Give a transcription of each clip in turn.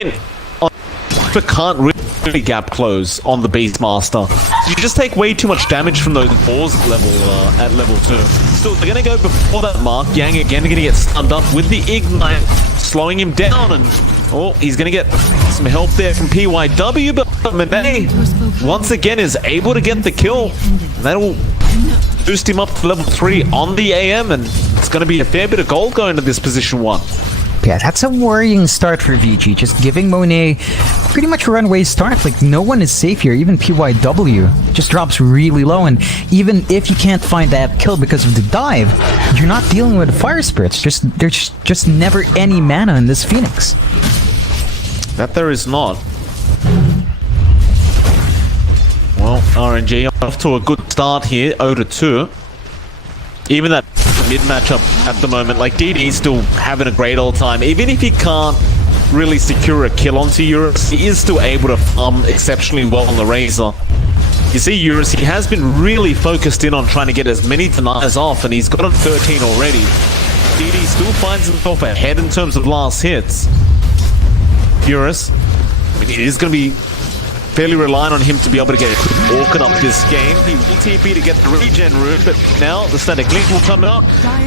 can't really gap close on the Beastmaster. You just take way too much damage from those balls at level 2. Still, they're gonna go before that mark. Yang again gonna get stunned up with the Ignite, slowing him down, and he's gonna get some help there from PYW, but Monet once again is able to get the kill. That'll boost him up to level 3 on the AM, and it's gonna be a fair bit of gold going to this position 1. Yeah, that's a worrying start for VG, just giving Monet pretty much a runway start. Like, no one is safe here. Even PYW just drops really low, and even if you can't find that kill because of the dive, you're not dealing with fire spirits. There's just never any mana in this Phoenix. That there is not. Well, RNG off to a good start here, 0-2. Even that mid matchup at the moment, like DD's still having a great old time. Even if he can't really secure a kill onto Eurus, he is still able to farm exceptionally well on the Razor. You see Eurus, he has been really focused in on trying to get as many deniers off, and he's got on 13 already. DD still finds himself ahead in terms of last hits. Eurus, I mean, it is going to be fairly reliant on him to be able to get Orchid up this game. He will TP to get the regen rune, but now the static link will come out.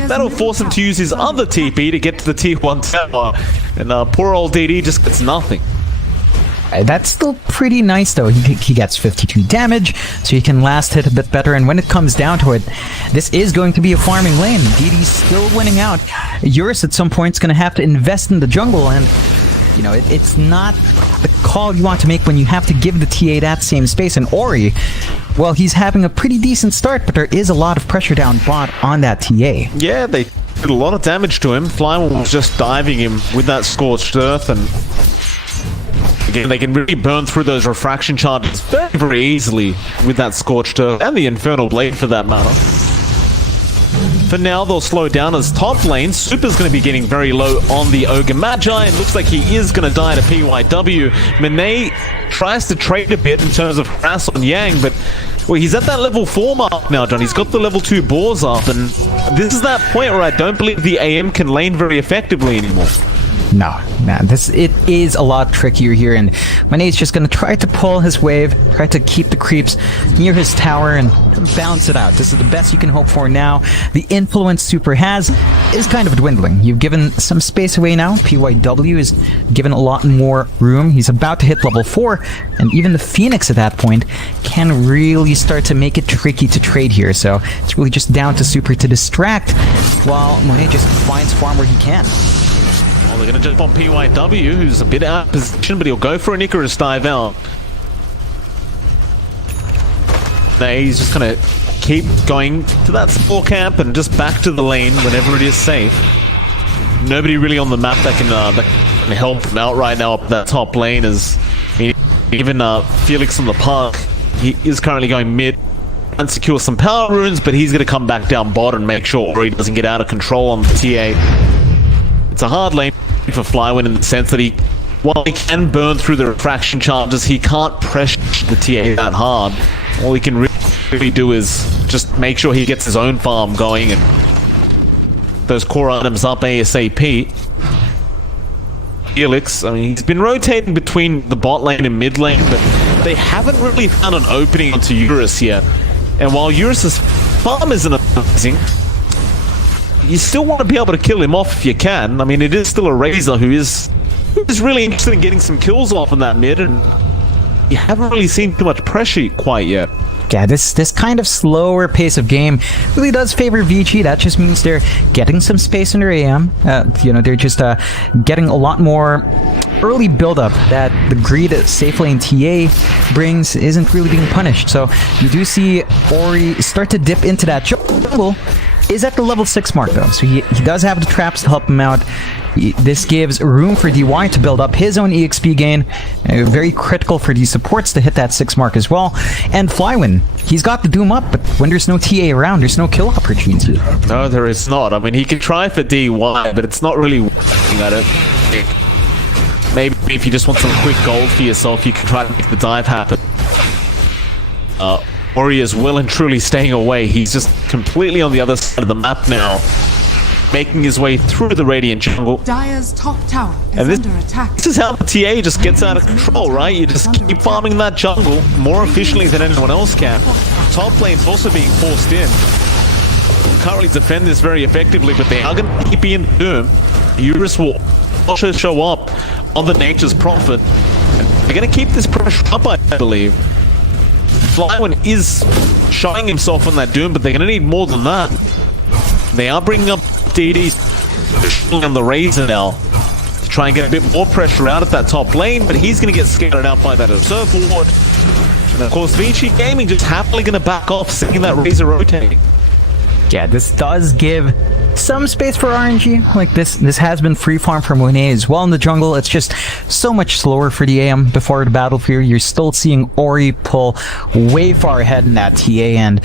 That'll force him to use his other TP to get to the tier 1 tower. And poor old DD just gets nothing. That's still pretty nice, though. He gets 52 damage, so he can last hit a bit better. And when it comes down to it, this is going to be a farming lane. DD's still winning out. Eurus at some point is going to have to invest in the jungle, and you know, it's not the call you want to make when you have to give the TA that same space. And Ori, well, he's having a pretty decent start, but there is a lot of pressure down bot on that TA. Yeah, they did a lot of damage to him. Flywell was just diving him with that Scorched Earth, and again, they can really burn through those refraction charges very, very easily with that Scorched Earth, and the Infernal Blade for that matter. For now, they'll slow down as top lane. Super's going to be getting very low on the Ogre Magi. It looks like he is going to die to PYW. Monet tries to trade a bit in terms of harass on Yang, but well, he's at that level 4 mark now, John. He's got the level 2 boars up, and this is that point where I don't believe the AM can lane very effectively anymore. No, man, it is a lot trickier here, and Monet's just going to try to pull his wave, try to keep the creeps near his tower and balance it out. This is the best you can hope for now. The influence Super has is kind of dwindling. You've given some space away now. PYW is given a lot more room. He's about to hit level 4, and even the Phoenix at that point can really start to make it tricky to trade here. So it's really just down to Super to distract while Monet just finds farm where he can. Well, they're going to jump on PYW, who's a bit out of position, but he'll go for an Icarus dive out. Now he's just going to keep going to that spore camp and just back to the lane whenever it is safe. Nobody really on the map that can help him out right now up that top lane, as even Felix on the park, he is currently going mid and secure some power runes, but he's going to come back down bot and make sure he doesn't get out of control on the TA. It's a hard lane for Flywin in the sense that while he can burn through the refraction charges, he can't pressure the TA that hard. All he can really do is just make sure he gets his own farm going and those core items up ASAP. Felix, I mean, he's been rotating between the bot lane and mid lane, but they haven't really found an opening onto Eurus yet. And while Eurus's farm isn't amazing, you still want to be able to kill him off if you can. I mean, it is still a Razor who is really interested in getting some kills off in that mid, and you haven't really seen too much pressure quite yet. Yeah, this kind of slower pace of game really does favor VG. That just means they're getting some space in their AM. You know, they're just getting a lot more early build-up that the greed that safe lane TA brings isn't really being punished. So you do see Ori start to dip into that jungle. Is at the level 6 mark though, so he does have the traps to help him out. This gives room for DY to build up his own EXP gain. Very critical for these supports to hit that 6 mark as well. And Flywin, he's got the Doom up, but when there's no TA around, there's no kill opportunity. No, there is not. I mean, he can try for DY, but it's not really working, I don't think. Maybe if you just want some quick gold for yourself, you can try to make the dive happen. Ori is well and truly staying away. He's just completely on the other side of the map now. making his way through the Radiant jungle. Dire's top tower is And under attack. this is how the TA just gets out of control, right? You just keep farming that jungle more efficiently than anyone else can. Top lane's also being forced in. Can't really defend this very effectively, but they are going to keep in Doom. Eurus will also show up on the Nature's Prophet. They're going to keep this pressure up, I believe. Flywin is showing himself on that Doom, but they're going to need more than that. They are bringing up DD's on the Razor now to try and get a bit more pressure out at that top lane, but he's going to get scattered out by that Observe Ward. And of course, VG Gaming just happily going to back off, seeing that Razor rotating. Yeah, this does give some space for RNG. Like this has been free farm for Monet as well in the jungle. It's just so much slower for the AM before the battlefield. You're still seeing Ori pull way far ahead in that TA, and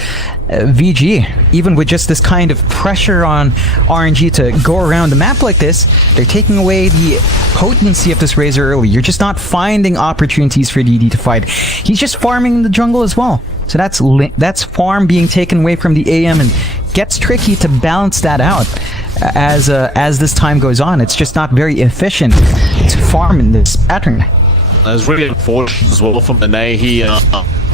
VG, even with just this kind of pressure on RNG to go around the map like this, they're taking away the potency of this Razor early. You're just not finding opportunities for DD to fight. He's just farming in the jungle as well. So that's farm being taken away from the AM, and gets tricky to balance that out as this time goes on. It's just not very efficient to farm in this pattern. It was really unfortunate as well for Monet. He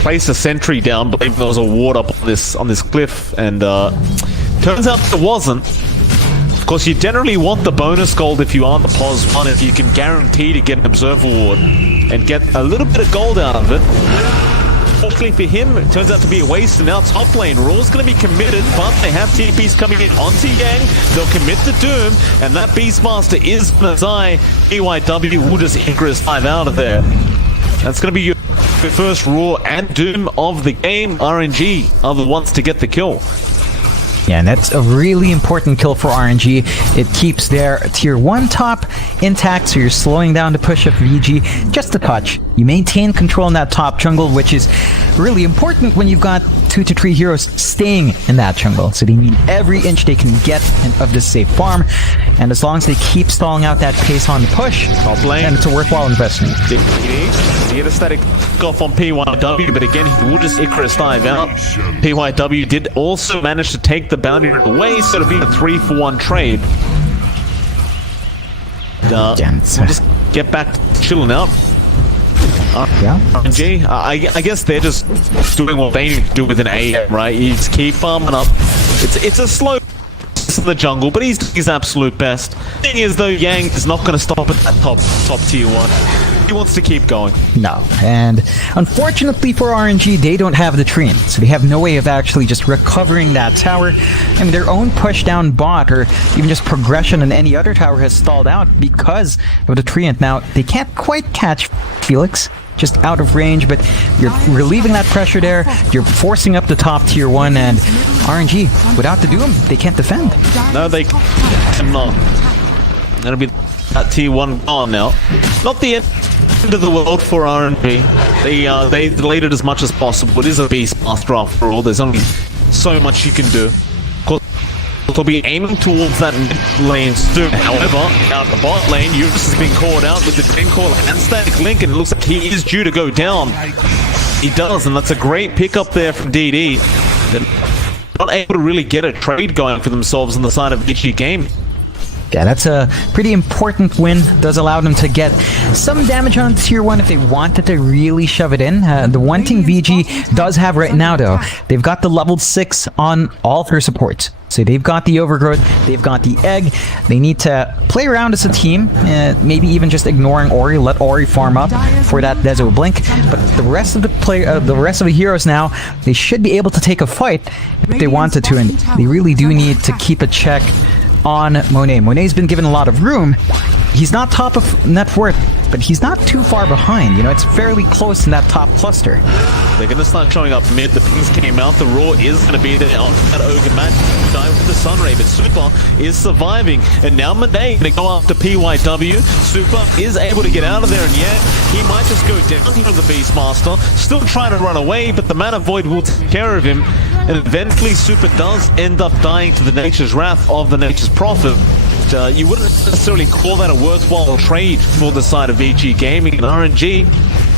placed a sentry down, believe there was a ward up on this cliff, and turns out there wasn't. Of course, you generally want the bonus gold if you aren't the POS 1, if you can guarantee to get an Observer Ward and get a little bit of gold out of it. Fortunately for him, it turns out to be a waste, and now top lane. Raw's going to be committed, but they have TPs coming in onto Yang. They'll commit to Doom, and that Beastmaster is going to die. EYW will just Ingress 5 out of there. That's going to be your first Raw and Doom of the game. RNG are the ones to get the kill. Yeah, and that's a really important kill for RNG. It keeps their tier 1 top intact, so you're slowing down the push of VG just a touch. You maintain control in that top jungle, which is really important when you've got 2 to 3 heroes staying in that jungle. So they need every inch they can get of this safe farm, and as long as they keep stalling out that pace on the push, then it's a worthwhile investment. He get a static off on PYW, but again, he will just Icarus dive out. PYW did also manage to take the boundary away, so it'll be a 3-for-1 trade. We'll just get back to chilling out. RNG, I guess they're just doing what they need to do with an AM, right? You just keep farming up. It's a slow in the jungle, but he's doing his absolute best. Thing is, though, Yang is not going to stop at that top tier 1. He wants to keep going. No, and unfortunately for RNG, they don't have the Treant, so they have no way of actually just recovering that tower. I mean, their own push down bot, or even just progression in any other tower, has stalled out because of the Treant. Now, they can't quite catch Felix, just out of range, but you're relieving that pressure there. You're forcing up the top tier 1, and RNG, without the Doom, they can't defend. No, they cannot. That'll be that tier 1 gone now. Not the end of the world for RNG. They delayed it as much as possible. It is a Beastmaster after all. There's only so much you can do. Of course, they'll be aiming towards that mid lane soon. However, out the bot lane, Eurus has been called out with the Green Call and Static Link, and it looks like he is due to go down. He does, and that's a great pickup there from DD. They're not able to really get a trade going for themselves on the side of VG Game. Yeah, that's a pretty important win. Does allow them to get some damage on tier 1 if they wanted to really shove it in. The one thing VG does have right now, though, they've got the level 6 on all of their supports. So they've got the Overgrowth, they've got the Egg. They need to play around as a team, maybe even just ignoring Ori, let Ori farm up for that Deso Blink. But the rest of the heroes now, they should be able to take a fight if they wanted to, and they really do need to keep a check on Monet. Monet's been given a lot of room. He's not top of net worth, but he's not too far behind. You know, it's fairly close in that top cluster. They're going to start showing up mid. The pings came out. The Raw is going to be there on that Ogre match. Dive with the Sunray, but Super is surviving. And now Monet going to go after PYW. Super is able to get out of there, and yet he might just go down here with the Beastmaster. Still trying to run away, but the Mana Void will take care of him. And eventually Super does end up dying to the Nature's Wrath of the Nature's Prophet. You wouldn't necessarily call that a worthwhile trade for the side of VG Gaming, and RNG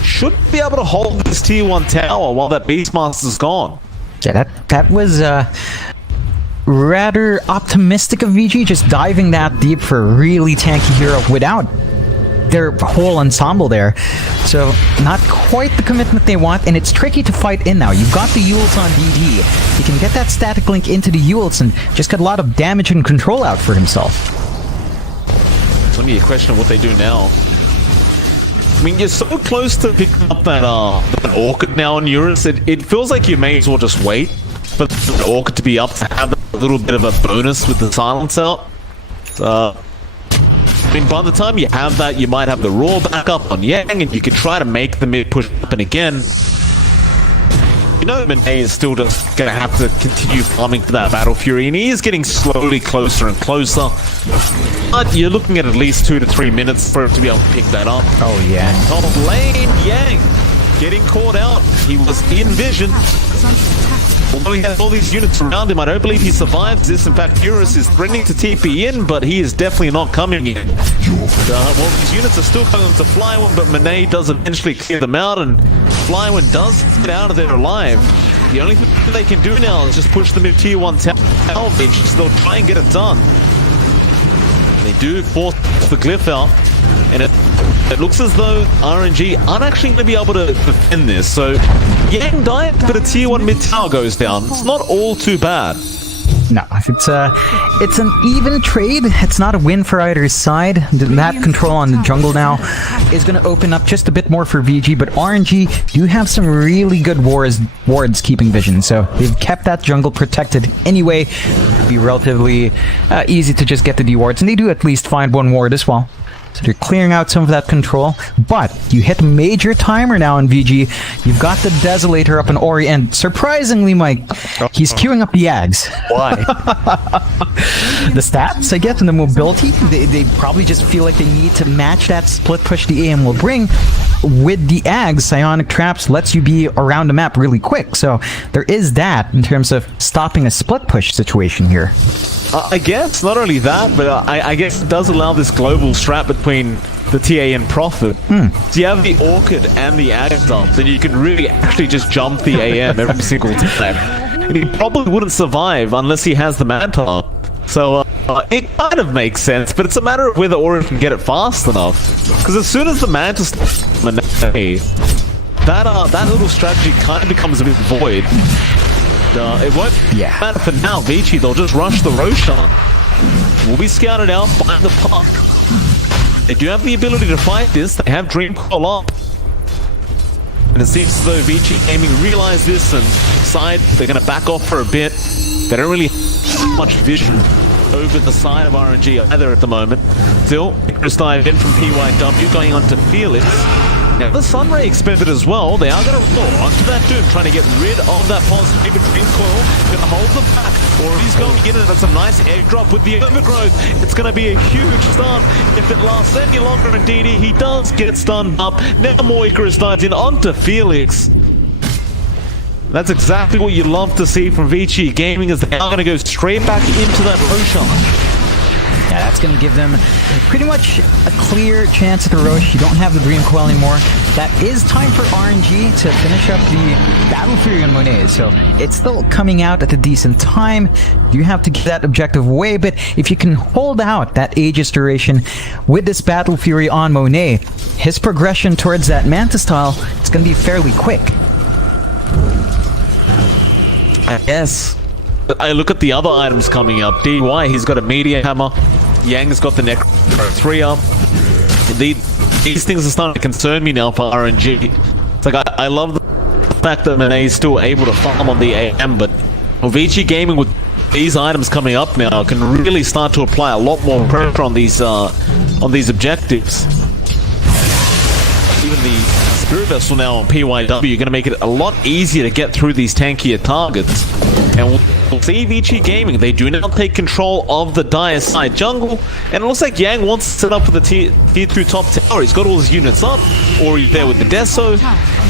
should be able to hold this tier 1 tower while that Beastmaster's gone. Yeah, that was rather optimistic of VG just diving that deep for a really tanky hero without their whole ensemble there. So not quite the commitment they want, and it's tricky to fight in now. You've got the Yules on DD. He can get that static link into the Yules and just get a lot of damage and control out for himself. It's only a question of what they do now. I mean, you're so close to picking up that Orchid now on Eurus. It feels like you may as well just wait for the Orchid to be up to have a little bit of a bonus with the silence out. I mean, by the time you have that, you might have the Raw back up on Yang, and you could try to make the mid push happen again. You know, Monet is still just going to have to continue farming for that Battle Fury, and he is getting slowly closer and closer. But you're looking at least 2 to 3 minutes for him to be able to pick that up. Oh, yeah. Top lane, Yang getting caught out. He was in vision. Although he has all these units around him, I don't believe he survives this. In fact, Eurus is threatening to TP in, but he is definitely not coming in. Well, these units are still going to Flywin, but Monet does eventually clear them out, and Flywin does get out of there alive. The only thing they can do now is just push them in tier 1 tower salvage, so they'll try and get it done. They do force the glyph out, and it looks as though RNG aren't actually going to be able to defend this. So Yang died, but a tier 1 mid tower goes down. It's not all too bad. No, it's an even trade. It's not a win for either side. That control on the jungle now is going to open up just a bit more for VG, but RNG do have some really good wards keeping vision, so they've kept that jungle protected anyway. It'll be relatively easy to just get the D wards, and they do at least find one ward as well. So they're clearing out some of that control, but you hit a major timer now in VG. You've got the Desolator up in Ori, and surprisingly, Mike, he's queuing up the Ags. Why? The stats, I guess, and the mobility, they probably just feel like they need to match that split push the AM will bring. With the Ags, Psionic Traps lets you be around the map really quick, so there is that in terms of stopping a split push situation here. I guess, not only that, but I guess it does allow this global strat between the TA and Prophet. So you have the Orchid and the Ag dump, then you can really actually just jump the AM every single time. And he probably wouldn't survive unless he has the Manta. So it kind of makes sense, but it's a matter of whether Orchid can get it fast enough. Because as soon as the Manta that little strategy kind of becomes a bit void. It won't matter for now. Vici, they'll just rush the Roshan. Will be scouted out by the puck. They do have the ability to fight this. They have Dream Call up. And it seems as though Vici Gaming realize this and decide they're going to back off for a bit. They don't really have much vision over the side of RNG either at the moment. Still, Chris dive in from PYW going on to Felix. Now, the Sunray expended as well. They are going to roll onto that Doom, trying to get rid of that positive Dream Coil. Going to hold them back, or he's going in, and that's a nice airdrop with the overgrowth. It's going to be a huge stun if it lasts any longer. Indeed, he does get stunned up. Now more Icarus dives in onto Felix. That's exactly what you love to see from Vici Gaming, as they are going to go straight back into that Roshan. Yeah, that's going to give them pretty much a clear chance at the Roche. You don't have the Dream Coil anymore. That is time for RNG to finish up the Battle Fury on Monet. So it's still coming out at a decent time. You have to get that objective away, but if you can hold out that Aegis duration with this Battle Fury on Monet, his progression towards that Mantis tile, it's going to be fairly quick. I guess. I look at the other items coming up. DY, he's got a Meteor Hammer. Yang's got the Necro 3 up. These things are starting to concern me now for RNG. It's like, I love the fact that Monet is still able to farm on the AM, but Vici Gaming with these items coming up now can really start to apply a lot more pressure on these objectives. Even the Spirit Vessel now on PYW, you're going to make it a lot easier to get through these tankier targets. And we'll see Vici Gaming, they do now take control of the Dire side jungle, and it looks like Yang wants to set up for the tier 2 top tower. He's got all his units up, Ori there with the Deso,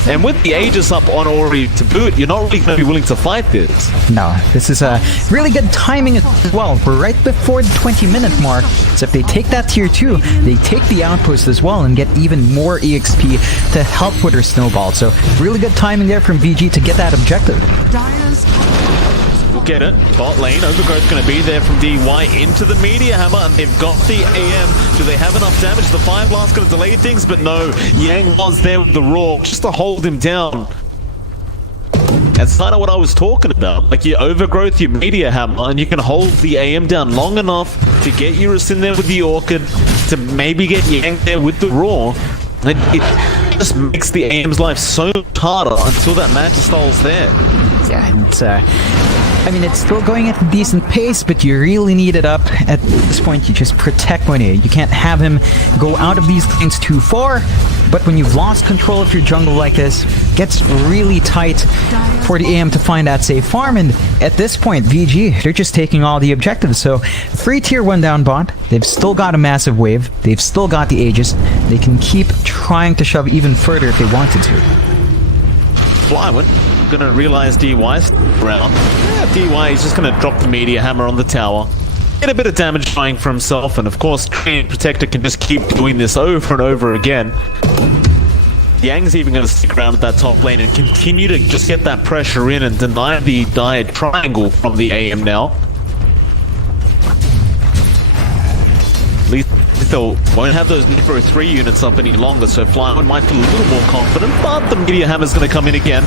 and with the Aegis up on Ori to boot, you're not really going to be willing to fight this. No, this is a really good timing as well. We're right before the 20-minute mark, so if they take that tier 2, they take the outpost as well and get even more EXP to help with their snowball. So really good timing there from VG to get that objective. get it. Bot lane, Overgrowth going to be there from DY into the Meteor Hammer, and they've got the AM. Do they have enough damage? The Fire Blast going to delay things, but no. Yang was there with the Roar just to hold him down. That's kind of what I was talking about. Like your Overgrowth, your Meteor Hammer, and you can hold the AM down long enough to get Eurus in there with the Orchid, to maybe get Yang there with the Roar. It just makes the AM's life so much harder until that Mantistyle's there. Yeah, it's, I mean, it's still going at a decent pace, but you really need it up. At this point, you just protect Monet. You can't have him go out of these things too far, but when you've lost control of your jungle like this, it gets really tight for the AM to find that safe farm, and at this point, VG, they're just taking all the objectives. So, 3 tier 1 down bot, they've still got a massive wave, they've still got the Aegis, they can keep trying to shove even further if they wanted to. Flywood gonna realize DY's around. Yeah, DY is just gonna drop the Meteor Hammer on the tower, get a bit of damage trying for himself, and of course Treant Protector can just keep doing this over and over again. Yang's even gonna stick around at that top lane and continue to just get that pressure in and deny the dire triangle from the AM now. Lethal won't have those BO3 units up any longer, so Flywood might feel a little more confident, but the Meteor Hammer's gonna come in again.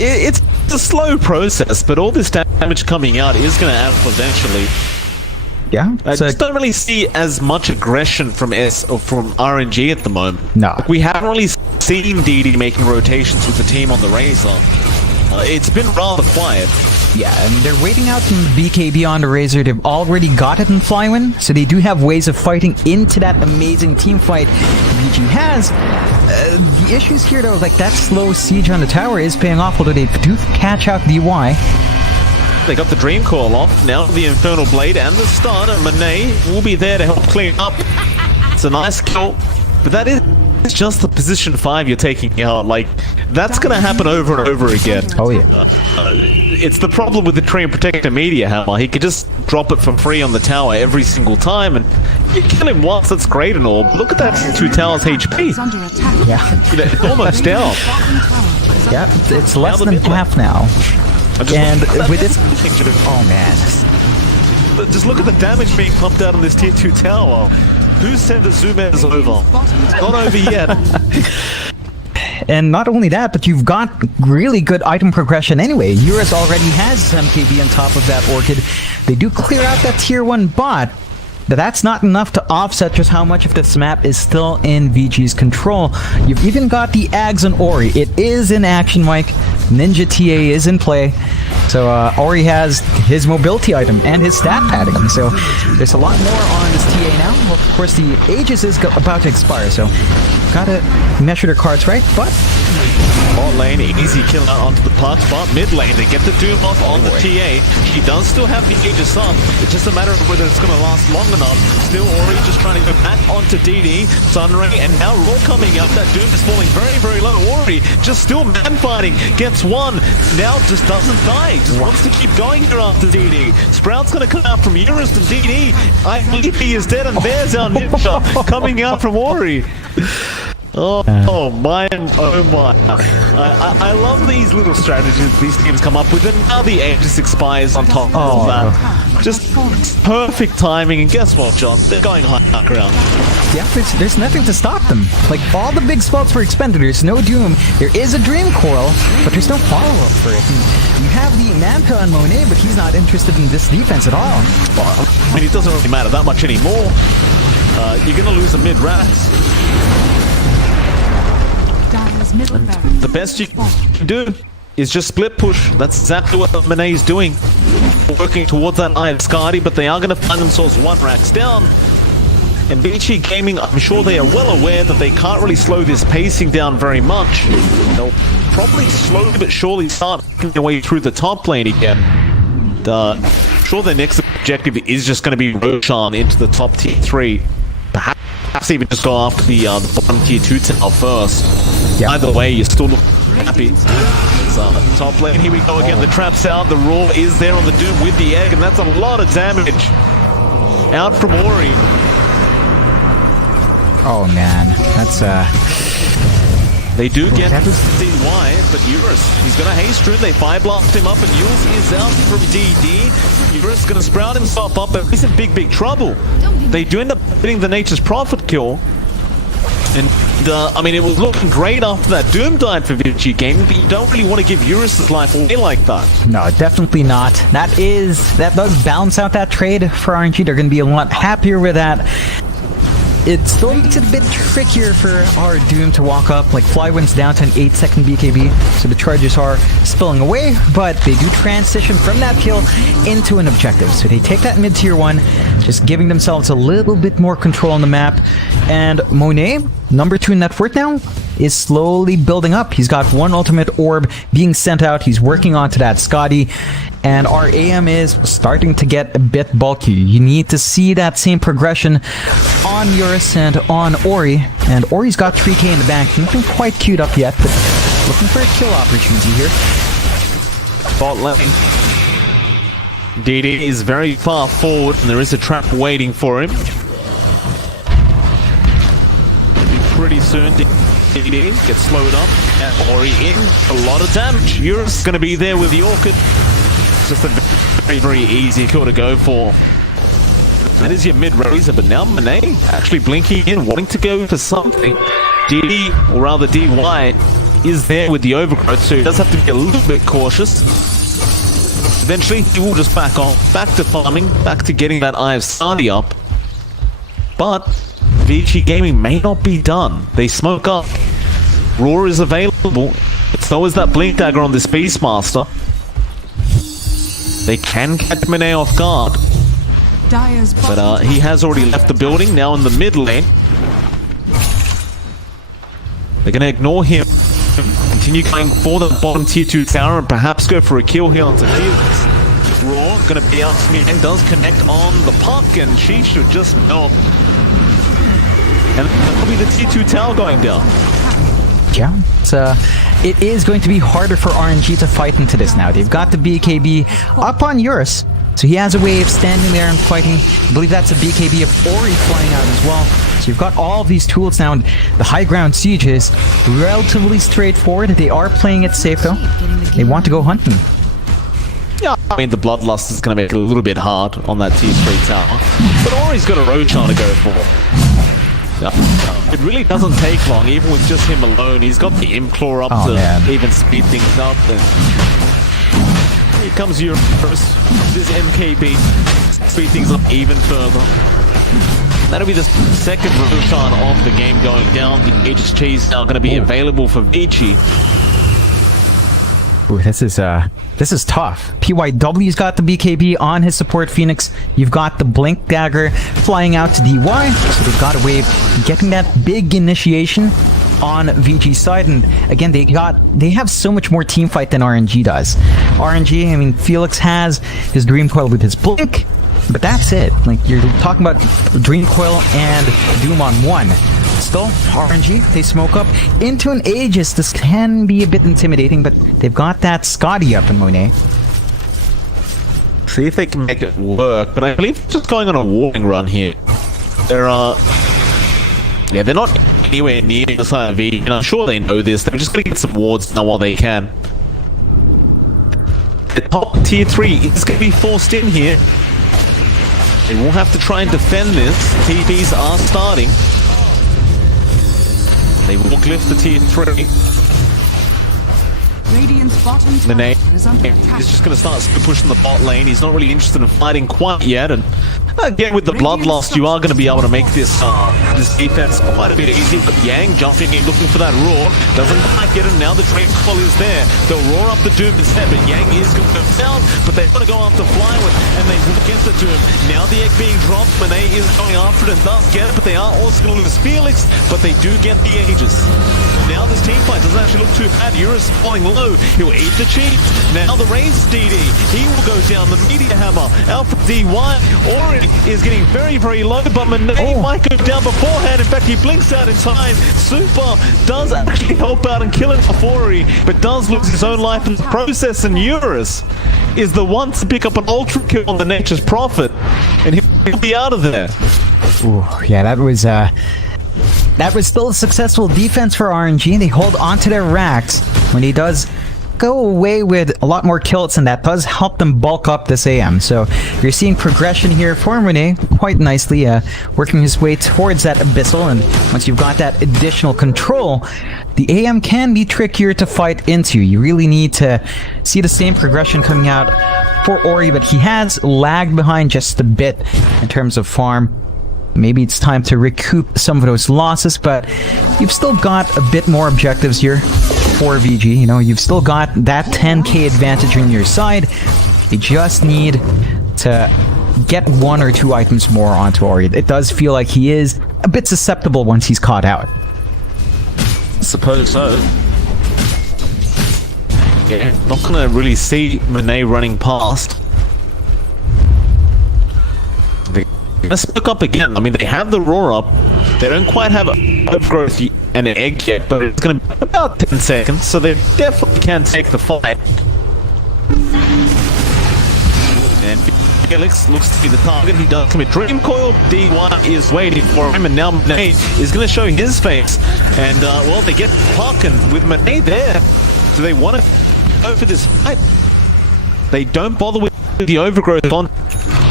It's a slow process, but all this damage coming out is going to add up eventually. Yeah, I just don't really see as much aggression from from RNG at the moment. No. We haven't really seen DD making rotations with the team on the Razor. It's been rather quiet. Yeah, and they're waiting out from the BKB on the Razor. They've already got it in Flywin, so they do have ways of fighting into that amazing team fight VG has. The issues here, though, like that slow siege on the tower is paying off, although they do catch out DY. They got the Dream Coil off, now the Infernal Blade and the stun, and Monet will be there to help clean up. It's a nice kill, but that is just the position 5 you're taking out. Like, that's going to happen over and over again. Oh, yeah. It's the problem with the Treant Protector Meteor Hammer. He could just drop it for free on the tower every single time, and you kill him once, that's great and all. But look at that 2 towers HP. Yeah. It's almost down. Yeah, it's less than half now. And with this... Oh, man. Just look at the damage being pumped out on this tier 2 tower. Who said the zoom is over? It's not over yet. And not only that, but you've got really good item progression anyway. Eurus already has some KB on top of that Orchid. They do clear out that tier 1 bot, but that's not enough to offset just how much of this map is still in VG's control. You've even got the Ags on Ori. It is in action, Mike. Ninja TA is in play. So Ori has his mobility item and his stat padding. So there's a lot more on this TA now. Well, of course, the Aegis is about to expire, so gotta measure their cards right, but... Bot lane, easy kill out onto the Puck, but mid lane, they get the Doom off on the TA. He does still have the Aegis up. It's just a matter of whether it's going to last long enough. Still Ori just trying to go back onto DD, Sunray, and now Raw coming up. That Doom is falling very, very low. Ori just still man fighting, gets one, now just doesn't die. Just wants to keep going here after DD. Sprout's going to come out from Eurus to DD. I believe he is dead, and there's our ninja coming out from Ori. Oh my, oh my. I love these little strategies these teams come up with, and now the Aegis expires on top of that. Just perfect timing, and guess what, John? They're going high ground. Yeah, there's nothing to stop them. Like, all the big spots were expended. There's no Doom. There is a Dream Coil, but there's no follow-up for it. And you have the Manpa on Monet, but he's not interested in this defense at all. Well, I mean, it doesn't really matter that much anymore. You're going to lose a mid-rats. And the best you can do is just split push. That's exactly what Monet's doing. Working towards that Eye of Skadi, but they are going to find themselves 1 racks down. And BG Gaming, I'm sure they are well aware that they can't really slow this pacing down very much. They'll probably slowly but surely start making their way through the top lane again. I'm sure their next objective is just going to be Roshan into the top tier 3. Perhaps even just go after the bottom tier 2 tower first. Yep. Either way, you still look happy. So, top lane, here we go again. The trap's out, the Raw is there on the Doom with the egg, and that's a lot of damage. Out from Ori. Oh man, that's They do get DY, but Eurus, he's gonna haste through. They fire blast him up, and Eurus is out from DD. Eurus gonna sprout himself up, but he's in big trouble. They do end up hitting the Nature's Prophet kill. And, I mean, it was looking great after that Doom died for Vici Gaming, but you don't really want to give Eurus' life away like that. No, definitely not. That does balance out that trade for RNG. They're going to be a lot happier with that. It still makes it a bit trickier for our Doom to walk up. Like, Flywind's down to an 8-second BKB, so the charges are spilling away, but they do transition from that kill into an objective. So they take that mid-tier 1, just giving themselves a little bit more control on the map. And Monet, number 2 in net worth now, is slowly building up. He's got 1 ultimate orb being sent out. He's working onto that Scotty. And our AM is starting to get a bit bulky. You need to see that same progression on Eurus and on Ori. And Ori's got 3k in the bank. Nothing quite queued up yet, but looking for a kill opportunity here. Bot lane. DD is very far forward, and there is a trap waiting for him. Pretty soon, DD gets slowed up, and Ori in. A lot of damage. Eurus going to be there with the Orchid. Just a very easy kill to go for. That is your mid-raiser, but now Monet actually blinking in, wanting to go for something. DD, or rather DY, is there with the overgrowth, so he does have to be a little bit cautious. Eventually, he will just back off, back to farming, back to getting that Eye of Sadi up. But Vici Gaming may not be done. They smoke up. Roar is available. So is that Blink Dagger on this Beastmaster. They can catch Monet off guard. But he has already left the building, now in the mid lane. They're going to ignore him. Continue going for the bottom tier 2 tower and perhaps go for a kill here onto Felix. Roar going to be out to me and does connect on the puck, and she should just melt. And that'll be the tier 2 tower going down. Yeah, it is going to be harder for RNG to fight into this now. They've got the BKB up on Eurus, so he has a way of standing there and fighting. I believe that's a BKB of Ori flying out as well. So you've got all of these tools now, and the high ground siege is relatively straightforward. They are playing it safe though. They want to go hunting. Yeah, I mean, the Bloodlust is going to make it a little bit hard on that tier 3 tower. But Ori's got a Roshan to go for. It really doesn't take long, even with just him alone. He's got the Implore up to even speed things up. And here comes Eurus. This MKB speed things up even further. That'll be the second Roshan of the game going down. The HHG is now going to be available for Vici. Ooh, this is tough. PYW's got the BKB on his support Phoenix. You've got the Blink Dagger flying out to DY, so they've got a way of getting that big initiation on VG's side. And again, they have so much more team fight than RNG does. RNG, I mean, Felix has his Dream Coil with his Blink, but that's it. Like, you're talking about Dream Coil and Doom on one. Still, RNG, they smoke up into an Aegis. This can be a bit intimidating, but they've got that Scotty up in Monet. See if they can make it work, but I believe they're just going on a warning run here. They're not anywhere near the side of V, and I'm sure they know this. They're just going to get some wards now while they can. The top tier 3 is going to be forced in here. They will have to try and defend this. TPs are starting. They will glyph the tier 3. Monet is just going to start pushing the bot lane. He's not really interested in fighting quite yet. And again, with the Bloodlust, you are going to be able to make this defense quite a bit easy. But Yang jumping in, looking for that Roar. Doesn't quite get him now. The Dream Coil is there. They'll roar up the Doom instead, but Yang is going to go down. But they're going to go after Flyward, and they will get the Doom. Now the egg being dropped. Monet is going after it and does get it, but they are also going to lose Felix. But they do get the Aegis. Now this team fight doesn't actually look too bad. Eurus falling low. He'll eat the cheat. Now the Reigns DD. He will go down. The Meteor Hammer. Alpha DY. Ori is getting very low, but Monet might go down beforehand. In fact, he blinks out in time. Super does actually help out and kill him for Ori, but does lose his own life in the process, and Eurus is the one to pick up an ultra kill on the Nature's Prophet, and he'll be out of there. Ooh, yeah, that was that was still a successful defense for RNG. They hold on to their racks when he does go away with a lot more kills, and that does help them bulk up this AM. So you're seeing progression here for Monet quite nicely, working his way towards that Abyssal, and once you've got that additional control, the AM can be trickier to fight into. You really need to see the same progression coming out for Ori, but he has lagged behind just a bit in terms of farm. Maybe it's time to recoup some of those losses, but you've still got a bit more objectives here for VG. You know, you've still got that 10k advantage on your side. You just need to get 1 or 2 items more onto Ori. It does feel like he is a bit susceptible once he's caught out. Suppose so. Yeah, not gonna really see Monet running past. Let's look up again. I mean, they have the roar up. They don't quite have a growth and an egg yet, but it's going to be about 10 seconds, so they definitely can take the fight. And Felix looks to be the target. He does commit Dream Coil. D1 is waiting for him, and now Monet is going to show his face. And, well, they get Parkin with Monet there. Do they want to go for this fight? They don't bother with the overgrowth on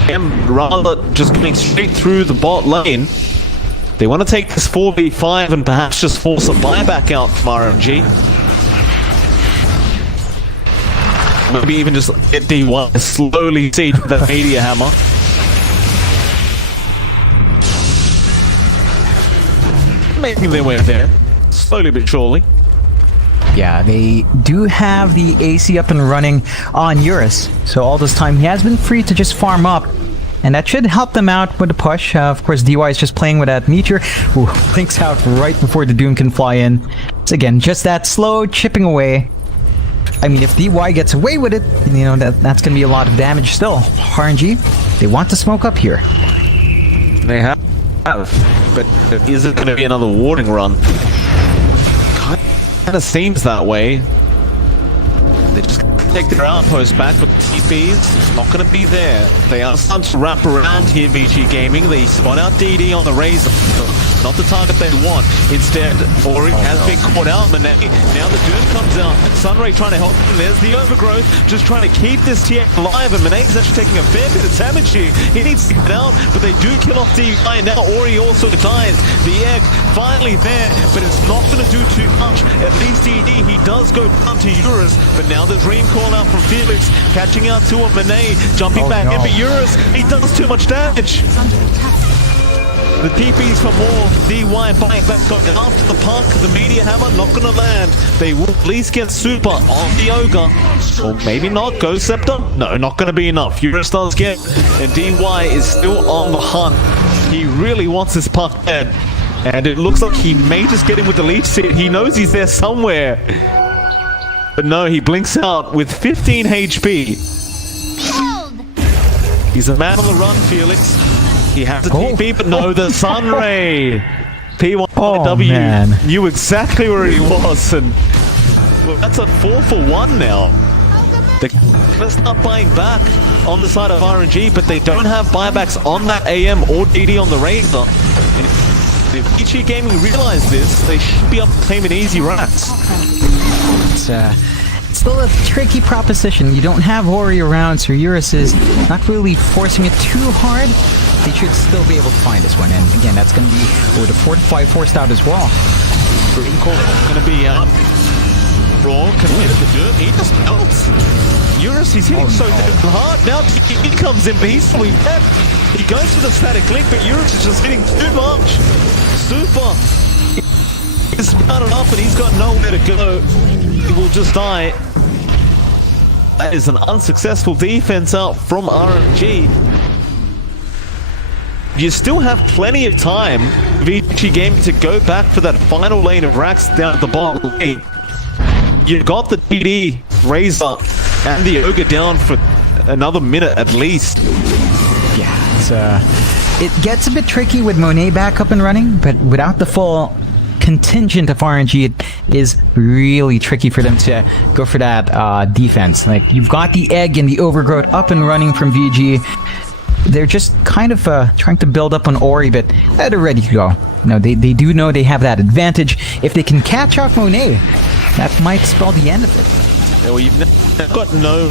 him, rather just going straight through the bot lane. They want to take this 4v5 and perhaps just force a buyback out from RNG. Maybe even just get D1 and slowly siege with the media hammer. Making their way there, slowly but surely. Yeah, they do have the AC up and running on Eurus, so all this time he has been free to just farm up, and that should help them out with the push. Of course, DY is just playing with that Meteor, who blinks out right before the Doom can fly in. So again, just that slow chipping away. I mean, if DY gets away with it, you know, that's going to be a lot of damage still. RNG, they want to smoke up here. They have, but is it going to be another warding run? Kind of seems that way. They just take their outpost back, but TP's not going to be there. They are starting to wrap around here, VG Gaming. They spot out DD on the Razor. Not the target they want. Instead, Ori has been caught out. Monet, now the Doom comes out. Sunray trying to help him. There's the overgrowth, just trying to keep this TX alive, and Monet's actually taking a fair bit of damage here. He needs to get out, but they do kill off DI. Now Ori also dies. The egg finally there, but it's not going to do too much. At least DD, he does go down to Eurus, but now the Dream call out from Felix, catching out to a Monet, jumping back in, but Eurus, he does too much damage. The TP's for more. DY buying back going after the park. The media hammer not gonna land. They will at least get super on the ogre. Or maybe not. Go Scepter? No, not gonna be enough. Eurus does get. And DY is still on the hunt. He really wants his puck dead. And it looks like he may just get him with the leech seed. He knows he's there somewhere. But no, he blinks out with 15 HP. He's a man on the run, Felix. He has a TP, but no, the Sunray. P1W man. knew exactly where he was, and well, that's a 4-for-1 now. They're gonna start buying back on the side of RNG, but they don't have buybacks on that AM or DD on the Razor. And if VG Gaming realize this, they should be up claiming easy rats. It's still a tricky proposition. You don't have Ori around, so Eurus is not really forcing it too hard. They should still be able to find this one, and again, that's going to be with a 4-5 forced out as well. Going to be Raw committed to do it. He just melts. Eurus, he's hitting so hard. Now he comes in, but he's fully dead. He goes for the static link, but Eurus is just hitting too much. Super. He's spouted up, and he's got nowhere to go. He will just die. That is an unsuccessful defense out from RNG. You still have plenty of time, VG Gaming, to go back for that final lane of racks down at the bottom lane. You've got the DD, Razor, and the Ogre down for another minute at least. Yeah, it gets a bit tricky with Monet back up and running, but without the full contingent of RNG, it is really tricky for them to go for that defense. Like, you've got the egg and the overgrowth up and running from VG. they're just kind of trying to build up on Ori, but they're ready to go. They do know they have that advantage. If they can catch out Monet, that might spell the end of it. Yeah, well, you've got no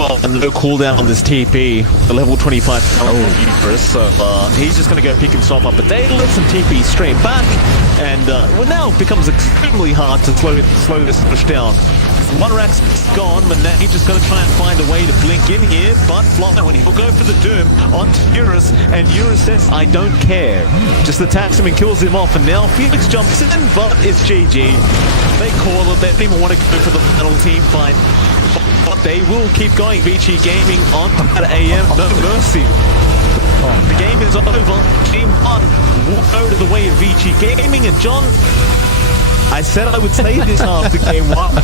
cooldown on this TP, the level 25 Euphorus, so he's just going to go pick himself up a day, let some TP straight back, and well, now it becomes extremely hard to slow this push down. One rack's gone, but now he's just going to try and find a way to blink in here, but Fly, when he'll go for the Doom onto Eurus, and Eurus says, I don't care. Just attacks him and kills him off, and now Felix jumps in, but it's GG. They call it, they don't even want to go for the final team fight. But they will keep going. VG Gaming on at AM, no mercy. The game is over. Game 1 will go to the way of VG Gaming. And John, I said I would say this after game 1.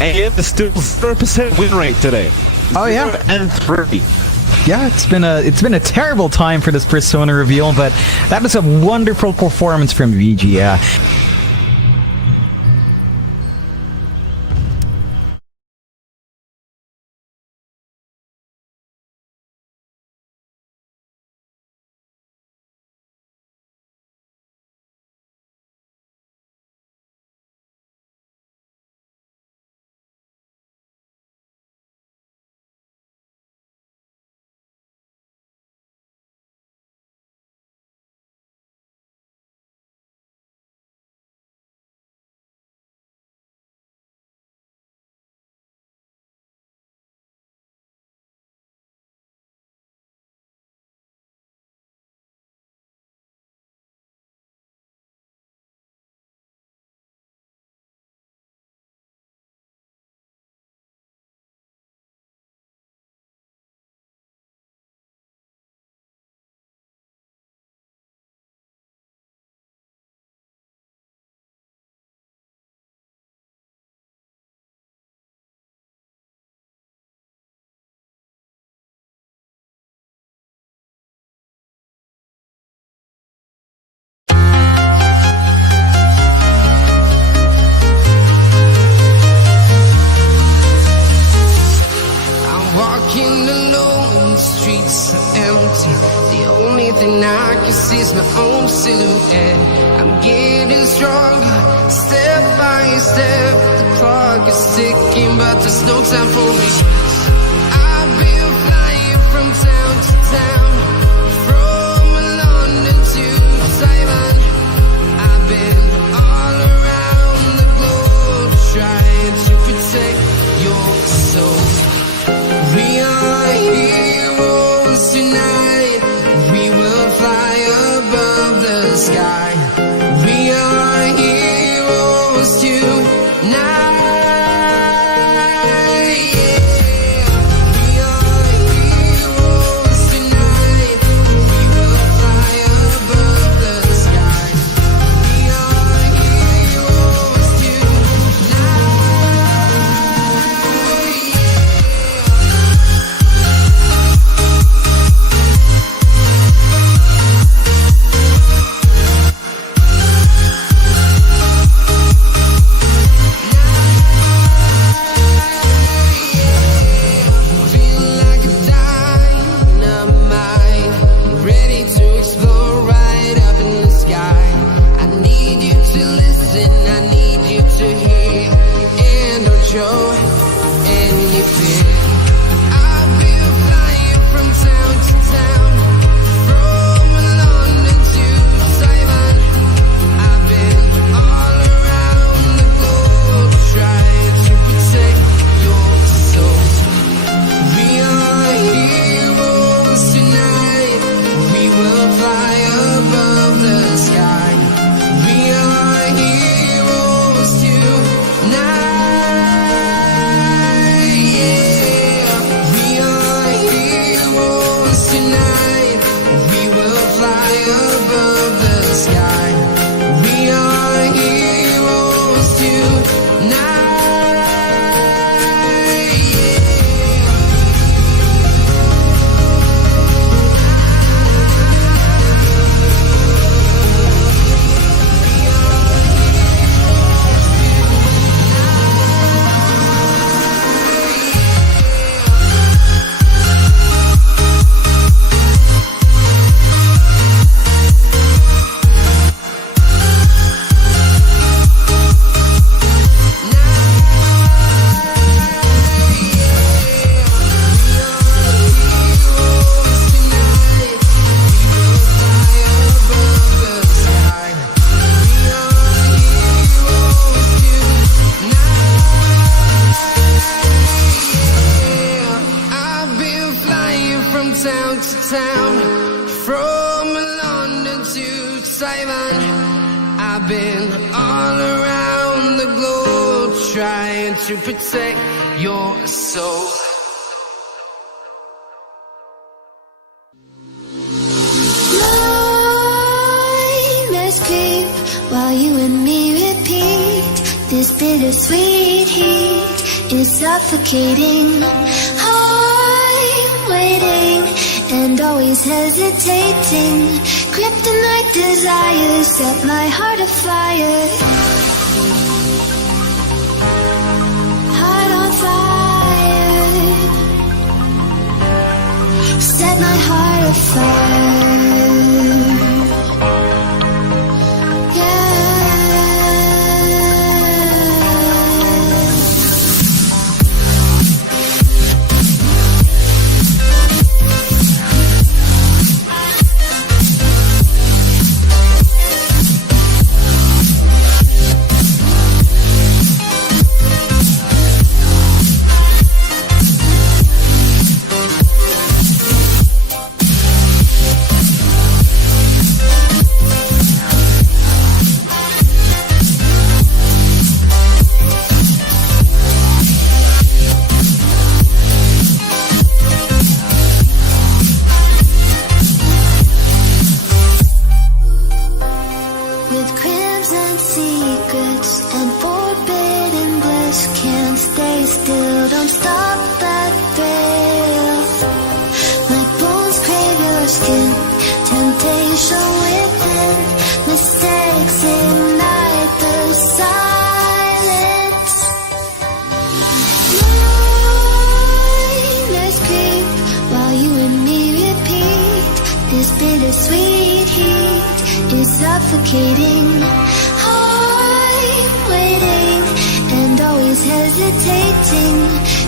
AM is still 0% win rate today. Oh yeah, 0-3. Yeah, it's been a terrible time for this Persona reveal, but that was a wonderful performance from VG. Yeah. Walking alone, the streets are empty. The only thing I can see is my own silhouette. I'm getting stronger, step by step. The clock is ticking, but there's no time for me. I've been flying from town to town, from London to Taiwan. I've been all around the globe, trying to protect your soul. We are heroes tonight. We will fly above the sky. We are heroes tonight. We are heroes tonight. We will fly above the sky. We are heroes tonight. around, from London to Taiwan. I've been all around the globe trying to protect your soul. Nightmares creep while you and me repeat. This bittersweet heat is suffocating. I'm waiting and always hesitating. Kryptonite desires set my heart afire. Heart on fire. Set my heart afire. Bittersweet heat is suffocating. I'm waiting and always hesitating.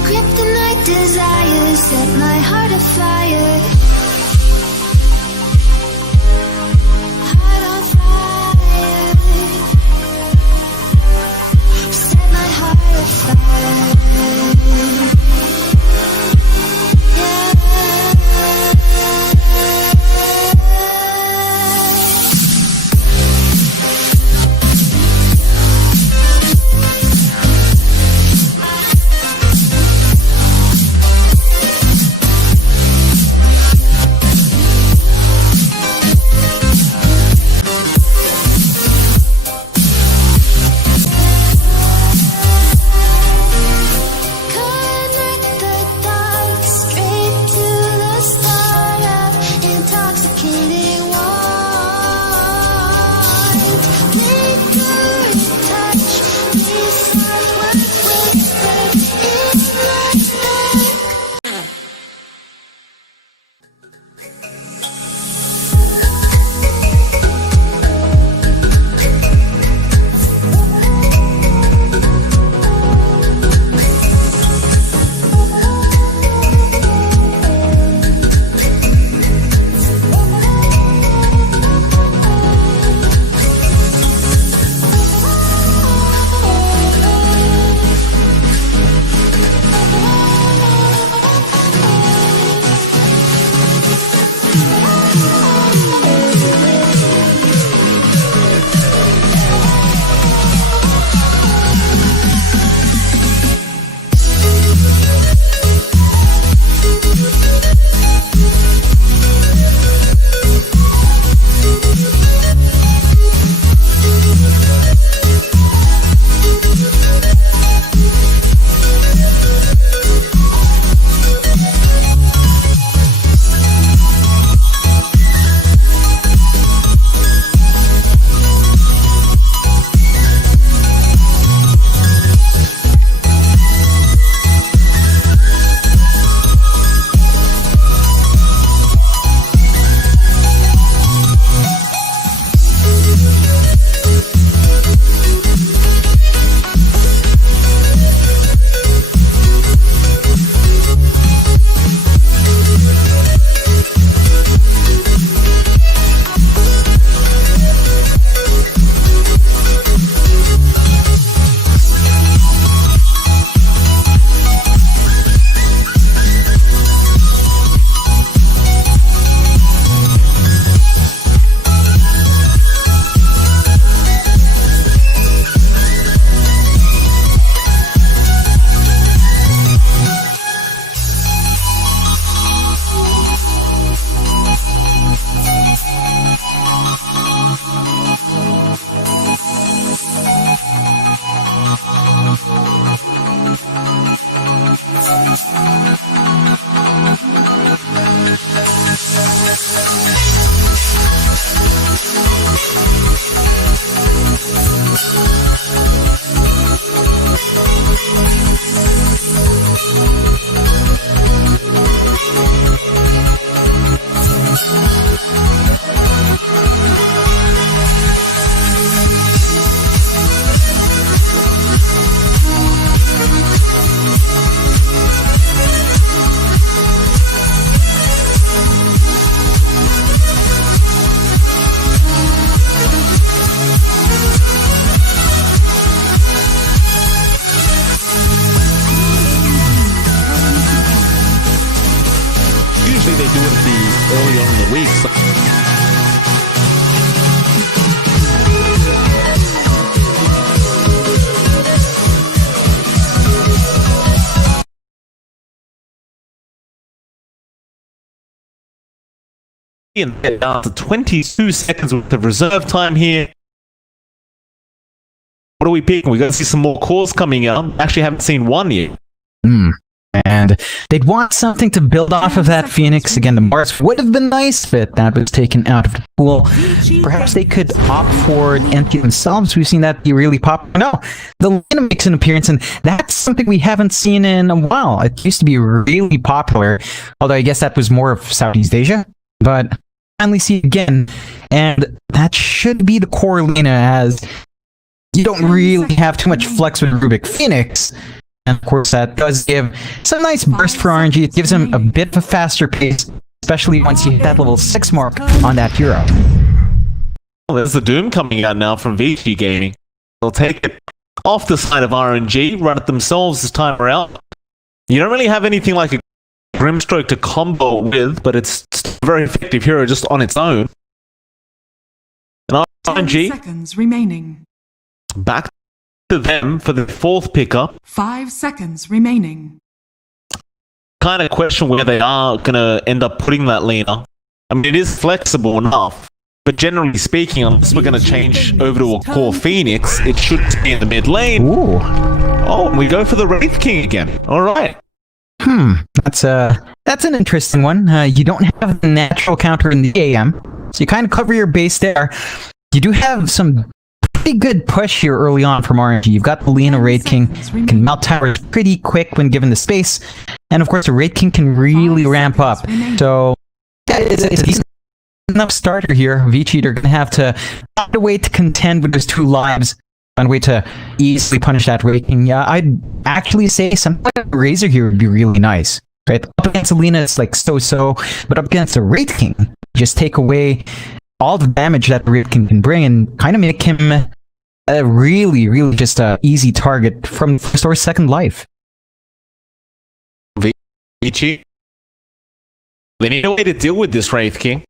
Kryptonite desires set my heart afire. Heart on fire. Set my heart afire. and they're down to 22 seconds worth of reserve time here. What are we picking? We're going to see some more cores coming out. Actually, haven't seen one yet. And they'd want something to build off of that Phoenix. Again, the Mars would have been nice, but that was taken out of the pool. Perhaps they could opt for empty themselves. We've seen that be really popular. No, the Lena makes an appearance, and that's something we haven't seen in a while. It used to be really popular, although I guess that was more of Southeast Asia. But finally see it again, and that should be the core Lena, as you don't really have too much flex with Rubik Phoenix. And of course, that does give some nice burst for RNG. It gives him a bit of a faster pace, especially once you hit that level 6 mark on that hero. Well, there's the Doom coming out now from VG Gaming. They'll take it off the side of RNG, run it themselves this time around. You don't really have anything like a Grimstroke to combo with, but it's a very effective hero just on its own. And RNG 10 seconds remaining. back to them for the fourth pickup. 5 seconds remaining. Kind of question where they are going to end up putting that Lena. I mean, it is flexible enough, but generally speaking, unless we're going to change over to a core Phoenix, it should be in the mid lane. Ooh. Oh, we go for the Wraith King again. All right. That's an interesting one. You don't have the natural counter in the AM, so you kind of cover your base there. You do have some pretty good push here early on from RNG. You've got the Lena Wraith King, can melt towers pretty quick when given the space, and of course the Wraith King can really ramp up. So yeah, it's a decent enough starter here. VG are going to have to find a way to contend with his 2 lives, find a way to easily punish that Wraith King. Yeah, I'd actually say something like a Razor here would be really nice. Right? Up against Lena, it's like so-so, but up against the Wraith King, just take away all the damage that the Wraith King can bring and kind of make him a really just a easy target from first or second life. VG, they need a way to deal with this Wraith King.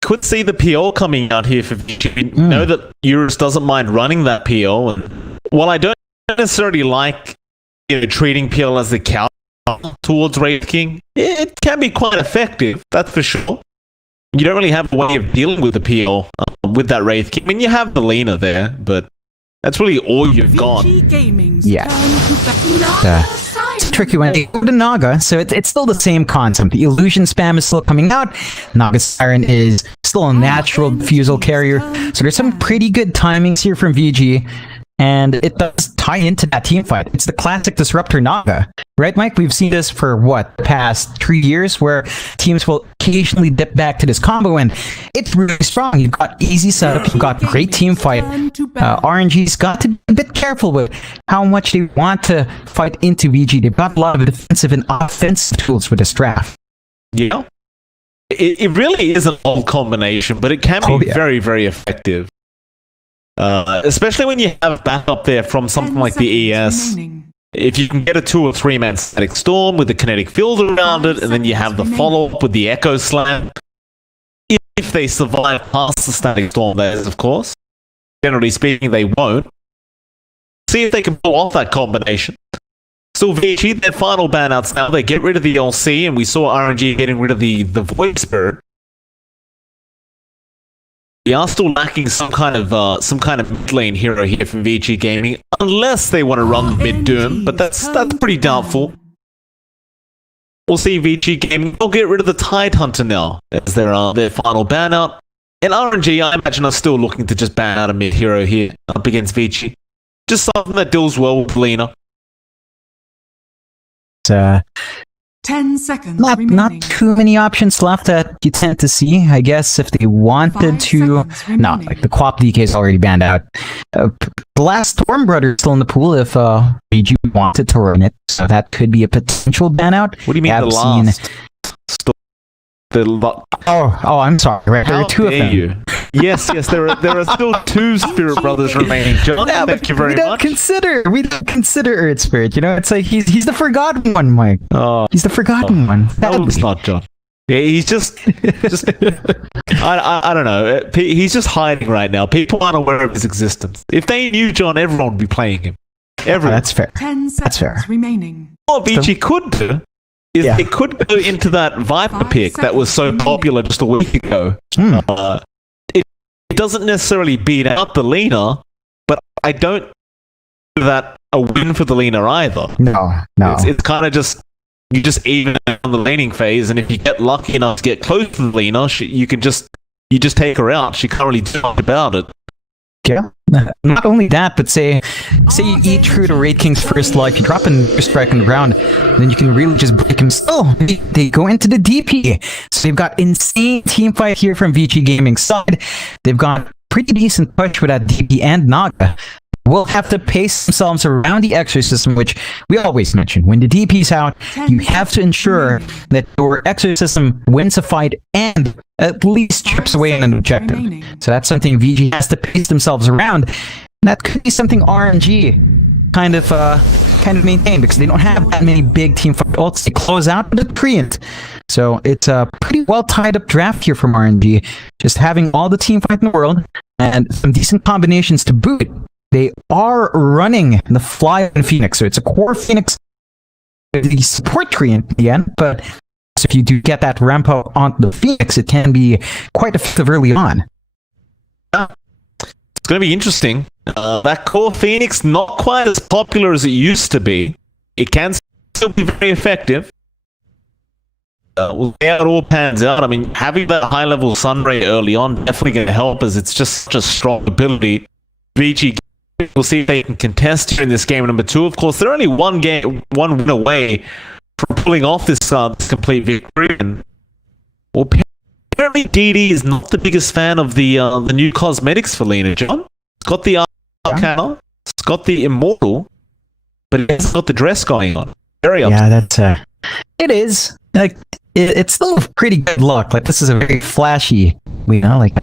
Could see the PL coming out here for VG. We know that Eurus doesn't mind running that PL, and while I don't necessarily like treating PL as the counter towards Wraith King, it can be quite effective, that's for sure. You don't really have a way of dealing with the PL with that Wraith King. I mean, you have the Lena there, but that's really all you've got. Yeah. It's a tricky one. They go to Naga, so it's still the same concept. The illusion spam is still coming out. Naga Siren is still a natural diffusal carrier. So there's some pretty good timings here from VG. And it does tie into that team fight. It's the classic Disruptor Naga. Right, Mike? We've seen this for, what, the past 3 years, where teams will occasionally dip back to this combo, and it's really strong. You've got easy setup, you've got great team fight. RNG's got to be a bit careful with how much they want to fight into VG. They've got a lot of defensive and offensive tools with this draft. Yeah. It really is an old combination, but it can be very effective. Especially when you have backup there from something like the ES. Remaining. If you can get a 2 or 3 man static storm with the kinetic field around it, and then you have the follow-up with the Echo Slam. If they survive past the static storm, that is, of course. Generally speaking, they won't. See if they can pull off that combination. Still, VG, their final banouts now. They get rid of the LC, and we saw RNG getting rid of the Void Spirit. We are still lacking some kind of mid lane hero here from VG Gaming, unless they want to run the mid Doom, but that's pretty doubtful. We'll see VG Gaming. They'll get rid of the Tide Hunter now as their final ban out. And RNG, I imagine, are still looking to just ban out a mid hero here up against VG. Just something that deals well with Lena. 10 seconds Not remaining. too many options left that you tend to see. I guess if they wanted 5 to, seconds remaining. like the Quap DK is already banned out. The last Storm Brother is still in the pool if VG wanted to run it, so that could be a potential ban out. What do you mean the last? Oh, I'm sorry. Right, there are 2 of them. You? Yes, there are still 2 Spirit Brothers remaining. John, Yeah, thank but you very we don't much. We don't consider Earth Spirit. You know, it's like he's the forgotten one, Mike. Oh, He's the forgotten one. no, it's not John. Yeah, he's just I don't know. He's just hiding right now. People aren't aware of his existence. If they knew John, everyone would be playing him. Everyone. That's fair. 10 That's fair. seconds remaining. What VG could do is Yeah. it could go into that Viper 5 pick that was so seconds popular just a week ago. It doesn't necessarily beat out the Lena, but I don't consider that a win for the Lena either. No. It's kind of just, you just even on the laning phase, and if you get lucky enough to get close to the Lena, you just take her out. She can't really do much about it. Yeah. Not only that, but say you eat through to Raid King's first life, you drop in your strike on the ground, then you can really just break him. Oh, they go into the DP. So they've got insane team fight here from VG Gaming's side. They've got pretty decent push with that DP and Naga. Will have to pace themselves around the exorcism, which we always mention. When the DP's out, you have to ensure that your exorcism wins a fight and at least chips away an objective. So that's something VG has to pace themselves around. And that could be something RNG kind of maintain, because they don't have that many big team fight ults. They close out with the Koreans. So it's a pretty well tied up draft here from RNG. Just having all the team fight in the world and some decent combinations to boot. They are running the Fly and Phoenix, so it's a core Phoenix, the support tree in the end, but if you do get that ramp up onto the Phoenix, it can be quite effective early on. It's going to be interesting. That core Phoenix, not quite as popular as it used to be. It can still be very effective. We'll see how it all pans out. I mean, having that high-level Sunray early on definitely going to help, as it's just such a strong ability. VG, we'll see if they can contest here in this game number 2. Of course, they're only one win away from pulling off this complete victory. And, well, apparently DD is not the biggest fan of the new cosmetics for Lena, John. It's got the Arcana, it's got the Immortal, but it hasn't got the dress going on. Very Yeah, that's it is. Like, it's still pretty good look. Like, this is a very flashy Lena, like,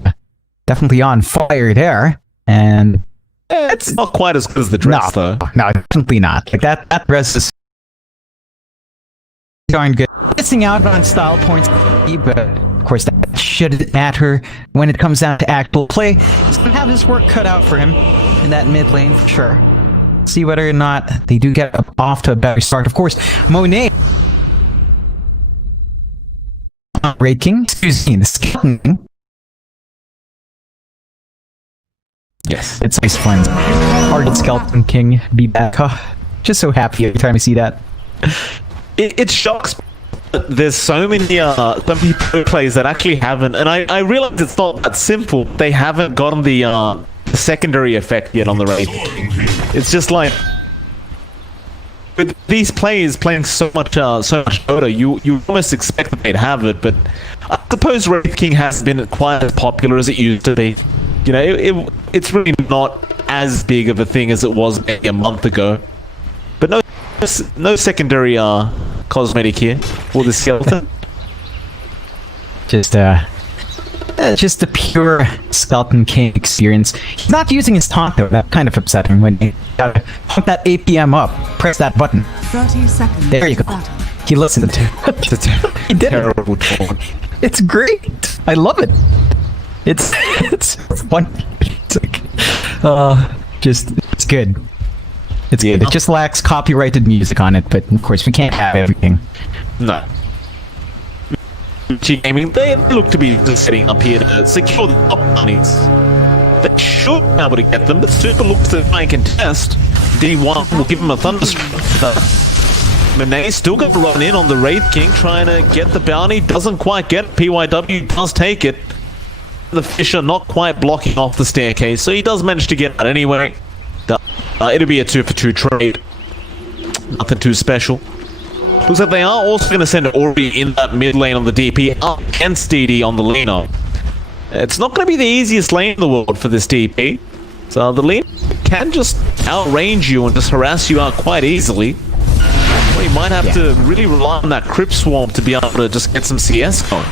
definitely on fire there. And it's not quite as good as the dress, though. No, definitely not. Like that dress is darn good. Missing out on style points, but of course that shouldn't matter when it comes down to actual play. He's gonna have his work cut out for him in that mid lane for sure. See whether or not they do get off to a better start. Of course, Monet, Raid King, excuse me, the Skeleton. Yes. It's nice fun. Hard Skeleton King be back. Oh, just so happy every time I see that. It shocks. There's so many pro players that actually haven't, and I realize it's not that simple. They haven't gotten the secondary effect yet on the Raid. It's just like, with these players playing so much Dota, you almost expect that they'd have it, but I suppose Raid King hasn't been quite as popular as it used to be. You know, it's really not as big of a thing as it was maybe a month ago. But no secondary cosmetic here for the Skeleton. Just the pure Skeleton King experience. He's not using his taunt though. That kind of upsetting when you gotta pump that APM up, press that button. 30 seconds. There you go. He listened to it. He did Terrible taunt. It's great. I love it. It's fun. It's like, it's good. It's good. It just lacks copyrighted music on it, but of course we can't have everything. No. G Gaming, they look to be just setting up here to secure the top monies. They should be able to get them, but Super looks to try and contest. D1 will give him a thunderstruck. Monet's still going to run in on the Raid King, trying to get the bounty. Doesn't quite get it. PYW does take it. The Fisher not quite blocking off the staircase, so he does manage to get out anyway. It'll be a 2-for-2 trade. Nothing too special. Looks like they are also going to send Ori in that mid lane on the DP up against DD on the Lena. It's not going to be the easiest lane in the world for this DP. So the Lena can just outrange you and just harass you out quite easily. Well, you might have to really rely on that Crypt Swarm to be able to just get some CS going.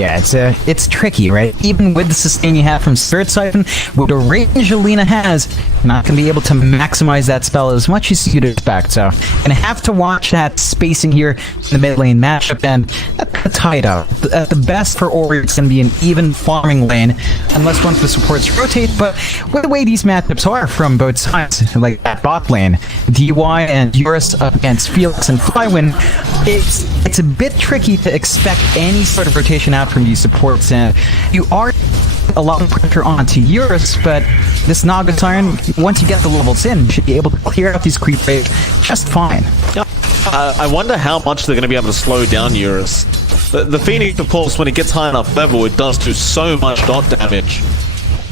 Yeah, it's tricky, right? Even with the sustain you have from Spirit Siphon, with the range Alina has, you're not going to be able to maximize that spell as much as you'd expect. So, gonna have to watch that spacing here in the mid lane matchup, and that's tied up. At the best for Ori, it's going to be an even farming lane, unless one of the supports rotate. But with the way these matchups are from both sides, like that bot lane, DY and Eurus up against Felix and Flywin, it's a bit tricky to expect any sort of rotation out from these supports, and you are a lot of pressure onto Eurus, but this Naga Siren, once you get the levels in, you should be able to clear out these creep waves just fine. Yeah. I wonder how much they're going to be able to slow down Eurus. The Phoenix, of course, when it gets high enough level, it does do so much dot damage.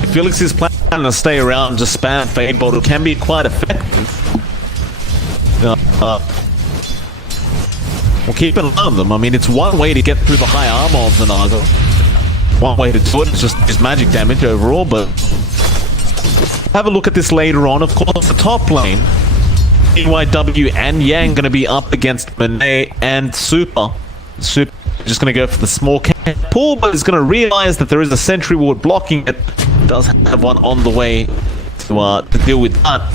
If Felix is planning to stay around and just spam Fade Bolt, it can be quite effective. Well, keep an eye on them. I mean, it's one way to get through the high armor of the Naga. One way to do it is just magic damage overall, but have a look at this later on. Of course, the top lane, EYW and Yang going to be up against Monet and Super. Super just going to go for the small camp pull, but is going to realize that there is a sentry ward blocking it. Does have one on the way to deal with that.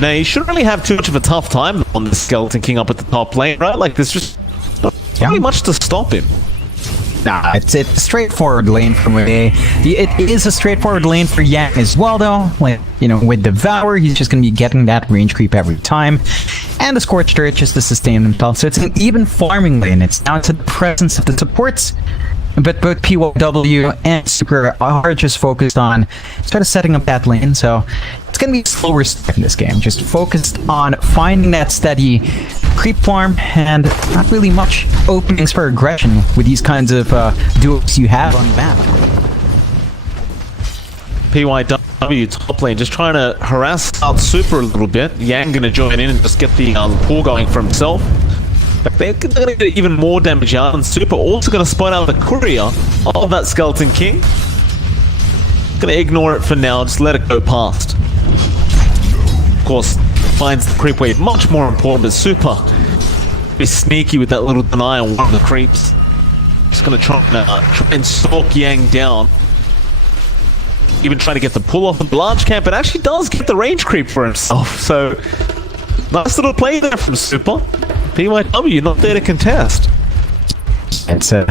Now, you shouldn't really have too much of a tough time on the Skeleton King up at the top lane, right? Like, there's just not really much to stop him. Nah, it's a straightforward lane for Monet. It is a straightforward lane for Yang as well, though. Like, you know, with Devour, he's just going to be getting that range creep every time. And the Scorched Earth just to sustain himself. So it's an even farming lane. It's down to the presence of the supports. But both PYW and Super are just focused on sort of setting up that lane. So it's going to be a slower step in this game. Just focused on finding that steady creep farm and not really much openings for aggression with these kinds of duos you have on the map. PYW top lane just trying to harass out Super a little bit. Yang going to join in and just get the pull going for himself. But they're going to get even more damage out, and Super also going to spot out the courier of that Skeleton King. Going to ignore it for now, just let it go past. Of course, finds the creep wave much more important, but Super be sneaky with that little deny on one of the creeps. Just going to try and stalk Yang down. Even trying to get the pull off the large camp, but actually does get the range creep for himself. So, nice little play there from Super. PYW not there to contest. It's a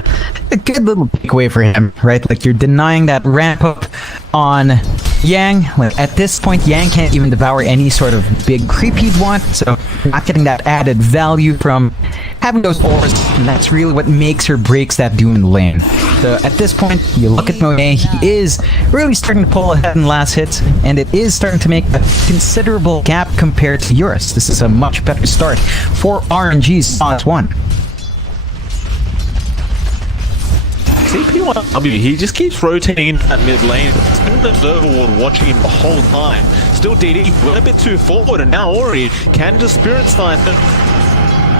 good little takeaway for him, right? Like, you're denying that ramp up on Yang. Like, at this point, Yang can't even devour any sort of big creep he'd want, so not getting that added value from having those auras, and that's really what makes or breaks that Doom in the lane. So at this point, you look at Monet, he is really starting to pull ahead in last hits, and it is starting to make a considerable gap compared to Eurus. This is a much better start for RNG's Sauce 1. CPYW, he just keeps rotating into that mid lane. It's been the Observer Ward watching him the whole time. Still DD went a bit too forward, and now Ori can just Spirit Siphon.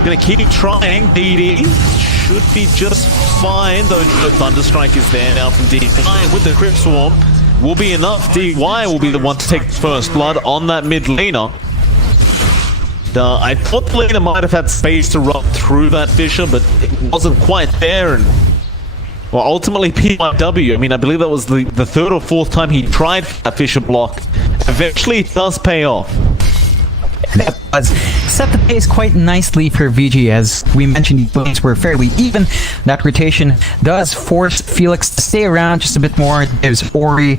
Gonna keep trying. DD should be just fine, though the Thunderstrike is there now from DY with the Crypt Swarm. Will be enough. DY will be the one to take the first blood on that mid laner. I thought the laner might have had space to run through that Fissure, but it wasn't quite there, and well, ultimately PYW, I mean, I believe that was the third or fourth time he tried a Fissure block. Eventually it does pay off. That does set the pace quite nicely for VG. As we mentioned, these lanes were fairly even. That rotation does force Felix to stay around just a bit more. Gives Ori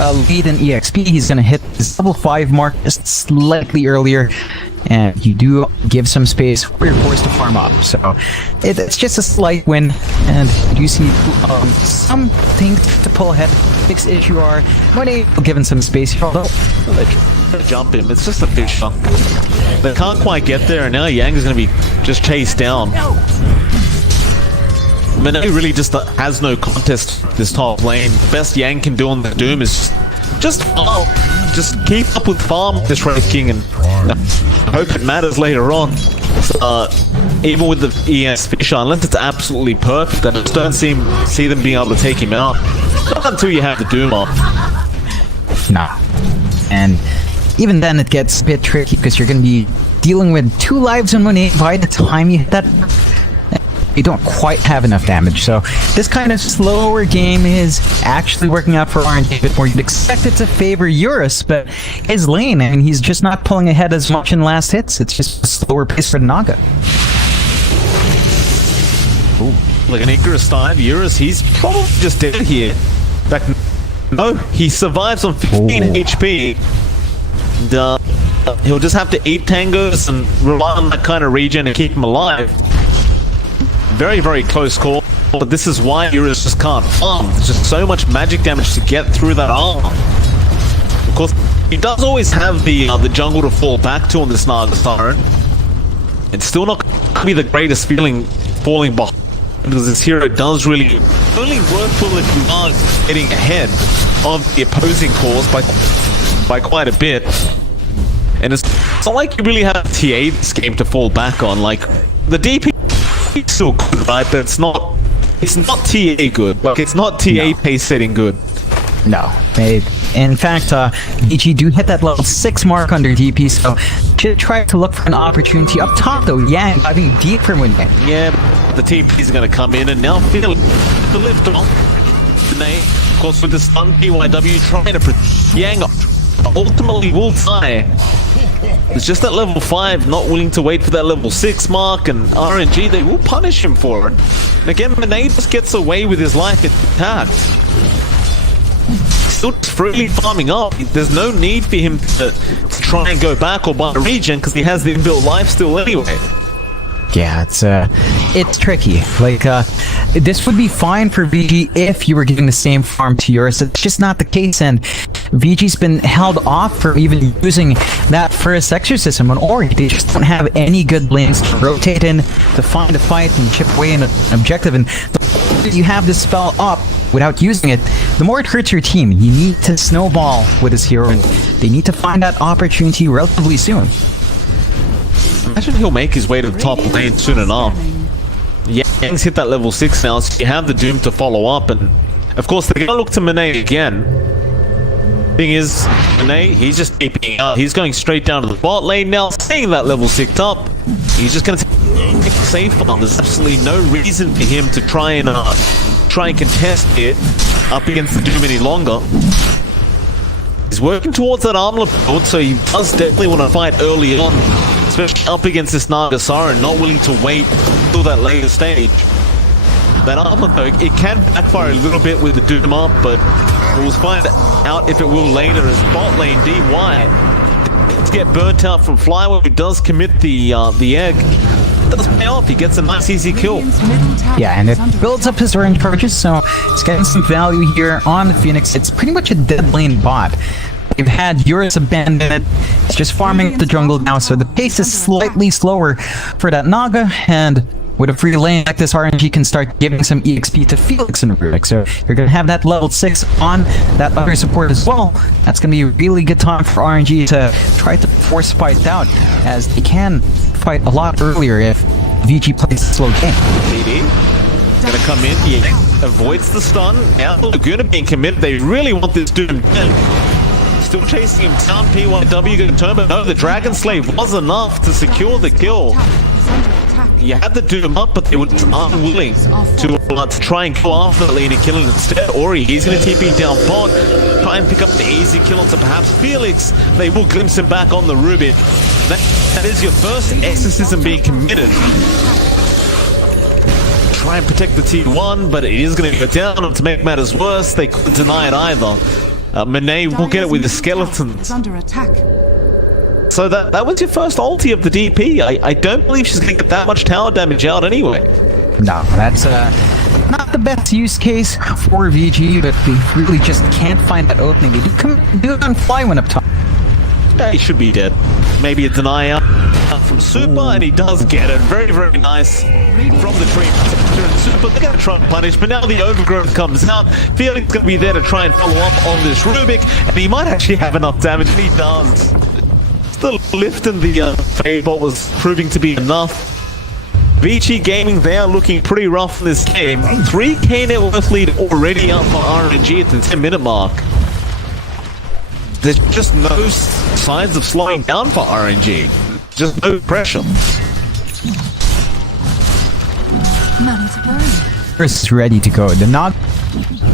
a lead in EXP. He's going to hit his level 5 mark just slightly earlier. And you do give some space for your force to farm up. So it's just a slight win. And you see something to pull ahead. Fix issue are Monet given some space. Although Jump him, it's just a Fissure. They can't quite get there, and now Yang is going to be just chased down. Monet really just has no contest this top lane. The best Yang can do on the Doom is just keep up with farm this Wraith King, and hope it matters later on. Even with the ES Fissure, unless it's absolutely perfect, I just don't see them being able to take him out. Not until you have the Doom off. Nah. And even then it gets a bit tricky because you're going to be dealing with 2 lives on Monet by the time you hit that. they don't quite have enough damage. So this kind of slower game is actually working out for RNG a bit more. You'd expect it to favor Eurus, but his lane, and he's just not pulling ahead as much in last hits. It's just a slower pace for Naga. Ooh, like an Icarus dive. Eurus, he's probably just dead here. In fact, no, he survives on 15 HP. And, he'll just have to eat tangos and rely on that kind of regen to keep him alive. Very, very close call. But this is why Eurus just can't farm. There's just so much magic damage to get through that arm. Of course, he does always have the jungle to fall back to on this Naga Siren. It's still not going to be the greatest feeling falling behind, because this hero does really only worthful if you are getting ahead of the opposing cause by quite a bit. And it's not like you really have TA this game to fall back on. Like, the DP is still good, right? But it's not TA good. Like, it's not TA pace setting good. No. In fact, VG do hit that level 6 mark under DP, so should try to look for an opportunity up top, though. Yeah, diving deep for Moonlight. Yeah, the TP is going to come in and now feel the lift off. And they, of course, with the stun, PYW trying to Yang ultimately will die. It's just that level 5 not willing to wait for that level 6 mark, and RNG, they will punish him for it. And again, Monet just gets away with his life intact. Still freely farming up. There's no need for him to try and go back or buy a regen, because he has the inbuilt life still anyway. Yeah, it's tricky. Like, this would be fine for VG if you were giving the same farm to Eurus. It's just not the case, and VG's been held off from even using that first exorcism on Ori. They just don't have any good lanes to rotate in, to find a fight and chip away an objective, and the more you have this spell up without using it, the more it hurts your team. You need to snowball with this hero, and they need to find that opportunity relatively soon. Imagine he'll make his way to the top lane soon enough. Yang's hit that level 6 now, so you have the Doom to follow up, and of course they're gonna look to Monet again. Thing is, Monet, he's just keeping up. He's going straight down to the bot lane now, seeing that level 6 up. He's just gonna take a safe one. There's absolutely no reason for him to try and contest it up against the Doom any longer. He's working towards that armlet build, so he does definitely want to fight early on, especially up against this Naga Siren, not willing to wait until that later stage. That armlet though, it can backfire a little bit with the Doom up, but we'll find out if it will later, as bot lane DY to get burnt out from Flyway, who does commit the egg. It does pay off. He gets a nice easy kill. Yeah, and it builds up his range purchase, so it's getting some value here on the Phoenix. It's pretty much a dead lane bot. We've had Eurus abandon it. It's just farming the jungle now, so the pace is slightly slower for that Naga, and with a free lane like this, RNG can start giving some EXP to Felix and Rubik. So you're going to have that level 6 on that other support as well. That's going to be a really good time for RNG to try to force fight out, as they can fight a lot earlier if VG plays a slow game. BD gonna come in, avoids the stun. Now Laguna being committed, they really want this Doom dead. Still chasing him down, PYW gonna turn, but no, the Dragon Slave was enough to secure the kill. You had to do him up, but they were unwilling to try and go after that lane and kill it instead. Ori, he's going to TP down bot, try and pick up the easy kill onto perhaps Felix. They will glimpse him back on the Rubik. That is your first exorcism being committed. Try and protect the T1, but it is going to go down, and to make matters worse, they couldn't deny it either. Monet will get it with the skeletons. Under attack. So that was your first ulti of the DP. I don't believe she's going to get that much tower damage out anyway. No, that's not the best use case for VG, but they really just can't find that opening. They do it on fly when up top. Yeah, he should be dead. Maybe a deny out from Super, and he does get it. Very, very nice from the tree. Super, they're going to try and punish, but now the overgrowth comes out. Felix going to be there to try and follow up on this Rubik, and he might actually have enough damage, and he does. The lift in the Fadebot was proving to be enough. VG Gaming, they are looking pretty rough in this game. 3k net worth lead already up for RNG at the 10-minute mark. There's just no signs of slowing down for RNG. Just no pressure. Money to burn. Is ready to go. The Nog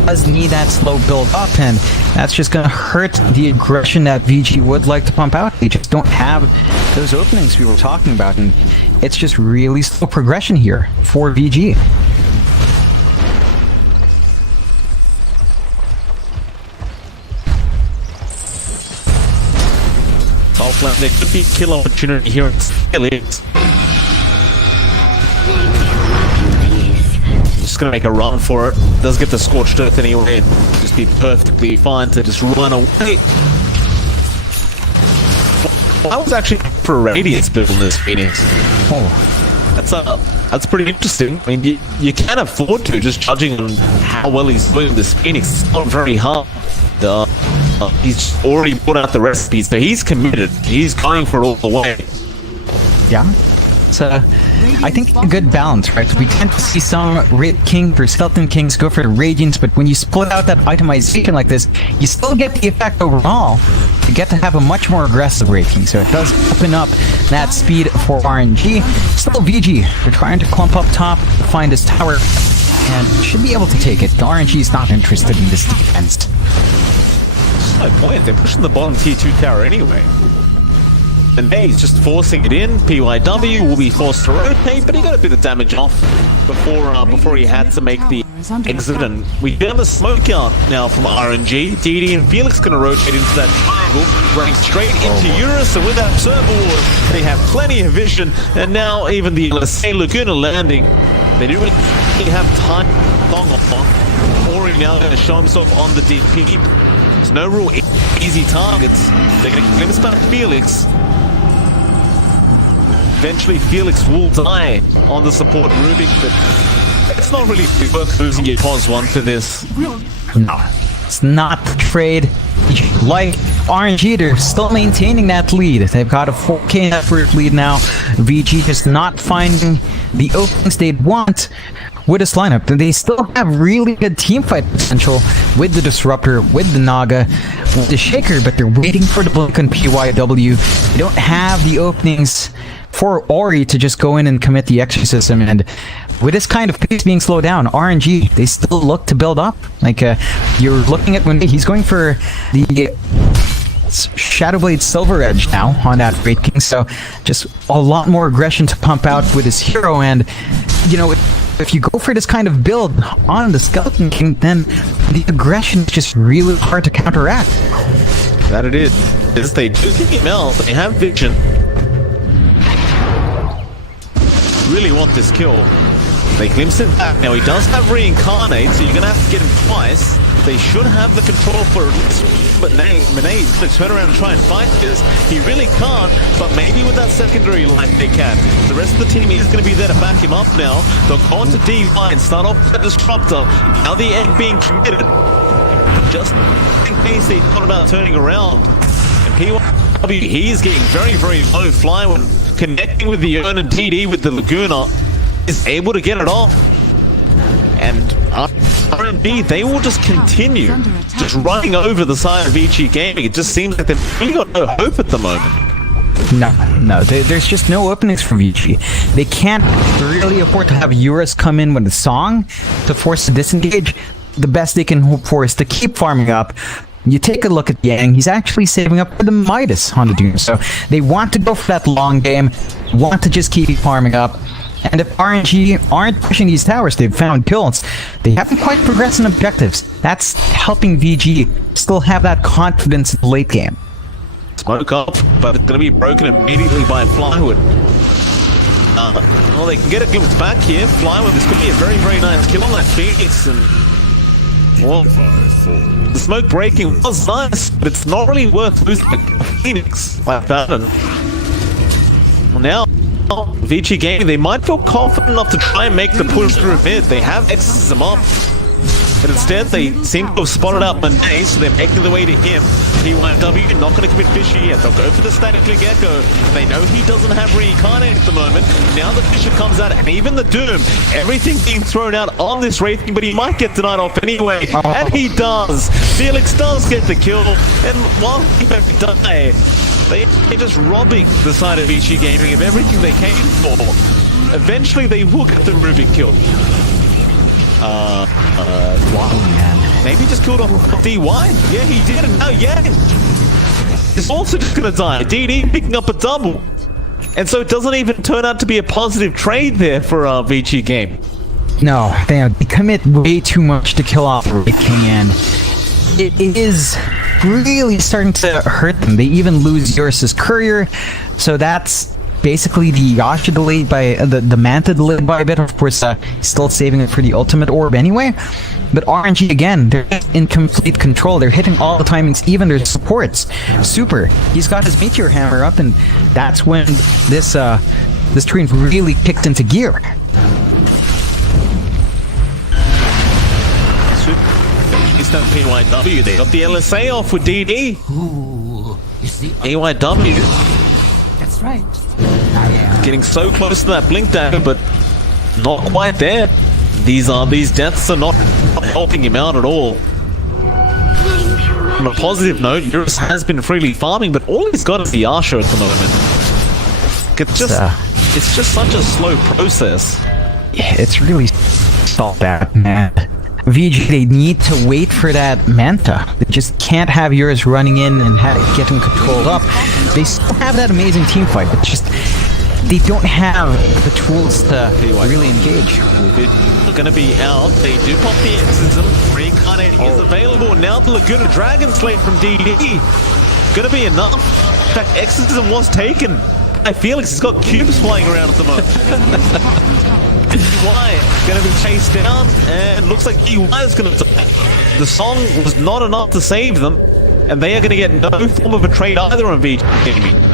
does need that slow build up, and that's just gonna hurt the aggression that VG would like to pump out. They just don't have those openings we were talking about, and it's just really slow progression here for VG. Top lane, there could be a kill opportunity here, and still is. Just gonna make a run for it. Does get the scorched earth anyway. It'd just be perfectly fine to just run away. I was actually for a radiance build in this Phoenix. Oh, that's pretty interesting. I mean, you can afford to, just judging on how well he's doing this Phoenix. It's not very hard. He's already put out the recipes, so he's committed. He's going for it all the way. Yeah. It's I think a good balance, right? We tend to see some Raid King or Skeleton Kings go for the Radiance, but when you split out that itemization like this, you still get the effect overall. You get to have a much more aggressive Raid King, so it does open up that speed for RNG. Still VG, they're trying to clump up top to find this tower, and should be able to take it. The RNG is not interested in this defense. There's no point, they're pushing the bottom tier 2 tower anyway. And he's just forcing it in. PYW will be forced to rotate, but he got a bit of damage off before he had to make the exit. And we have a smoke out now from RNG. DD and Felix going to rotate into that triangle, running straight into Eurus. And with that observer ward, they have plenty of vision. And now even the LSA Laguna landing, they do really have time long off. Ori now going to show himself on the DP. There's no real easy targets. They're going to glimpse back Felix. Eventually Felix will die on the support Rubik, but it's not really worth losing your pause one for this. No, it's not the trade. Like RNG, they're still maintaining that lead. They've got a 4K effort lead now. VG just not finding the openings they'd want with this lineup. They still have really good teamfight potential with the Disruptor, with the Naga, with the Shaker, but they're waiting for the Blink on PYW. They don't have the openings for Ori to just go in and commit the Exorcism, and with this kind of pace being slowed down, RNG, they still look to build up. Like, you're looking at when he's going for the Shadowblade Silver Edge now on that Raid King, so just a lot more aggression to pump out with his hero, and, you know, if you go for this kind of build on the Skeleton King, then the aggression is just really hard to counteract. That it is. They do give him out, they have vision. Really want this kill. They glimpse it back. Now he does have reincarnate, so you're gonna have to get him twice. They should have the control for it, but Mane's gonna turn around and try and fight this. He really can't, but maybe with that secondary line they can. The rest of the team is gonna be there to back him up now. They'll go on to D1 and start off with the Disruptor. Now the egg being committed. Just in case they thought about turning around. And PYW, he's getting very, very low. Flyone connecting with the Urn and DD with the Laguna is able to get it off. And RNG, they will just continue just running over the side of VG Gaming. It just seems like they've really got no hope at the moment. No, there's just no openings for VG. They can't really afford to have Eurus come in with a song to force a disengage. The best they can hope for is to keep farming up. You take a look at Yang, he's actually saving up for the Midas on the Doom, so they want to go for that long game, want to just keep farming up. And if RNG aren't pushing these towers, they've found kills. They haven't quite progressed in objectives. That's helping VG still have that confidence in the late game. Smoke up, but it's going to be broken immediately by Flywood. Well, they can get a glimpse back here. Flywood, this could be a very, very nice kill on that Phoenix, and well, the smoke breaking was nice, but it's not really worth losing a Phoenix like that. And well, now VG Gaming, they might feel confident enough to try and make the push through mid. They have Exorcism up, but instead they seem to have spotted out Monday, so they're making their way to him. PYW not going to commit Fisher yet. They'll go for the Static Link Echo. They know he doesn't have Reincarnate at the moment. Now the Fisher comes out, and even the Doom, everything being thrown out on this Wraithing, but he might get denied off anyway, and he does. Felix does get the kill, and while he might die, they're just robbing the side of VG Gaming of everything they came for. Eventually they will get the Rubik killed. Wow, man. Maybe just killed off DY? Yeah, he did. And now Yang is also just gonna die. DD picking up a double. And so it doesn't even turn out to be a positive trade there for VG game. No, they commit way too much to kill off Wraith King, and it is really starting to hurt them. They even lose Eurus's courier, so that's basically the Yasha delayed by the Manta delayed by a bit. Of course, still saving it for the ultimate orb anyway. But RNG again, they're in complete control. They're hitting all the timings, even their supports. Super. He's got his meteor hammer up, and that's when this train really kicked into gear. It's done PYW. They got the LSA off with DD. PYW. That's right. Getting so close to that blink dagger, but not quite there. These deaths are not helping him out at all. On a positive note, Eurus has been freely farming, but all he's got is the Yasha at the moment. It's just such a slow process. Yeah, it's really so bad, man. VG, they need to wait for that Manta. They just can't have Eurus running in and get him controlled up. They still have that amazing team fight, but just they don't have the tools to really engage. They're going to be out. They do pop the Exorcism. Reincarnating is available. Now the Laguna Dragon Slate from DD. Going to be enough. In fact, Exorcism was taken by Felix. He's got cubes flying around at the moment. DY going to be chased down, and looks like DY is going to die. The song was not enough to save them, and they are going to get no form of a trade either on VG.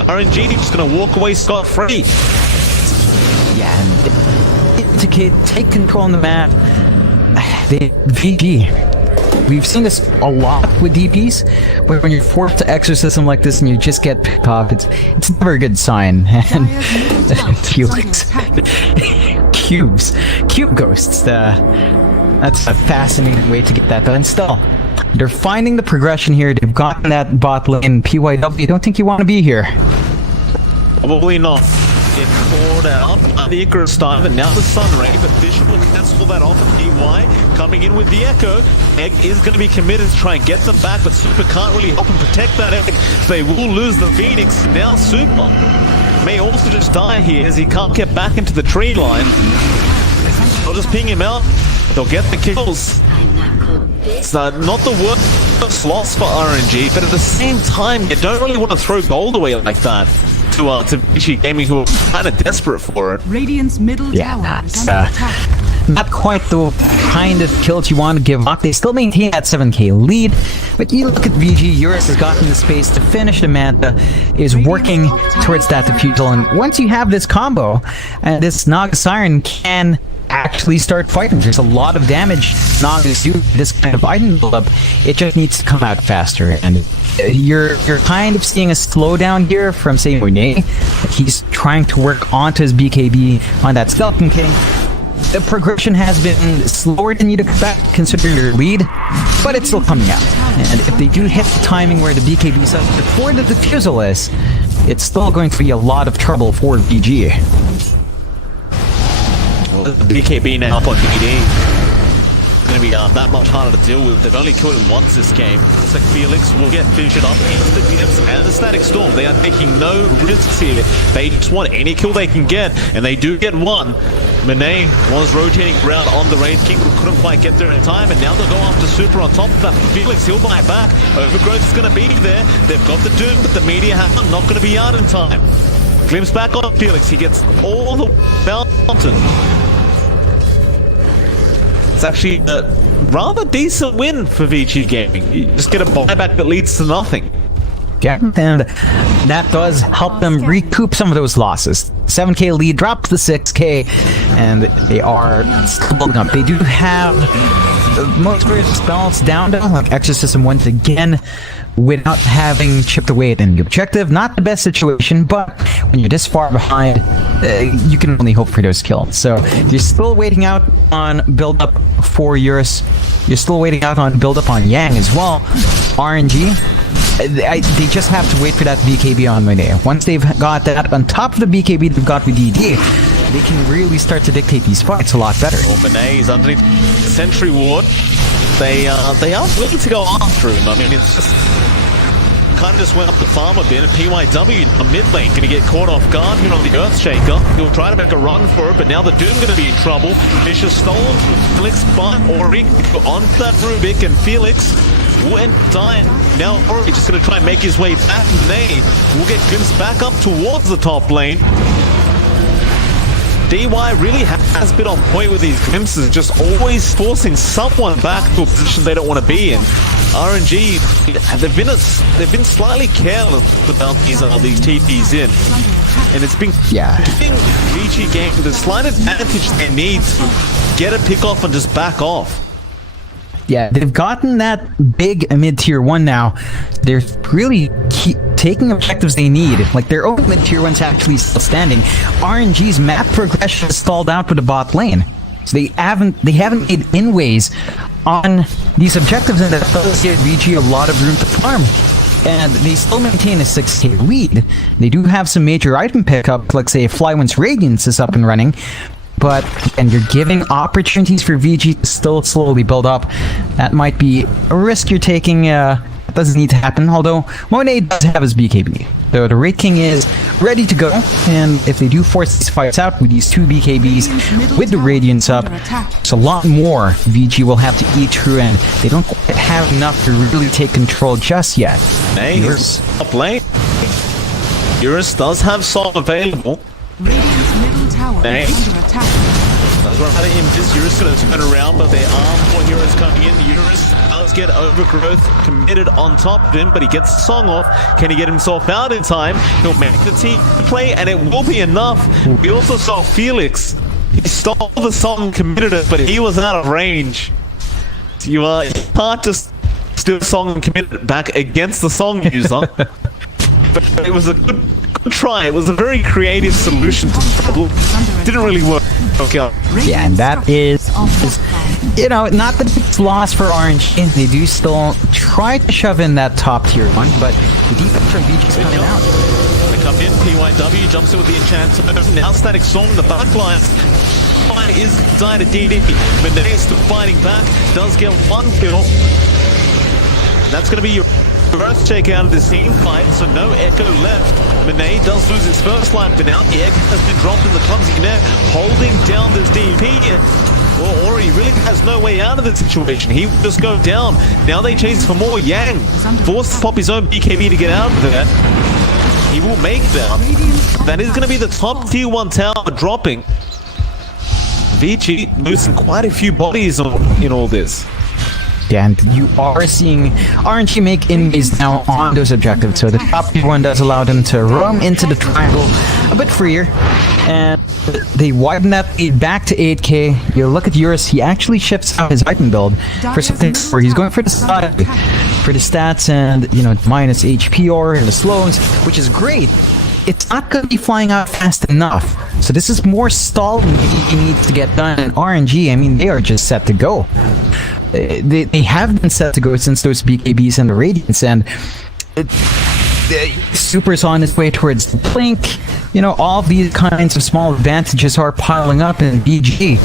RNG just going to walk away scot-free. Yeah, and to take control on the map, VG, we've seen this a lot with DPs, but when you're forced to exorcism like this and you just get picked off, it's never a good sign. And Felix, cube ghosts, that's a fascinating way to get that done. Still, they're finding the progression here. They've gotten that bot lane. PYW, don't think you want to be here. Probably not. Get called out by the Icarus time, and now the Sun Ray, but Bishop will cancel that off at DY. Coming in with the Echo. Egg is going to be committed to try and get them back, but Super can't really help him protect that Egg. They will lose the Phoenix. Now Super may also just die here as he can't get back into the tree line. They'll just ping him out. They'll get the kills. It's not the worst loss for RNG, but at the same time, you don't really want to throw gold away like that to VG Gaming, who are kind of desperate for it. Radiant's middle tower that's is under attack. not quite the kind of kills you want to give up. They still maintain that 7k lead, but you look at VG, Eurus has gotten the space to finish the Manta, is working towards that defusal, and once you have this combo, this Naga Siren can actually start fighting. There's a lot of damage Nagas do this kind of item build-up. It just needs to come out faster, and you're kind of seeing a slowdown here from, say, Monet. He's trying to work onto his BKB on that Skeleton King. The progression has been slower than you'd expect considering your lead, but it's still coming out. And if they do hit the timing where the BKB is up before the defusal is, it's still going to be a lot of trouble for VG. Well, the BKB now up on DD. Going to be that much harder to deal with. They've only killed him once this game. Looks like Felix will get finished up instantly and the Static Storm. They are taking no risks here. They just want any kill they can get, and they do get one. Monet was rotating around on the Wraith King, but couldn't quite get there in time, and now they'll go after Super on top of that. Felix, he'll buy back. Overgrowth is going to be there. They've got the Doom, but the Meteor Hammer not going to be out in time. Glimpse back on Felix. He gets all the mountain. It's actually a rather decent win for VG Gaming. You just get a buyback that leads to nothing. Yeah, and that does help them recoup some of those losses. 7k lead dropped to the 6k, and they are still building up. They do have most of their spells down to, like Exorcism once again, without having chipped away at any objective. Not the best situation, but when you're this far behind, you can only hope for those kills. So you're still waiting out on build-up for Eurus. You're still waiting out on build-up on Yang as well. RNG, they just have to wait for that BKB on Monet. Once they've got that on top of the BKB they've got with DD, they can really start to dictate these fights a lot better. Monet is underneath the Sentry Ward. They are willing to go after him. I mean, it's just kind of just went up the farm a bit. And PYW, a mid lane, going to get caught off guard here on the Earthshaker. He'll try to make a run for it, but now the Doom going to be in trouble. Vicious stolen from Felix, but Ori on that Rubik, and Felix went dying. Now Ori just going to try and make his way back. Monet will get glimpsed back up towards the top lane. DY really has been on point with these glimpses, just always forcing someone back to a position they don't want to be in. RNG, they've been slightly careless about these TPs in, and it's been giving VG game the slight advantage they need to get a pick off and just back off. Yeah, they've gotten that big mid-tier 1 now. They're really taking objectives they need. Like, their own mid-tier 1's actually still standing. RNG's map progression is stalled out with the bot lane. So they haven't made inways on these objectives, and that does give VG a lot of room to farm. And they still maintain a 6k lead. They do have some major item pickup, like say Flywind's Radiance is up and running. But, and you're giving opportunities for VG to still slowly build up. That might be a risk you're taking. It doesn't need to happen, although Monet does have his BKB. So the Raid King is ready to go, and if they do force these fights out with these 2 BKBs, with the Radiance up, it's a lot more VG will have to eat through, and they don't quite have enough to really take control just yet. Hey, up lane. Eurus does have Song available. Radiant's middle tower is under attack. That's right, out of him. Eurus going to turn around, but there are more heroes coming in. Eurus does get Overgrowth committed on top of him, but he gets the Song off. Can he get himself out in time? He'll make the team play, and it will be enough. We also saw Felix. He stole the Song, committed it, but he was out of range. You can't just steal the Song and commit it back against the Song user. But it was a good try. It was a very creative solution to the problem. Didn't really work. Okay. Yeah, and that is, you know, not the biggest loss for RNG. They do still try to shove in that top tier 1, but the defense from VG is coming out. They come in, PYW jumps in with the enchantment. Now Static Storm, the backlines. Is dying to DD. Monet is still fighting back. Does get 1 kill. That's going to be your first check out of this team fight, so no Echo left. Monet does lose his first life, but now the Echo has been dropped in the clumsy net, holding down this DP. Well, Ori really has no way out of the situation. He will just go down. Now they chase for more. Yang forced to pop his own BKB to get out of there. He will make that. That is going to be the top tier 1 tower dropping. VG losing quite a few bodies in all this. Yeah, and you are seeing RNG make inways now on those objectives. So the top tier 1 does allow them to roam into the triangle a bit freer. And they widen that lead back to 8k. You look at Eurus, he actually shifts out his item build for something where he's going for the side, for the stats and, you know, minus HP or and the slows, which is great. It's not going to be flying out fast enough. So this is more stalling he needs to get done. And RNG, I mean, they are just set to go. They have been set to go since those BKBs and the Radiance, and Super's on its way towards the Blink. You know, all of these kinds of small advantages are piling up in BG.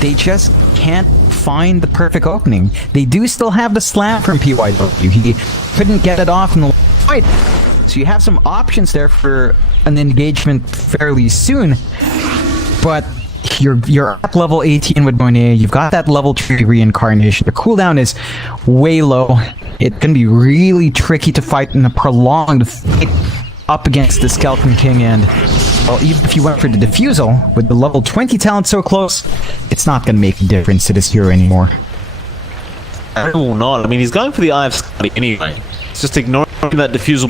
They just can't find the perfect opening. They do still have the slam from PYW. He couldn't get it off in the fight. So you have some options there for an engagement fairly soon. But you're at level 18 with Monet. You've got that level 3 reincarnation. The cooldown is way low. It can be really tricky to fight in a prolonged fight up against the Skeleton King, and well, even if you went for the Diffusal with the level 20 talent so close, it's not going to make a difference to this hero anymore. No, not. I mean, he's going for the Eye of Scotty anyway. It's just ignoring that Diffusal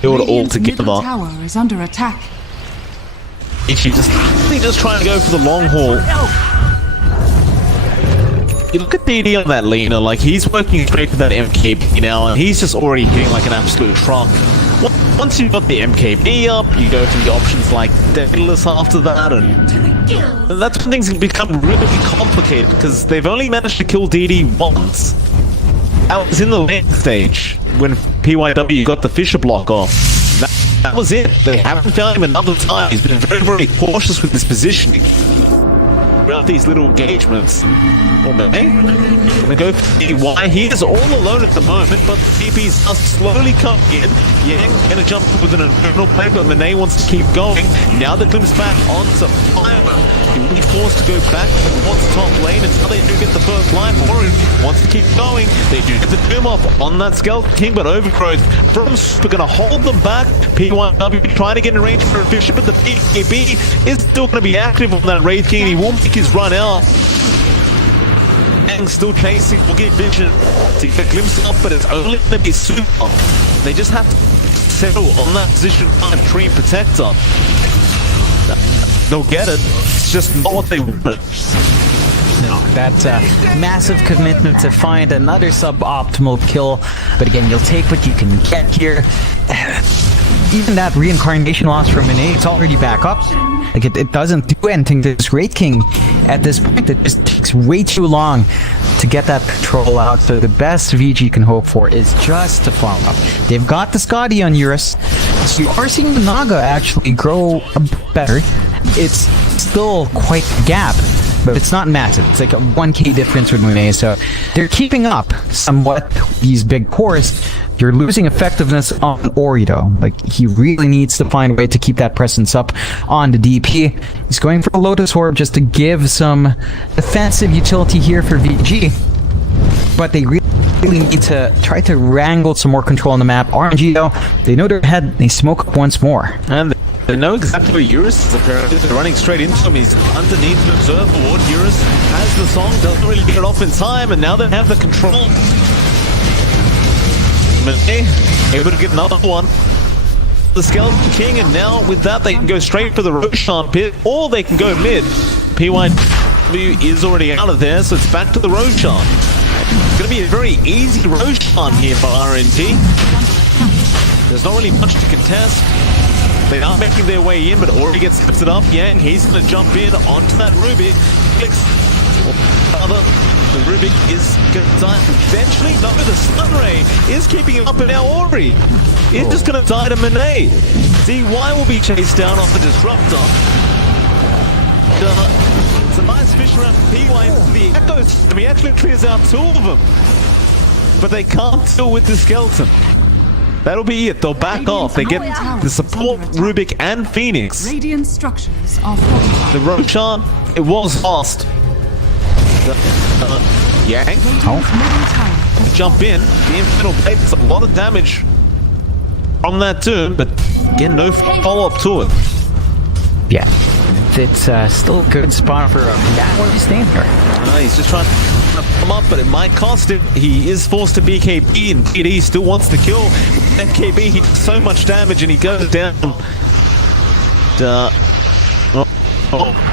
build altogether. Middle tower is under attack. He's just trying to go for the long haul. You look at DD on that Lena, like he's working straight for that MKB now, and he's just already hitting like an absolute truck. Once you've got the MKB up, you go through the options like Daedalus after that, and that's when things become really complicated, because they've only managed to kill DD once. That was in the late stage, when PYW got the Fisher block off. that was it. They haven't found him another time. He's been very, very cautious with his positioning throughout these little engagements. Oh, man. Gonna go for DY. He is all alone at the moment, but TP's are slowly coming in. Yang gonna jump with an internal play, but Monet wants to keep going. Now the glimpse back onto Fiber. He will be forced to go back towards top lane until they do get the first line. Warren wants to keep going. They do get the doom off on that Skeleton King, but Overgrowth from Super gonna hold them back. P1W trying to get in range for a Bishop, but the PKB is still gonna be active on that Wraith King. He won't make his run out. Yang still chasing, will get vision to get a glimpse up, but it's only going to be Super. They just have to settle on that position 5 tree and protector. They'll get it. It's just not what they wanted. No, that's a massive commitment to find another suboptimal kill. But again, you'll take what you can get here. Even that reincarnation loss from Monet, it's already back up. Like, it doesn't do anything to this Wraith King at this point. It just takes way too long to get that control out. So the best VG can hope for is just to follow up. They've got the Scotty on Eurus. So you are seeing the Naga actually grow a bit better. It's still quite a gap, but it's not massive. It's like a 1k difference with Monet. So they're keeping up somewhat these big cores. You're losing effectiveness on Ori though. Like, he really needs to find a way to keep that presence up on the DP. He's going for a Lotus Orb just to give some defensive utility here for VG. But they really need to try to wrangle some more control on the map. RNG though, they know they're ahead. They smoke up once more. And they know exactly where Eurus is apparently. They're running straight into him. He's underneath the observer ward. Eurus has the song, doesn't really get it off in time, and now they have the control. Monet able to get another one. The Skeleton King, and now with that they can go straight for the Roshan pit, or they can go mid. PYW is already out of there, so it's back to the Roshan. It's going to be a very easy Roshan here for RNG. There's not really much to contest. They are making their way in, but Ori gets lifted up. Yang, he's going to jump in onto that Rubik. Clicks. The Rubik is going to die eventually. No, the Stun Ray is keeping him up, and now Ori is just going to die to Monet. DY will be chased down off the Disruptor. It's a nice fish around PY. The Echoes, he actually clears out 2 of them. But they can't deal with the Skeleton. That'll be it. They'll back off. They get the support Rubik and Phoenix. Radiant structures are fortified. The Roshan, it was lost. Yang, jump in. The Infernal Blade does a lot of damage from that tune, but again, no follow-up to it. Yeah, it's still a good spot for where he's staying here. He's just trying to come up, but it might cost him. He is forced to BKB, and PD still wants to kill. With BKB, he does so much damage, and he goes down.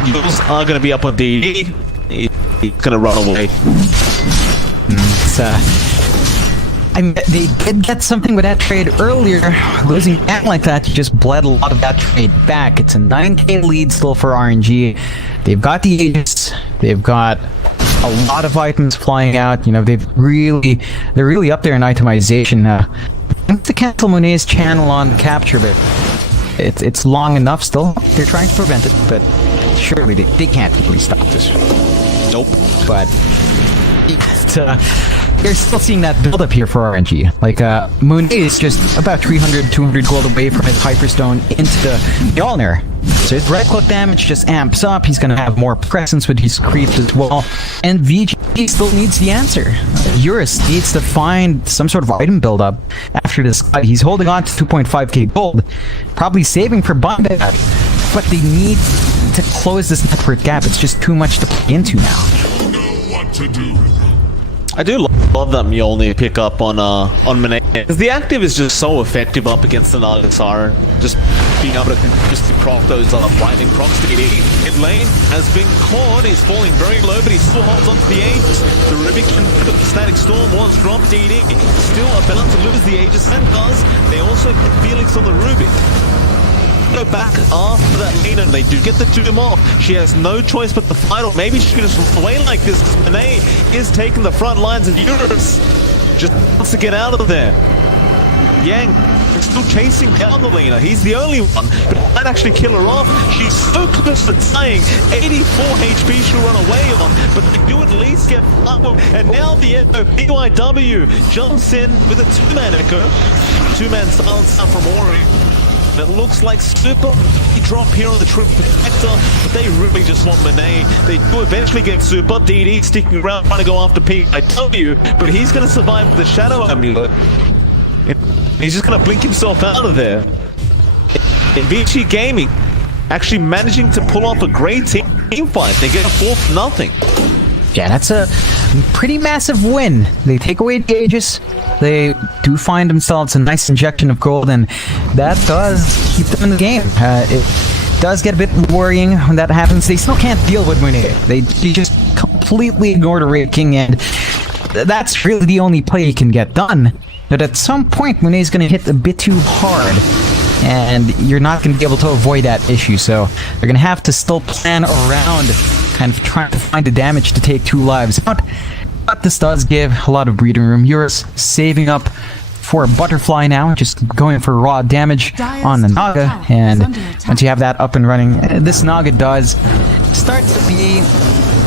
Jules are going to be up on DD. He's going to run away. I mean, they did get something with that trade earlier. Losing that like that, you just bled a lot of that trade back. It's a 9k lead still for RNG. They've got the Aegis. They've got a lot of items flying out. You know, they're really up there in itemization. To cancel Monet's channel on capture, but it's long enough still. They're trying to prevent it, but surely they can't really stop this. Nope. But you're still seeing that build up here for RNG. Like, Monet is just about 200 gold away from his Hyperstone into the Mjolnir. So his red cloak damage just amps up. He's going to have more presence with his creeps as well. And VG still needs the answer. Eurus needs to find some sort of item build up after this. He's holding on to 2.5k gold, probably saving for buyback. But they need to close this network gap. It's just too much to play into now. What to do? I do love that Mjolnir pick up on Monet, because the active is just so effective up against the Naga Siren. Just being able to just proc those blinding procs to DD. Mid lane has been caught. He's falling very low, but he still holds onto the Aegis. The Rubik the Static Storm was dropped. DD still about to lose the Aegis, and does. They also put Felix on the Rubik. Go back after that lead, and they do get the doom off. She has no choice but to fight, or maybe she could just run away like this, because Monet is taking the front lines, and Eurus just wants to get out of there. Yang is still chasing down the Lena. He's the only one, but he might actually kill her off. She's so close to dying. 84 HP she'll run away on, but they do at least get Echo. And now the Echo, BYW, jumps in with a two-man Echo. Two-man silence out from Ori. It looks like super drop here on the trip protector, but they really just want Monet. They do eventually get super. DD sticking around trying to go after PIW, but he's going to survive with the Shadow Amulet. He's just going to blink himself out of there. And VG Gaming actually managing to pull off a great team fight. They get a 4-0. Yeah, that's a pretty massive win. They take away the Aegis. They do find themselves a nice injection of gold, and that does keep them in the game. It does get a bit worrying when that happens. They still can't deal with Monet. They just completely ignore the Raid King, and that's really the only play he can get done. But at some point, Monet's going to hit a bit too hard, and you're not going to be able to avoid that issue. So they're going to have to still plan around kind of trying to find the damage to take 2 lives out. But this does give a lot of breathing room. Eurus saving up for a butterfly now, just going for raw damage on the Naga. And once you have that up and running, this Naga does start to be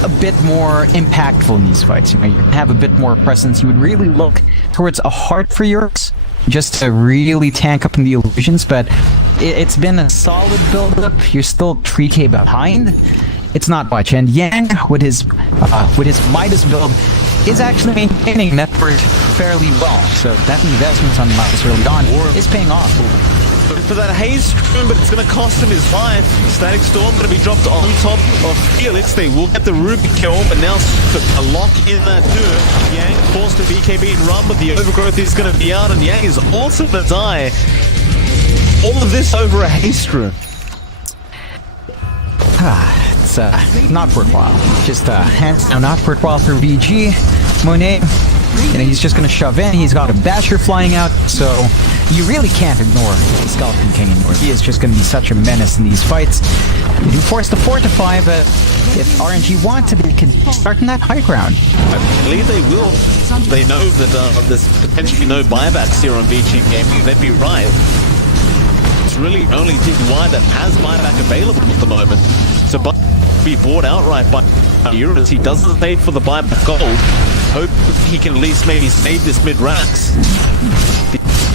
a bit more impactful in these fights. You have a bit more presence. You would really look towards a heart for Eurus, just to really tank up in the illusions. But it's been a solid build-up. You're still 3k behind. It's not much, and Yang with his Midas build is actually maintaining network fairly well. So that investment on Midas early on is paying off. For that Haze Scream, but it's going to cost him his life. Static Storm going to be dropped on top of Felix. They will get the Ruby kill, but now a lock in that too. Yang forced to BKB and run, but the overgrowth is going to be out, and Yang is also going to die. All of this over a Haze Scream. It's not worthwhile. Just hands down not worthwhile for VG. Monet, he's just gonna shove in. He's got a Basher flying out, so you really can't ignore the Skeleton King anymore. He is just gonna be such a menace in these fights. They do force the fortify, but if RNG want to, they can start in that high ground. I believe they will. They know that there's potentially no buybacks here on VG Gaming. They'd be right. It's really only DY that has buyback available at the moment. So be bought outright by Eurus. He doesn't pay for the buyback gold. Hope he can at least maybe save this mid-racks.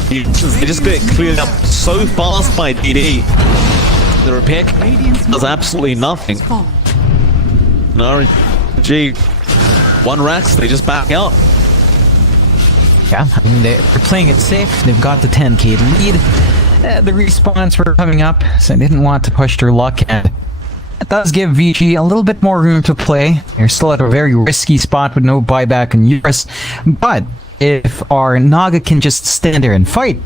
They just get cleared up so fast by DD. The repair does absolutely nothing. No RNG. 1 racks, they just back out. Yeah, I mean, they're playing it safe. They've got the 10k lead. The respawns were coming up, so they didn't want to push their luck, and it does give VG a little bit more room to play. They're still at a very risky spot with no buyback in Eurus, but if our Naga can just stand there and fight,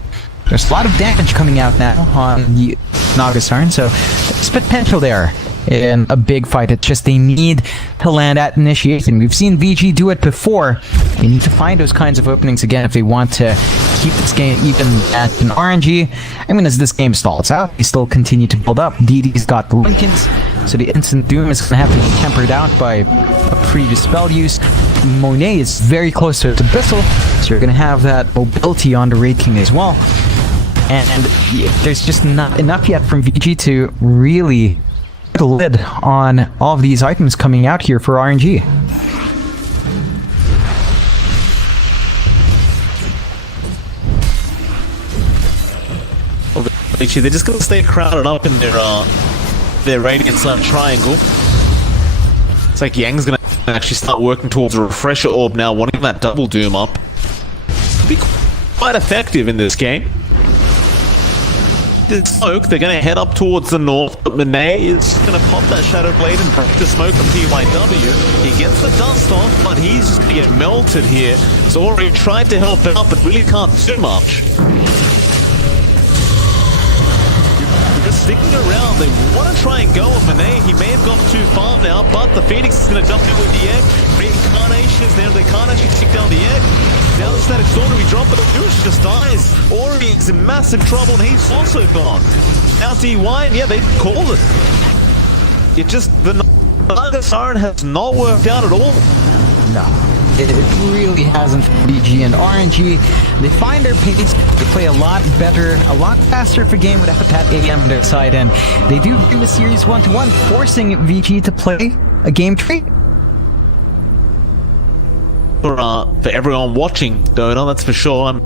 there's a lot of damage coming out now on the Naga Sarn, so there's potential there in a big fight. It's just they need to land at initiation. We've seen VG do it before. They need to find those kinds of openings again if they want to keep this game even at an RNG. I mean, as this game stalls out, they still continue to build up. DD's got the Lincolns, so the instant doom is going to have to be tempered out by a previous spell use. Monet is very close to Abyssal, so you're going to have that mobility on the Raid King as well. And there's just not enough yet from VG to really put a lid on all of these items coming out here for RNG. They're just gonna stay crowded up in their Radiant Sun triangle. It's like Yang's gonna actually start working towards a refresher orb now, wanting that double doom up. Be quite effective in this game. The smoke, they're gonna head up towards the north, but Monet is gonna pop that Shadow Blade and break the smoke from PYW. He gets the dust off, but he's just gonna get melted here. So Ori tried to help out, but really can't do much. Just sticking around, they want to try and go with Monet. He may have gone too far now, but the Phoenix is going to jump in with the egg. Reincarnation is there, they can't actually stick down the egg. Now the Static Storm will be dropped, but Douche just dies. Ori is in massive trouble, and he's also gone. Now DY, and yeah, they called it. It just, the Naga Siren has not worked out at all. No. it really hasn't for BG and RNG. They find their pace, they play a lot better, a lot faster of a game without that AM on their side, and they do bring the series 1-1, forcing VG to play a game 3. For everyone watching Dota, that's for sure.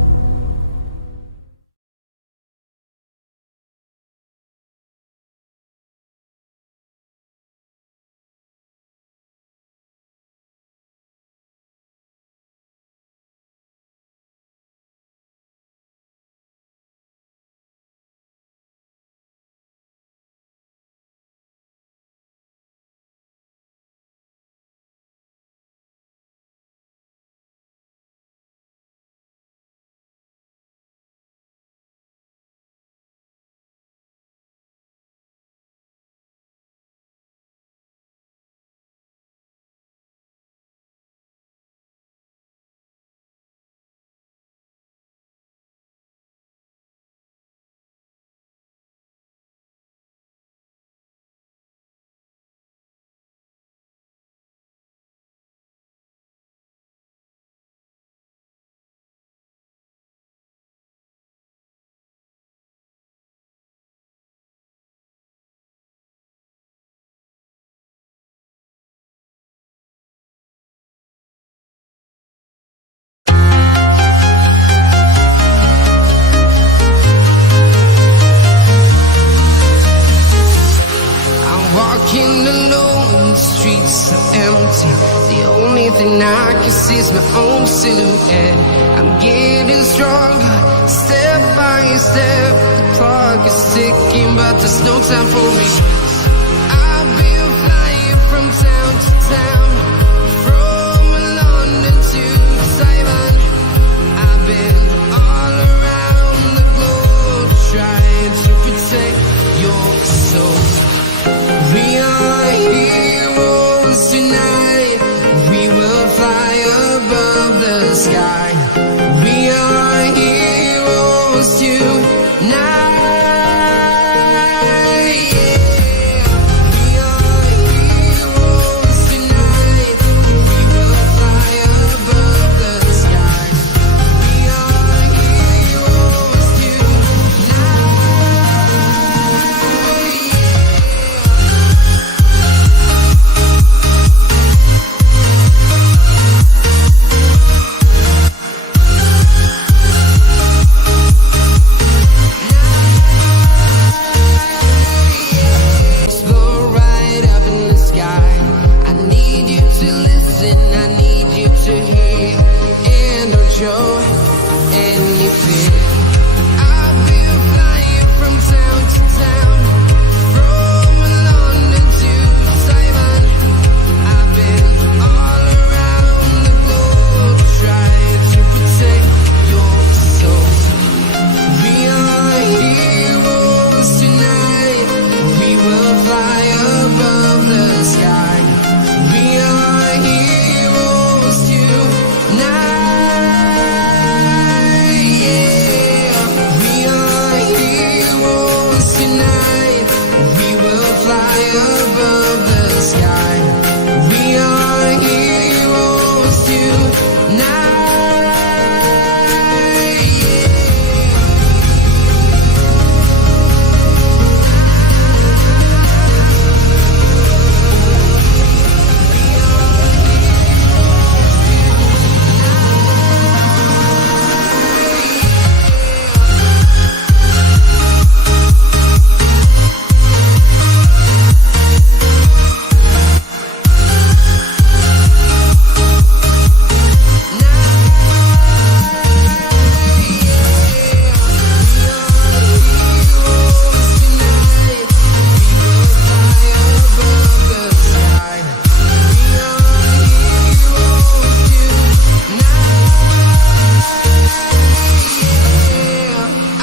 Walking alone, the streets are empty. The only thing I can see is my own silhouette. I'm getting stronger, step by step. The clock is ticking, but there's no time for me. I've been flying from town to town, from London to Taiwan. I've been all around the globe, trying to protect your soul. We are heroes tonight. We will fly above the sky. We are heroes tonight. Yeah. We are heroes tonight. We will fly above the sky. We are heroes tonight. Explore right up in the sky. I need you to listen, I need you to hear, and don't show any fear. I've been flying from town to town, from London to Taiwan. I've been all around the globe, trying to protect your soul. We are heroes tonight. We will fly above the sky. We are heroes tonight. Yeah. We are heroes tonight. We will fly above the sky. We are heroes tonight.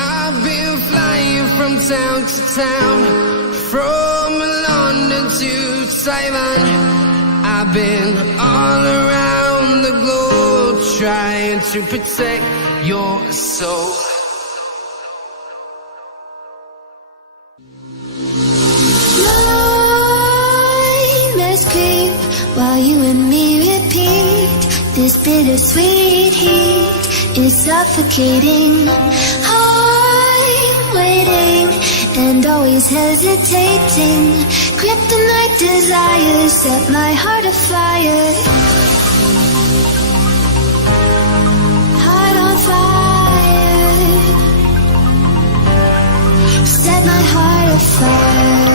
I've been flying from town to town, from London to Taiwan. I've been all around the globe, trying to protect your soul. Nightmares creep while you and me repeat This bittersweet heat is suffocating. I'm waiting and always hesitating. Kryptonite desires set my heart afire. Heart on fire. Set my heart afire.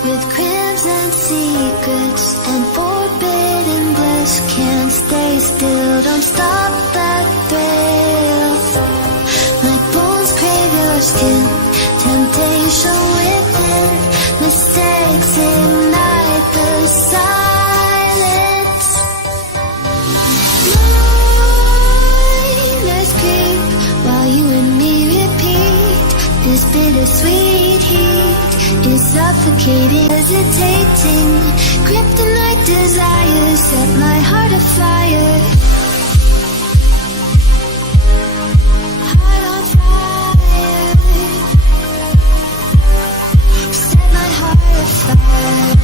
With crimson secrets and forbidden bliss, can't stay still, don't stop that thrill. My bones crave your skin, temptation within, mistakes ignite the silence. Nightmares creep while you and me repeat. This bittersweet heat is suffocating, hesitating. Kryptonite desires set my heart afire. Heart on fire. Set my heart afire.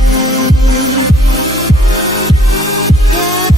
Yeah.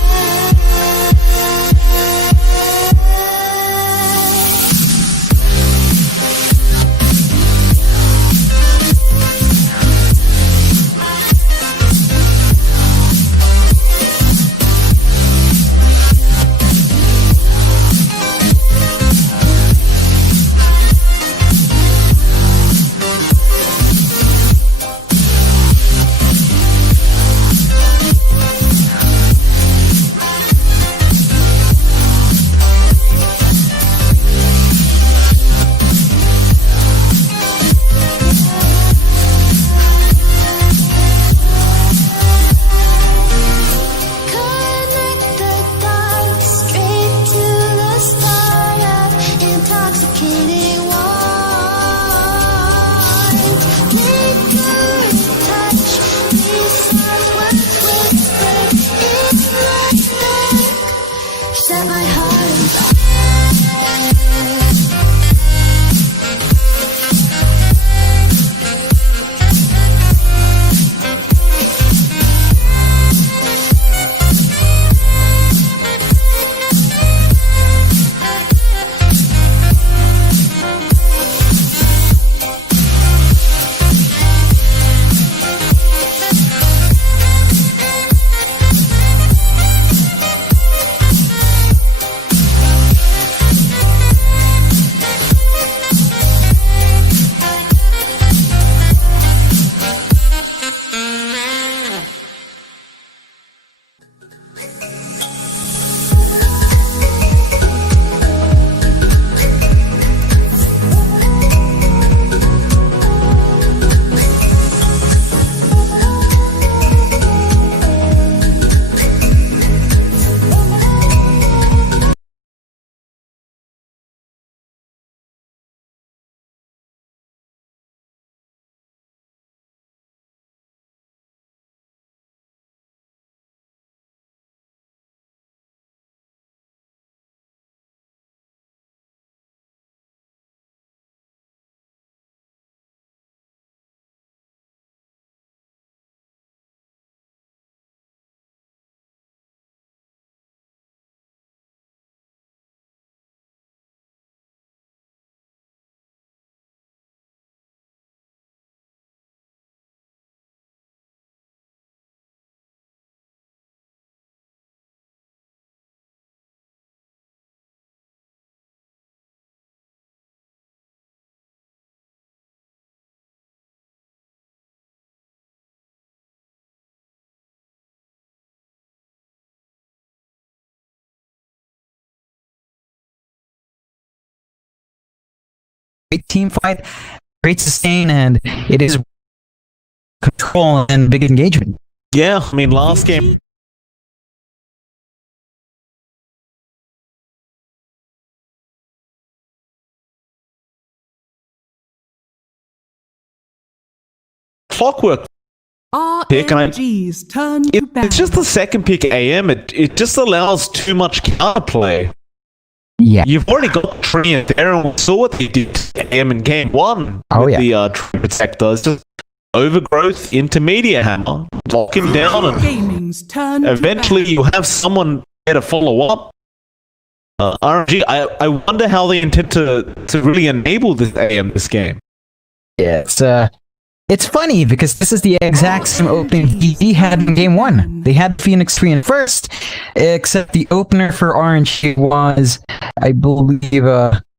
great team fight, great sustain, and it is control and big engagement. Yeah, I mean, last game. Clockwork pick, and RNG's turn to it's just the second pick AM. It just allows too much counterplay. Yeah. You've already got Treant there, and we saw what they did to AM in game one with the Tree Protector. It's just overgrowth, intermediate hammer, lock him down, and Gaming's turn eventually to you have someone there to follow up. RNG, I wonder how they intend to really enable this AM this game. Yeah, it's funny because this is the exact same opening VG had in game one. They had Phoenix 3 in first, except the opener for RNG was, I believe,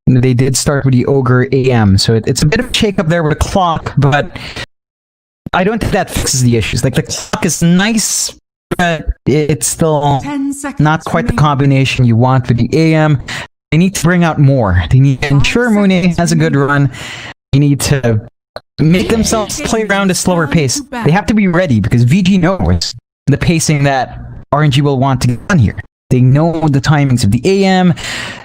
they did start with the Ogre AM. So it's a bit of a shake-up there with the clock, but I don't think that fixes the issues. Like, the clock is nice, but it's still 10 seconds not quite the remaining. combination you want with the AM. They need to bring out more. They need to ensure Monet has a good run. They need to make themselves play around a slower pace. They have to be ready because VG knows the pacing that RNG will want to get done here. They know the timings of the AM,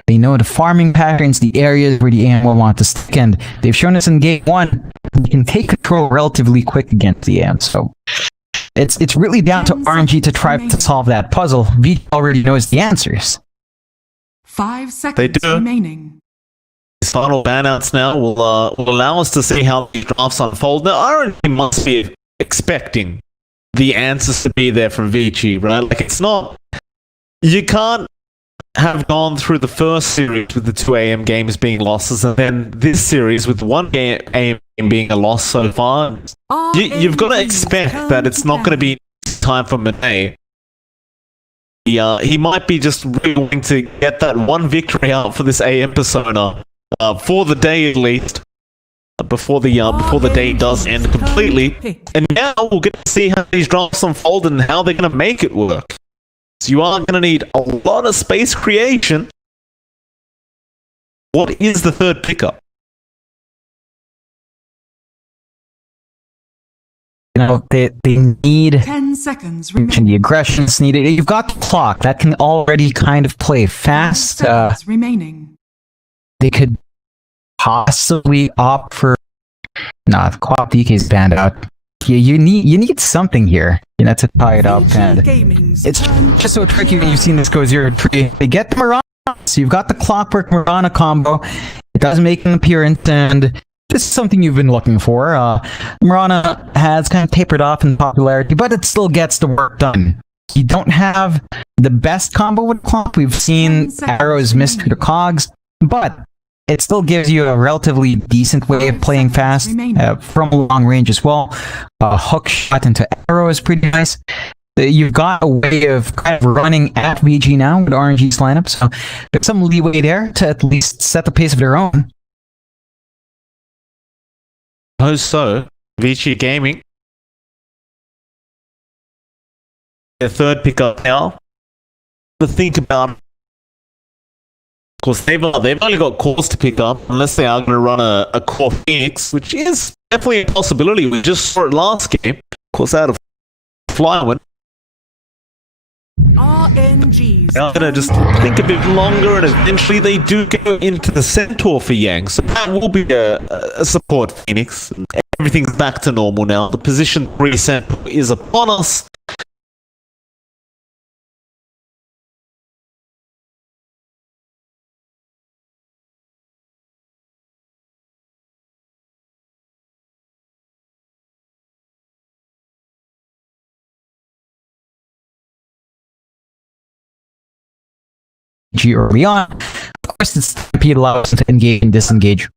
they know the farming patterns, the areas where the AM will want to stick, and they've shown us in game one they can take control relatively quick against the AM. So it's really down to RNG to try to solve that puzzle. VG already knows the answers. 5 seconds do. remaining. These final banouts now will allow us to see how these drafts unfold. Now, RNG must be expecting the answers to be there from Vici, right? Like, it's not... You can't have gone through the first series with the 2 AM games being losses, and then this series with 1 game AM being a loss so far. You've got to expect that it's not going to be time for Monet. He might be just really wanting to get that one victory out for this AM persona. For the day at least, before the day does end completely, and now we'll get to see how these drafts unfold and how they're going to make it work. So you are going to need a lot of space creation. What is the third pickup? You know, they need 10 seconds and remaining. the aggression's needed. You've got the clock that can already kind of play fast. Seconds remaining. They could possibly opt for. Nah, the co-op DK's banned out. You need something here, you know, to tie it up, and Gaming's it's turn just so tricky when you've seen this go 0-3. They get the Mirana, so you've got the Clockwork Mirana combo. It does make an appearance, and this is something you've been looking for. Mirana has kind of tapered off in popularity, but it still gets the work done. You don't have the best combo with Clock. We've seen arrows missed through the cogs, but it still gives you a relatively decent way of playing fast from long range as well. A hook shot into arrow is pretty nice. You've got a way of kind of running at VG now with RNG's lineup, so there's some leeway there to at least set the pace of their own. Suppose so. Vici Gaming. Their third pickup now. To think about. Of course, they've only got cores to pick up, unless they are going to run a core Phoenix, which is definitely a possibility. We just saw it last game. Of course, out of Flywind. RNG's Now I'm going to just think a bit longer, and eventually they do go into the Centaur for Yang. So that will be a support Phoenix. Everything's back to normal now. The position 3 Centaur is upon us. Early on, of course, this TP allows them to engage and disengage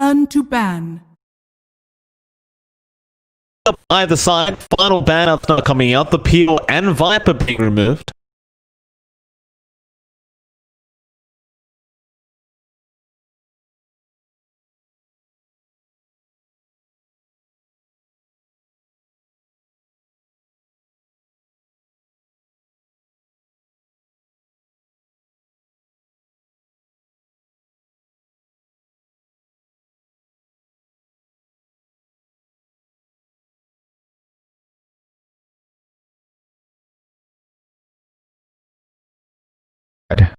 Turn to ban. Up either side, final ban out's not coming out. The Peel and Viper being removed.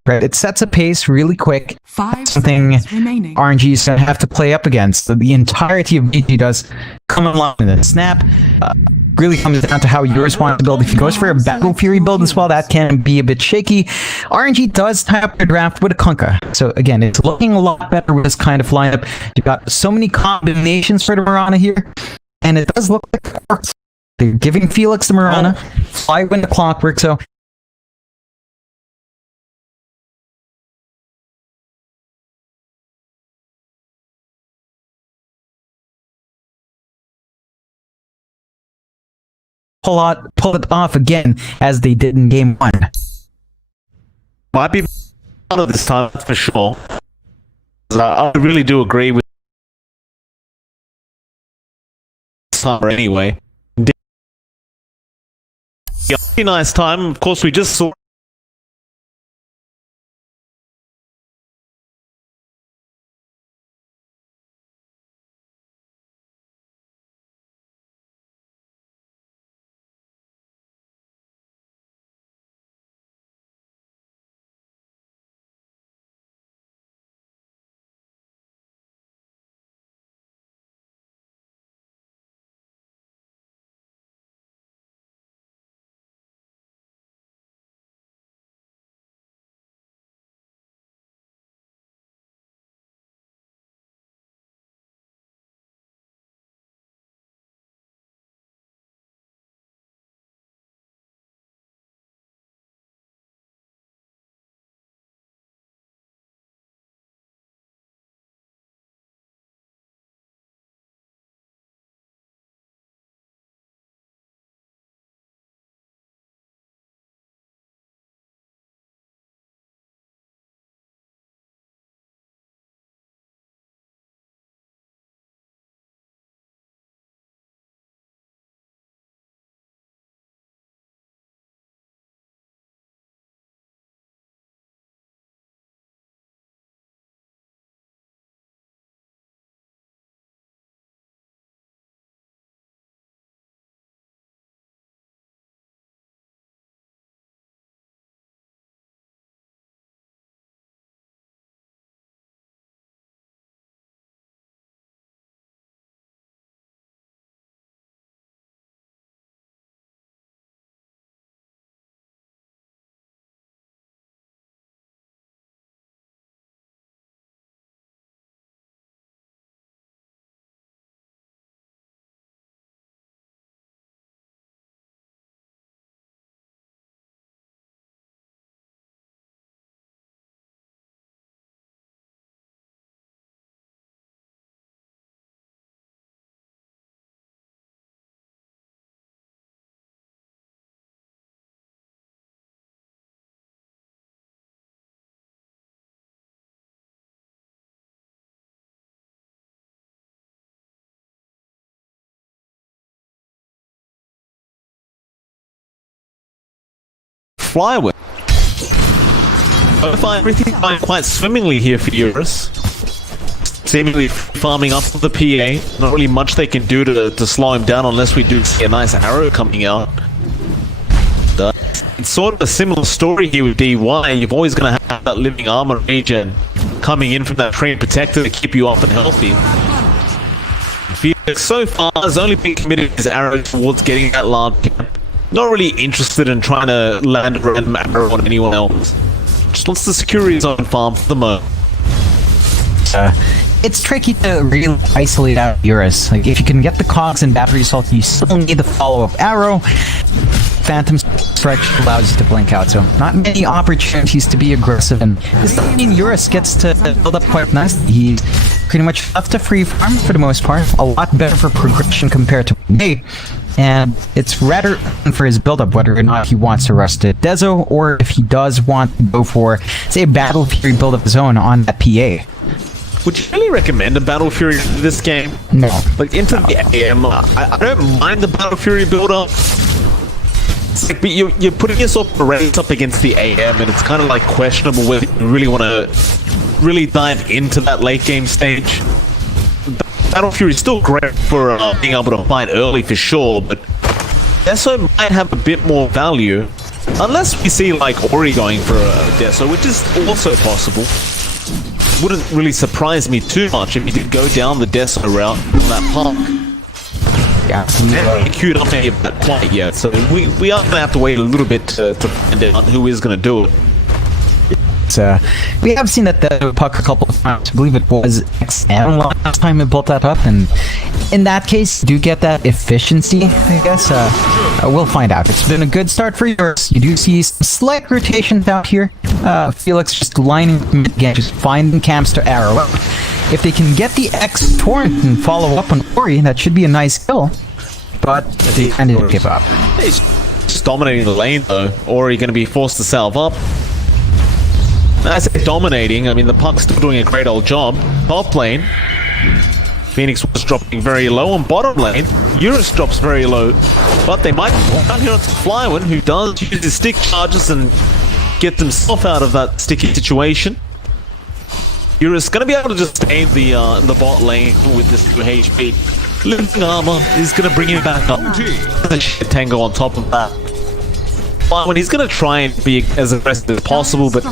Right, it sets a pace really quick. 5 Something seconds remaining. RNG is going to have to play up against. The entirety of BG does come along with it. Snap really comes down to how yours want to build. If he goes for a Battle Fury build as well, that can be a bit shaky. RNG does tie up their draft with a Kunkka. So again, it's looking a lot better with this kind of lineup. You've got so many combinations for the Mirana here, and it does look like it works. They're giving Felix the Mirana, fly when the clockwork, so pull it off again as they did in game 1. Might be part of this time for sure. I really do agree with summer anyway. Yeah, pretty nice time. Of course, we just saw fly with. I find everything going quite swimmingly here for Eurus. Seemingly farming up the PA. Not really much they can do to slow him down unless we do see a nice arrow coming out. It's sort of a similar story here with DY. You're always going to have that living armor regen coming in from that train protector to keep you up and healthy. Felix so far has only been committed his arrow towards getting that large camp. Not really interested in trying to land a random arrow on anyone else. Just wants to secure his own farm for the moment. It's tricky to really isolate out Eurus. Like, if you can get the cogs and battery assault, you still need the follow-up arrow. Phantom Strike allows you to blink out, so not many opportunities to be aggressive. And this mean Eurus gets to build up quite nicely. He's pretty much left a free farm for the most part. A lot better for progression compared to me. And it's rather for his build-up whether or not he wants to rush to Dezo, or if he does want to go for, say, a Battle Fury build of his own on that PA. Would you really recommend a Battle Fury for this game? No. Like, into the AM, I don't mind the Battle Fury build-up. It's like, but you're putting yourself raised up against the AM, and it's kind of like questionable whether you really want to really dive into that late game stage. Battle Fury is still great for being able to fight early for sure, but Deso might have a bit more value, unless we see like Ori going for a Deso, which is also possible. Wouldn't really surprise me too much if you did go down the Deso route on that park. Yeah, We haven't really queued up any of that quite yet, so we are going to have to wait a little bit to find out who is going to do it. we have seen that the puck a couple of times. I believe it was XM last time it built that up, and in that case, do get that efficiency, I guess. We'll find out. It's been a good start for yours. You do see some slight rotations out here. Felix just lining again, just finding camps to arrow up. If they can get the X Torrent and follow up on Ori, that should be a nice kill. But they kind of give up. He's just dominating the lane though. Ori going to be forced to salve up. I say dominating, I mean the puck's still doing a great old job. Top lane, Phoenix was dropping very low. On bottom lane, Eurus drops very low. But they might walk down here onto Flywind, who does use his stick charges and get himself out of that sticky situation. Eurus going to be able to just stay in the bot lane with this 2 HP. Living armor is going to bring him back up. Tango on top of that. When he's going to try and be as aggressive as possible, but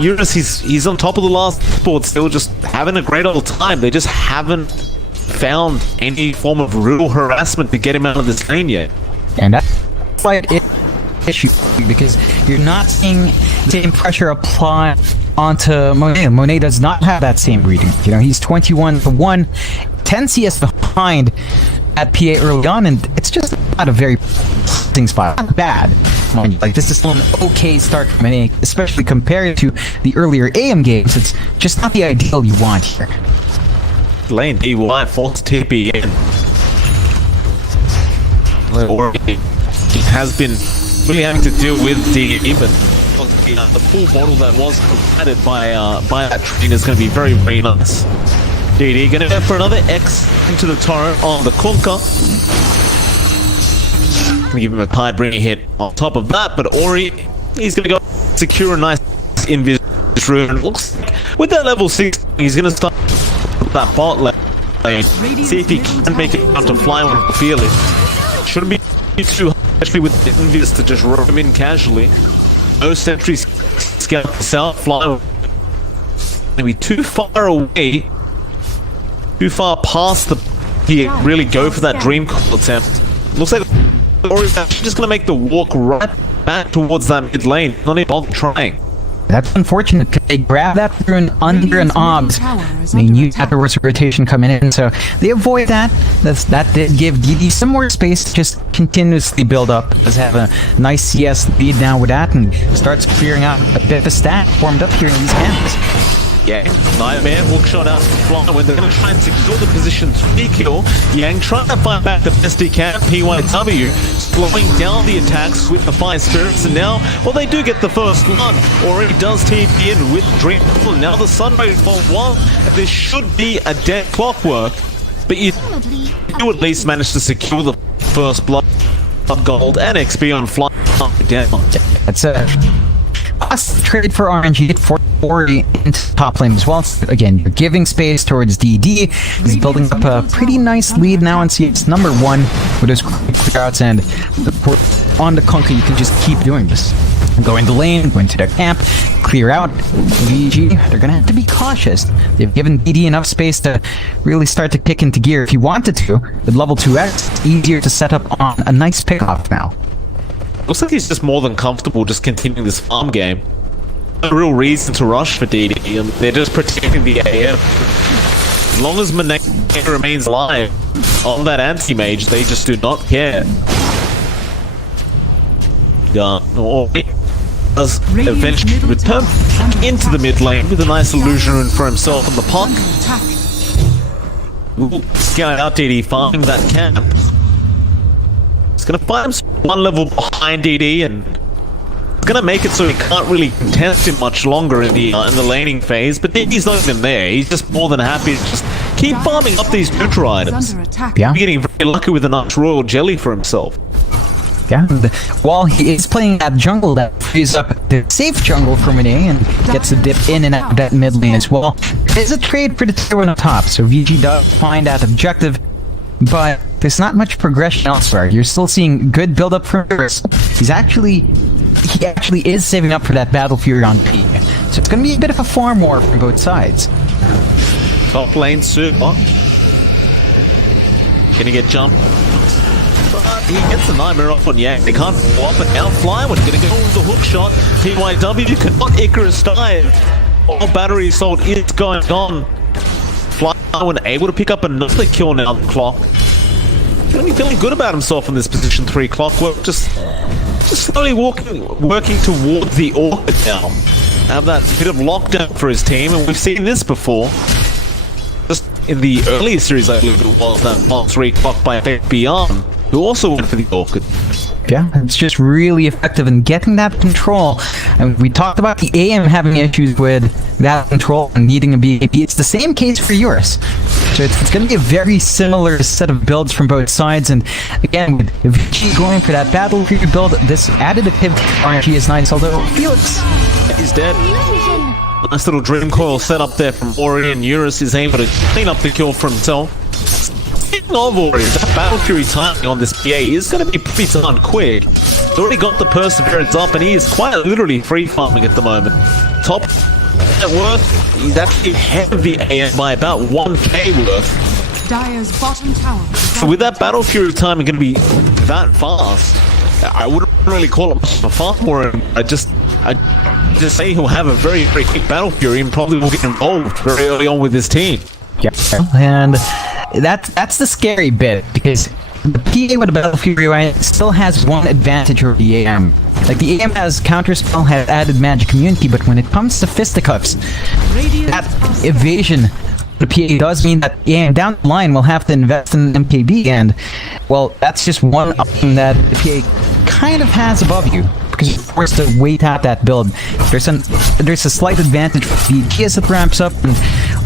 Eurus, he's on top of the last board still, just having a great old time. They just haven't found any form of real harassment to get him out of this lane yet. And that's why it is an issue, because you're not seeing the same pressure apply onto Monet. Monet does not have that same reading. You know, he's 21-1, 10 CS behind at PA early on, and it's just not a very thing spot. Not bad. Like, this is still an okay start from NA, especially compared to the earlier AM games. It's just not the ideal you want here. Lane DY forced TP in. Or he has been really having to deal with DE, but the full bottle that was provided by that train is going to be very, very nice. DD going to go for another X into the torrent on the Kunka. Going to give him a Tidebreaker hit on top of that, but Ori, he's going to go secure a nice invis room. Looks like with that level 6, he's going to start that bot lane. See if he can make it down to fly when he feel it. Shouldn't be too hard, especially with the invis to just roam in casually. No sentries scout south, fly. Maybe too far away. Too far past the he really go for that dream call attempt. Looks like Ori's actually just gonna make the walk right back towards that mid lane. Not even bother trying. That's unfortunate because they grab that rune under an Obs. They knew that there was a rotation coming in, so they avoid that. That did give DD some more space to just continuously build up. Does have a nice CS lead now with that, and starts clearing out a bit of a stack formed up here in these camps. Yeah, Nightmare hookshot out to fly when they're going to try and secure the position 3 kill. Yang trying to find back the best he can. P1W slowing down the attacks with the Fire Spirits, and now, well, they do get the first one. Already does TP in with Dream. Now the Sunray for 1. This should be a dead clockwork, but you do at least manage to secure the first blood of gold and XP on fly down. That's a trade for RNG for Ori into top lane as well. Again, you're giving space towards DD. He's building up a pretty nice lead now in CS number 1 with his clearouts, and on the Conquer, you can just keep doing this. Go in the lane, go into their camp, clear out. VG, they're gonna have to be cautious. They've given DD enough space to really start to kick into gear. If you wanted to, with level 2x, it's easier to set up on a nice pickoff now. Looks like he's just more than comfortable just continuing this farm game. No real reason to rush for DD, and they're just protecting the AM. As long as Monet remains alive on that anti-mage, they just do not care. Or does eventually return into the mid lane with a nice illusion rune for himself on the puck. Scout out DD, farming that camp. He's gonna find himself one level behind DD, and it's gonna make it so he can't really contest him much longer in the laning phase. But DD's not even there. He's just more than happy to just keep farming up these neutral items. Yeah. Getting very lucky with a nice royal jelly for himself. Yeah, and while he is playing that jungle, that frees up the safe jungle for Monet and gets to dip in and out of that mid lane as well. There's a trade for the tier 1 up top, so VG does find that objective, but there's not much progression elsewhere. You're still seeing good build up from Burst. He actually is saving up for that Battle Fury on P. So it's going to be a bit of a farm war from both sides. Top lane super. Gonna get jumped. But he gets the nightmare off on Yang. They can't go up and outfly. We're gonna go with the hook shot. PYW cannot Icarus dive. All battery assault is going on. Flyone able to pick up another kill now on the clock. Gonna be feeling good about himself in this position 3 clockwork. Just slowly working towards the Orchid now. Have that bit of lockdown for his team, and we've seen this before. Just in the earlier series, I believe it was, that box 3 clock by Beyond, who also went for the Orchid. Yeah, it's just really effective in getting that control. And we talked about the AM having issues with that control and needing a BAP. It's the same case for yours. So it's going to be a very similar set of builds from both sides. And again, with VG going for that battle crew build, this additive pivot RNG is nice, although Felix... He's dead. Nice little dream coil set up there from Ori, and Eurus is able to clean up the kill for himself. Speaking of Ori, that Battle Fury timing on this PA is going to be pretty darn quick. He's already got the Perseverance up, and he is quite literally free farming at the moment. Top net worth, he's actually ahead of the AM by about 1k worth. Dire's bottom tower. So with that Battle Fury timing going to be that fast, I wouldn't really call it a farm for him. I just say he'll have a very, very quick Battle Fury and probably will get involved very early on with his team. Yeah, and that's the scary bit, because the PA with the Battle Fury, right, still has one advantage over the AM. Like, the AM has Counterspell, has added Magic Immunity, but when it comes to Fisticuffs, that evasion, the PA does mean that AM down the line will have to invest in MKB, and, well, that's just one option that the PA kind of has above you, because you're forced to wait out that build. There's a slight advantage for VG as it ramps up, and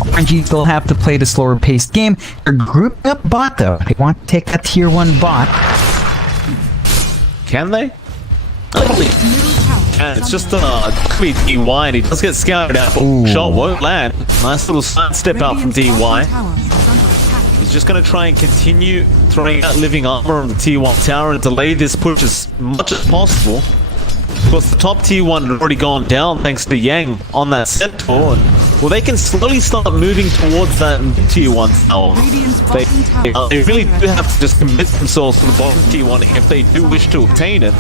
RNG still have to play the slower paced game. They're grouping up bot though. They want to take that tier 1 bot. Can they? And it's just could be DY, and he does get scouted out, but shot won't land. Nice little side step out from DY. He's just going to try and continue throwing out living armor on the tier 1 tower and delay this push as much as possible. Of course, the top tier 1 had already gone down thanks to Yang on that centaur, and well, they can slowly start moving towards that tier 1 tower. They really do have to just commit themselves to the bottom tier 1 if they do wish to obtain it.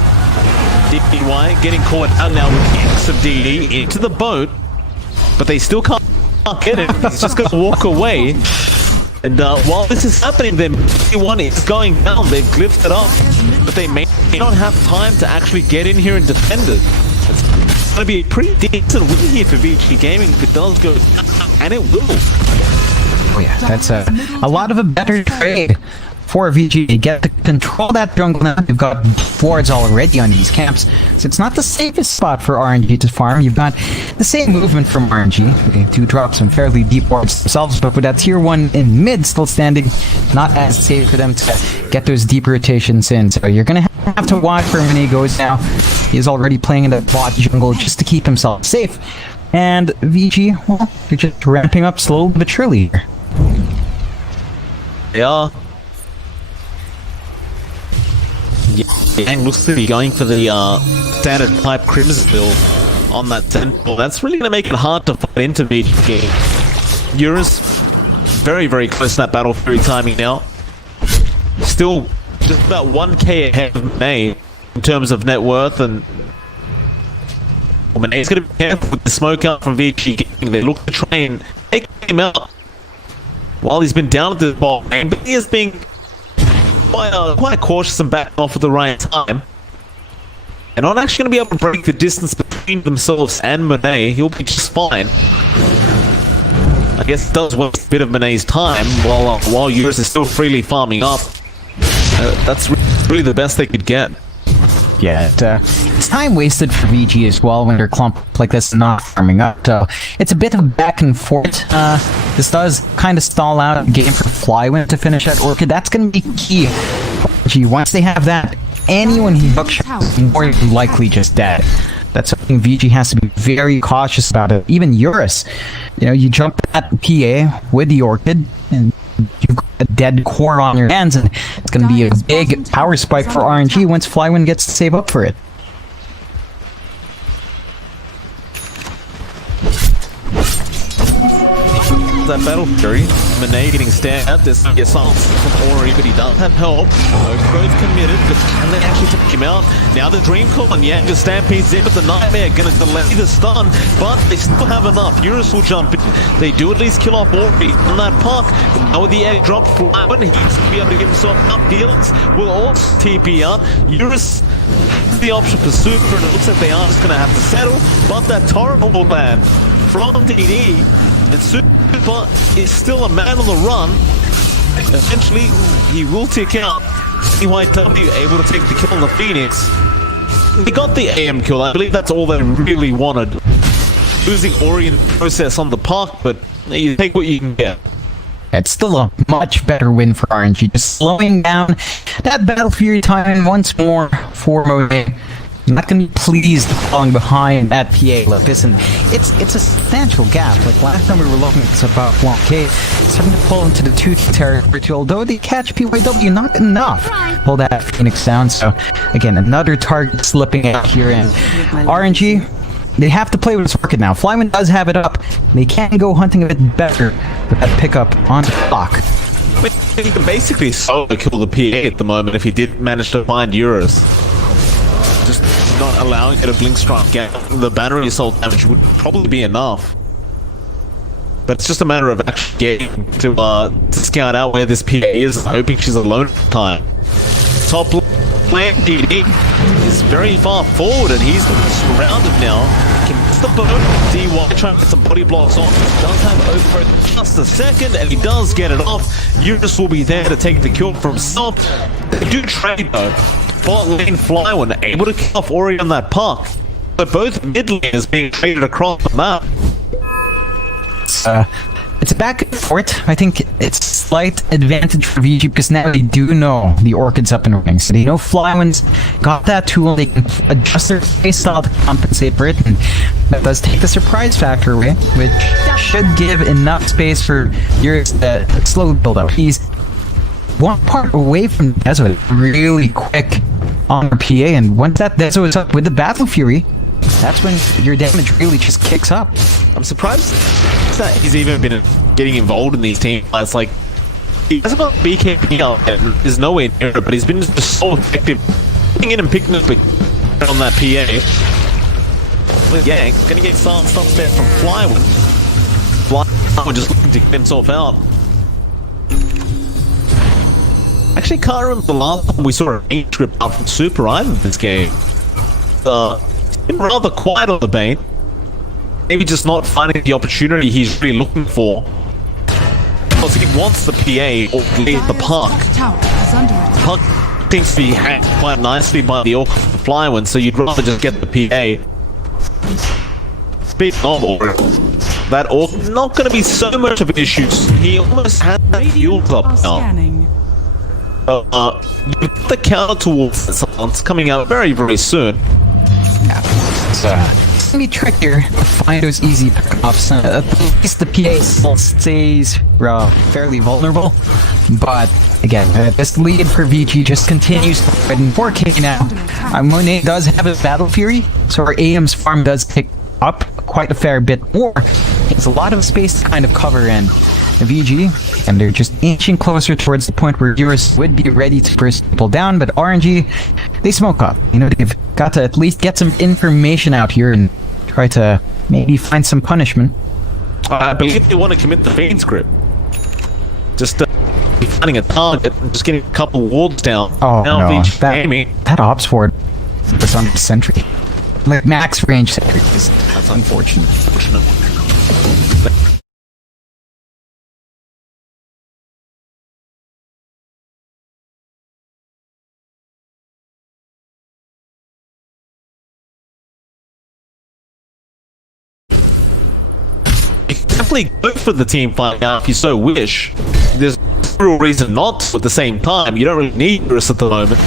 DY getting caught out now with the X of DD into the boat, but they still can't get it. He's just going to walk away. And while this is happening, then T1 is going down. They've glyphed it up, but they may not have time to actually get in here and defend it. It's going to be a pretty decent win here for VG Gaming if it does go down, and it will. Oh yeah, that's a lot of a better trade for VG. You get to control that jungle now. You've got wards already on these camps, so it's not the safest spot for RNG to farm. You've got the same movement from RNG. They do drop some fairly deep wards themselves, but with that tier 1 in mid still standing, not as safe for them to get those deep rotations in. So you're gonna have to watch for when he goes now. He's already playing in the bot jungle just to keep himself safe. And VG, well, they're just ramping up slowly but surely here. They are. Yeah. Yang looks to be going for the standard pipe Crimson build on that temple. That's really going to make it hard to fight into VG. Eurus very, very close to that Battle Fury timing now. Still just about 1k ahead of May in terms of net worth, and May's going to be careful with the smoke out from VG. They look to try and take him out while he's been down at the ball lane, but he is being quite cautious and backing off at the right time. And not actually going to be able to break the distance between themselves and Monet. He'll be just fine. I guess it does waste a bit of Monet's time while Eurus is still freely farming up. That's really the best they could get. Yeah, it's time wasted for VG as well when they're clumped like this and not farming up. So it's a bit of back and forth. This does kind of stall out a game for Flywind to finish at Orchid. That's going to be key. Once they have that, anyone he hookshots is more than likely just dead. That's something VG has to be very cautious about it. Even Eurus, you jump that PA with the Orchid, and you've got a dead core on your hands, and it's going to be a big power spike for RNG once Flywind gets to save up for it. That Battle Fury, Monet getting stared at. There's the assaults from Ori, but he does have help. Both committed, but can they actually take him out? Now the Dream Call and Yang just stampedes in, but the Nightmare gonna delay the stun, but they still have enough. Eurus will jump in. They do at least kill off Ori on that puck. Now with the egg drop, Flywind, he's gonna be able to get himself up. Felix will also TP out. Eurus the option for Super, and it looks like they are just gonna have to settle, but that torrent will land from DD, and Super is still a man on the run. Eventually, he will tick out. EYW able to take the kill on the Phoenix. They got the AM kill. I believe that's all they really wanted. Losing Ori in the process on the park, but you take what you can get. It's still a much better win for RNG. Just slowing down that Battle Fury time once more for Monet. Not going to be pleased falling behind that PA. Look, listen, it's a substantial gap. Like last time we were looking at about 1k, it's starting to pull into the 2k territory too, although they catch PYW not enough. Pull that Phoenix down, so again, another target slipping out here, and RNG, they have to play with this Orchid now. Flyman does have it up. They can go hunting a bit better with that pickup on the clock. He can basically solo kill the PA at the moment if he did manage to find Eurus. Just not allowing it a blink strike gap. The battery assault damage would probably be enough. But it's just a matter of actually getting to scout out where this PA is, hoping she's alone at the time. Top lane DD is very far forward, and he's surrounded now. Can miss the boat. DY trying to get some body blocks off. Does have over just a second, and he does get it off. Eurus will be there to take the kill for himself. They do trade though. Bot lane Flywind able to kill off Ori on that puck. But both mid laners being traded across the map. It's a back and forth. I think it's a slight advantage for VG because now they do know the Orchid's up and running. So they know Flywind's got that tool. They can adjust their face style to compensate for it. And that does take the surprise factor away, which should give enough space for your slow build up. He's one part away from Deso really quick on our PA, and once that Deso is up with the Battle Fury, that's when your damage really just kicks up. I'm surprised that he's even been getting involved in these team fights. Like, he hasn't got BKB out yet, there's nowhere near it, but he's been just so effective getting in and picking up on that PA. But yeah, gonna get some stuff there from Flywind. Flywind just looking to get himself out. Actually, can't remember the last time we saw a range grip out from Super either in this game. Been rather quiet on the Bane. Maybe just not finding the opportunity he's really looking for. Because he wants the PA or lead the puck. The puck seems to be hacked quite nicely by the Orc Flywind, so you'd rather just get the PA. Speaking of Orc, that Orc not going to be so much of an issue. He almost had that fueled up now. The counter towards it's coming out very, very soon. Yeah, it's gonna be trickier to find those easy pickups. At least the PA still stays fairly vulnerable, but Again, this lead for VG just continues to spread in 4K now. Monet does have his Battle Fury, so our AM's farm does pick up quite a fair bit more. There's a lot of space to kind of cover in VG, and they're just inching closer towards the point where Eurus would be ready to burst people down, but RNG, they smoke up. You know, they've got to at least get some information out here and try to maybe find some punishment. I believe they want to commit the Fiend's Grip. Just finding a target and just getting a couple wards down. Oh now no, aiming. that Ops Ward was on the sentry. Like max range sentry. That's unfortunate. You can definitely go for the team fight now if you so wish. There's no real reason not to at the same time. You don't really need Eurus at the moment.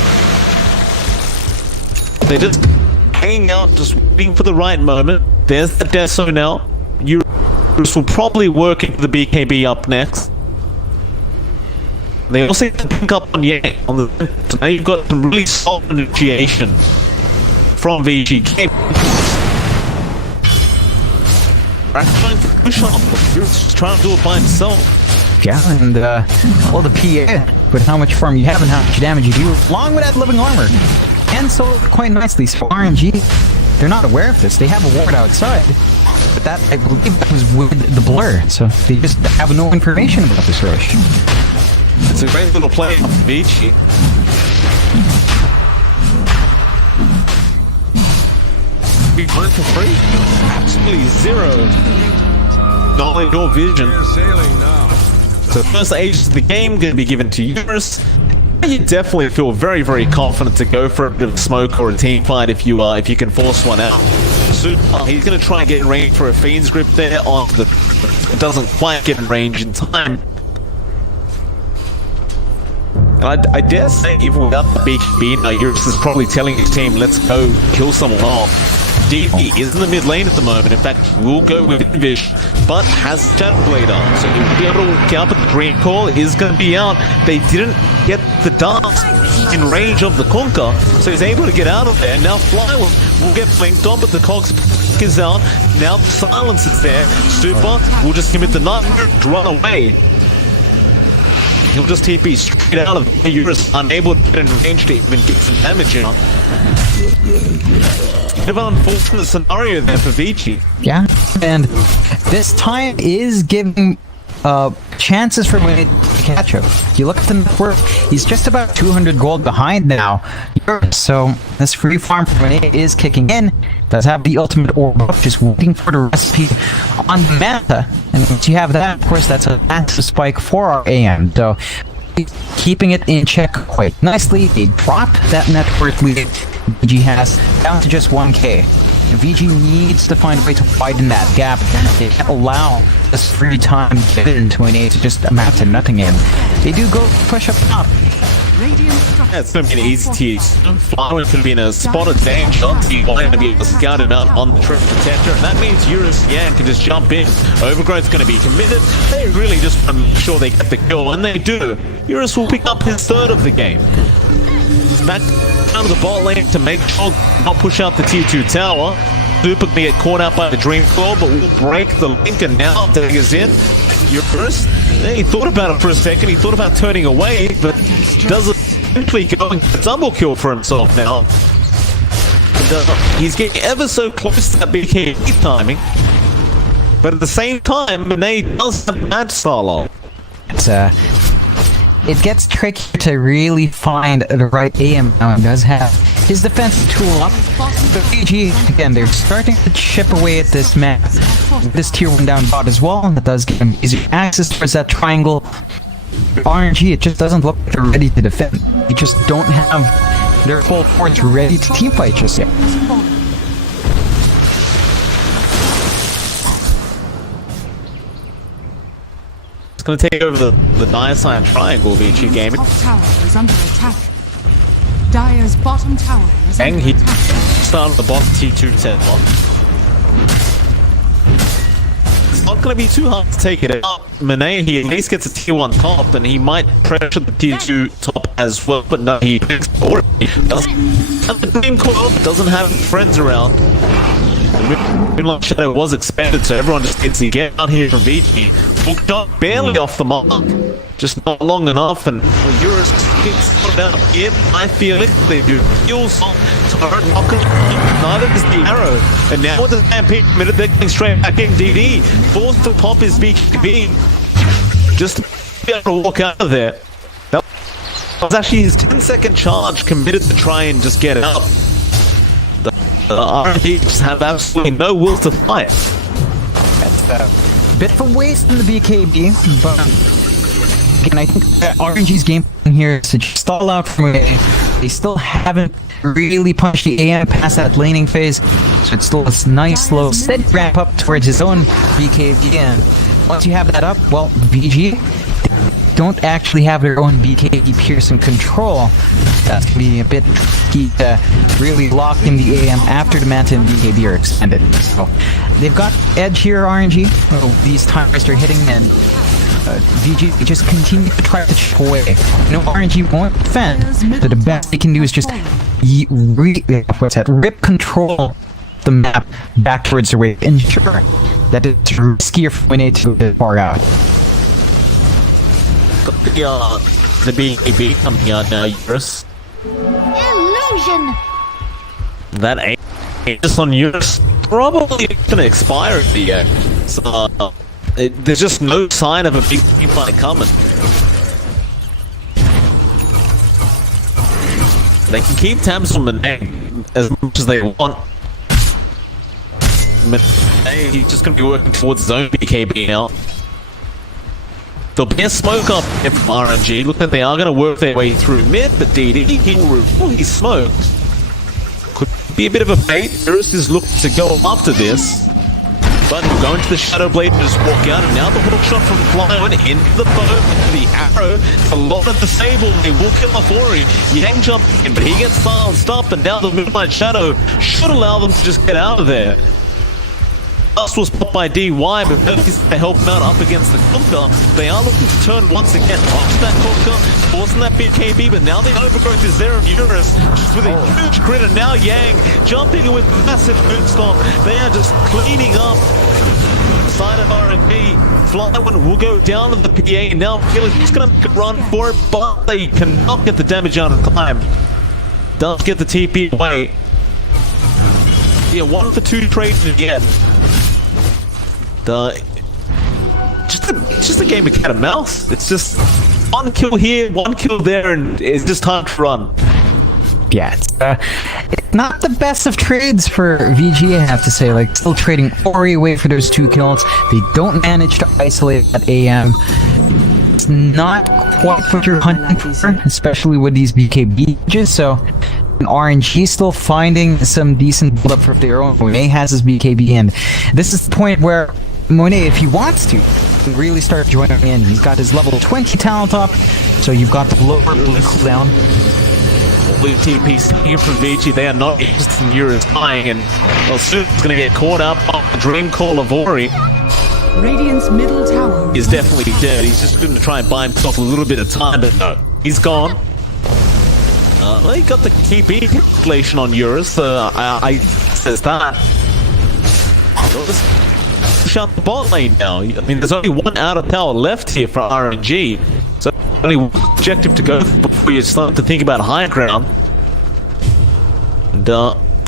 They're just hanging out, just waiting for the right moment. There's the Deso now. Eurus will probably work into the BKB up next. They also have to pick up on Yang on the. So now you've got some really solid initiation from VG. Trying to push off. Eurus just trying to do it by himself. Yeah, and well, the PA, with how much farm you have and how much damage you do, along with that living armor. And so quite nicely, so RNG, they're not aware of this. They have a ward outside, but that, I believe, that was with the blur, so they just have no information about this rush. It's a great little play off Vici. Be going for free? Absolutely zero knowledge or vision. So first ages of the game going to be given to Eurus. You definitely feel very, very confident to go for a bit of smoke or a team fight if you can force one out. Super, he's going to try and get in range for a Fiend's Grip there on the. It doesn't quite get in range in time. And I dare say, even without the BKB, Eurus is probably telling his team, let's go kill someone off. DP is in the mid lane at the moment. In fact, we'll go with Vish, but has Shadow Blade on, so he will be able to walk out, but the Green Call is going to be out. They didn't get the dance in range of the Conquer, so he's able to get out of there. Now Fly will get flanked on, but the Cogs is out. Now the silence is there. Super will just commit the nightmare to run away. He'll just TP straight out of the Eurus, unable to get in range to even get some damage in. Bit of an unfortunate scenario there for Vici. Yeah, and this time is giving chances for Monet to catch up. If you look at the network, he's just about 200 gold behind now. So this free farm for Monet is kicking in. Does have the ultimate orb up, just waiting for the recipe on the Manta. And once you have that, of course, that's a massive spike for our AM. So keeping it in check quite nicely. They dropped that network lead VG has down to just 1k. VG needs to find a way to widen that gap. They can't allow this free time given to an A to just amount to nothing in. They do go push up top. Yeah, it's going to be an easy tease. Flower could be in a spot of danger. He's going to be able to scout him out on the trip protector, and that means Eurus Yan can just jump in. Overgrowth's going to be committed. They really just want to make sure they get the kill, and they do. Eurus will pick up his third of the game. Back down to the bot lane to make sure not push out the tier 2 tower. Super can get caught out by the Dream Claw, but will break the link, and now Dagger's in. Eurus, he thought about it for a second, he thought about turning away, but doesn't simply going a double kill for himself now. And, he's getting ever so close to that BKB timing, but at the same time, Monet does have match style on. It gets tricky to really find the right AM now. He does have his defensive tool up. But VG, again, they're starting to chip away at this map. This tier 1 down bot as well, and that does give them easier access towards that triangle. RNG, it just doesn't look like they're ready to defend. They just don't have their full force ready to teamfight just yet. It's going to take over the Dire Side triangle VG game. Top tower is under attack. Dire's bottom tower is under He attack. started the bot T2 10 block. It's not going going to be too hard to take it out. Monet, he at least gets a tier 1 top, and he might pressure the tier 2 top as well, but no, he picks for it. He doesn't have the Dream Coil, doesn't have friends around. The Moonlight Shadow was expanded, so everyone just gets to get out here from VG. Booked up barely off the mark, just not long enough, and Eurus gets spotted out here. I feel it, they do fuel salt, turret, rocket, neither does the arrow. And now with the Stampede minute, they're getting straight back in. DD, forced to pop his BKB, just to be able to walk out of there. That was actually his 10-second charge committed to try and just get out. The RNG just have absolutely no will to fight. That's a bit of a waste in the BKB, but again, I think RNG's game plan here is to just stall out from A. They still haven't really punched the AM past that laning phase, so it's still a nice, slow, steady ramp up towards his own BKB. And once you have that up, well, VG don't actually have their own BKB Pearson control. That's going to be a bit key to really lock in the AM after the Manta and BKB are expanded. So they've got edge here, RNG. These timers they're hitting, and VG just continue to try to chip away. No, RNG won't defend, so the best they can do is just rip control the map back towards the wave, ensure that it's riskier for Winnie to get far out. The BKB coming out now, Eurus. Illusion! That ain't just on Eurus. Probably gonna expire at the end. So, there's just no sign of a big team fight coming. They can keep tabs on Monet as much as they want. Monet, he's just gonna be working towards his own BKB now. There'll be a smoke up from RNG. Look like they are going to work their way through mid, but DD, he smoked. Could be a bit of a bait. Eurus is looking to go after this. But we'll go into the Shadow Blade and just walk out, and now the hook shot from Flying into the bow, into the arrow. A lot of disable, they will kill Afori. Yang jump in, but he gets silenced up, and now the Moonlight Shadow should allow them to just get out of there. Last was popped by DY, but they help him out up against the Conker. They are looking to turn once again off that Conker, forcing that BKB, but now the overgrowth is there of Eurus, just with a huge crit, and now Yang jumping in with massive moonstomp. They are just cleaning up the side of RNG. Flyone will go down to the PA, now Killer's just going to make a run for it, but they cannot get the damage out of time. Does get the TP away. Yeah, 1 for 2 trades again. Just a game of cat and mouse. It's just 1 kill here, 1 kill there, and it's just time to run. Yeah, it's not the best of trades for VG, I have to say. Like, still trading Ori away for those 2 kills. They don't manage to isolate that AM. It's not quite what you're hunting for, especially with these BKBs, so RNG still finding some decent build-up for their own. Monet has his BKB, and this is the point where Monet, if he wants to, can really start joining in. He's got his level 20 talent up, so you've got the lower blue cooldown. Blue TP's here from VG. They are not interested in Eurus dying, and well, soon it's going to get caught up on the Dream Call of Ori. Radiant's middle tower He's definitely dead. He's just going to try and buy himself a little bit of time, but no, he's gone. Well, he got the TP calculation on Eurus. I says that. Shut the bot lane now. I mean, there's only 1 out of tower left here for RNG, so only one objective to go before you start to think about high ground. And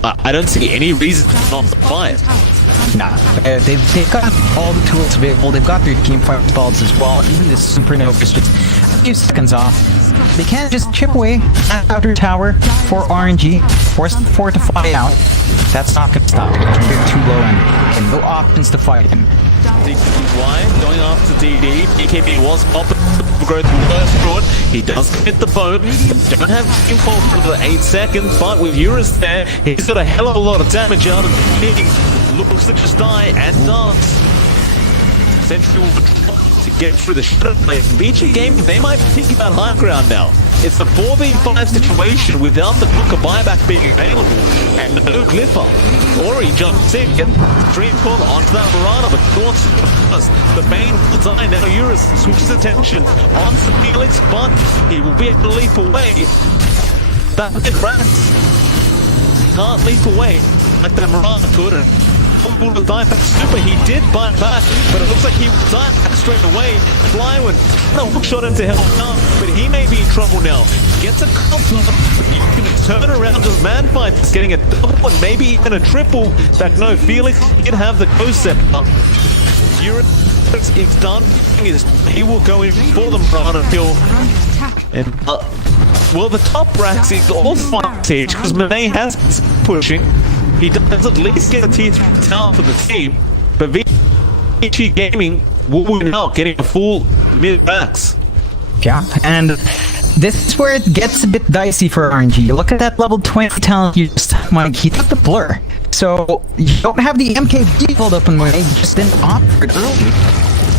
I don't see any reason not to fight. Nah, they've got all the tools available. They've got their teamfight spells as well. Even this Supernova is just a few seconds off. They can't just chip away at outer tower for RNG, force the fortify out. That's not going to stop him. They're too low and no options to fight him. DY going after DD. BKB was popping the growth first through. He does hit the boat. Don't have team fall for the 8 seconds, but with Eurus there, he's got a hell of a lot of damage out of the beginning. Looks to just die and does. Sentry will drop to get through the shadow play. VG Gaming, they might be thinking about high ground now. It's a 4v5 situation without the Booker buyback being available and no Glypher. Ori jumps in, gets Dream Call onto that Mirana, but Thoughts first. The main design now Eurus switches attention onto Felix, but he will be able to leap away. That did Rats. Can't leap away like that Mirana could. And will die back super. He did bite back, but it looks like he will die back straight away. Flywood, no hook shot into hell, no, but he may be in trouble now. Gets a couple, you can turn around as man fight. It's getting a double and maybe even a triple. Back no, Felix did have the ghost scepter. Eurus is done. He will go in for them run until and well, the top racks is also on stage because Monet has been pushing. He does at least get a T3 talent for the team, but VG Gaming will win out, getting a full mid-racks. Yeah, and this is where it gets a bit dicey for RNG. You look at that level 20 talent, you just, Mike, he took the blur. So, you don't have the MKB pulled up on Monet, you just didn't opt for it early.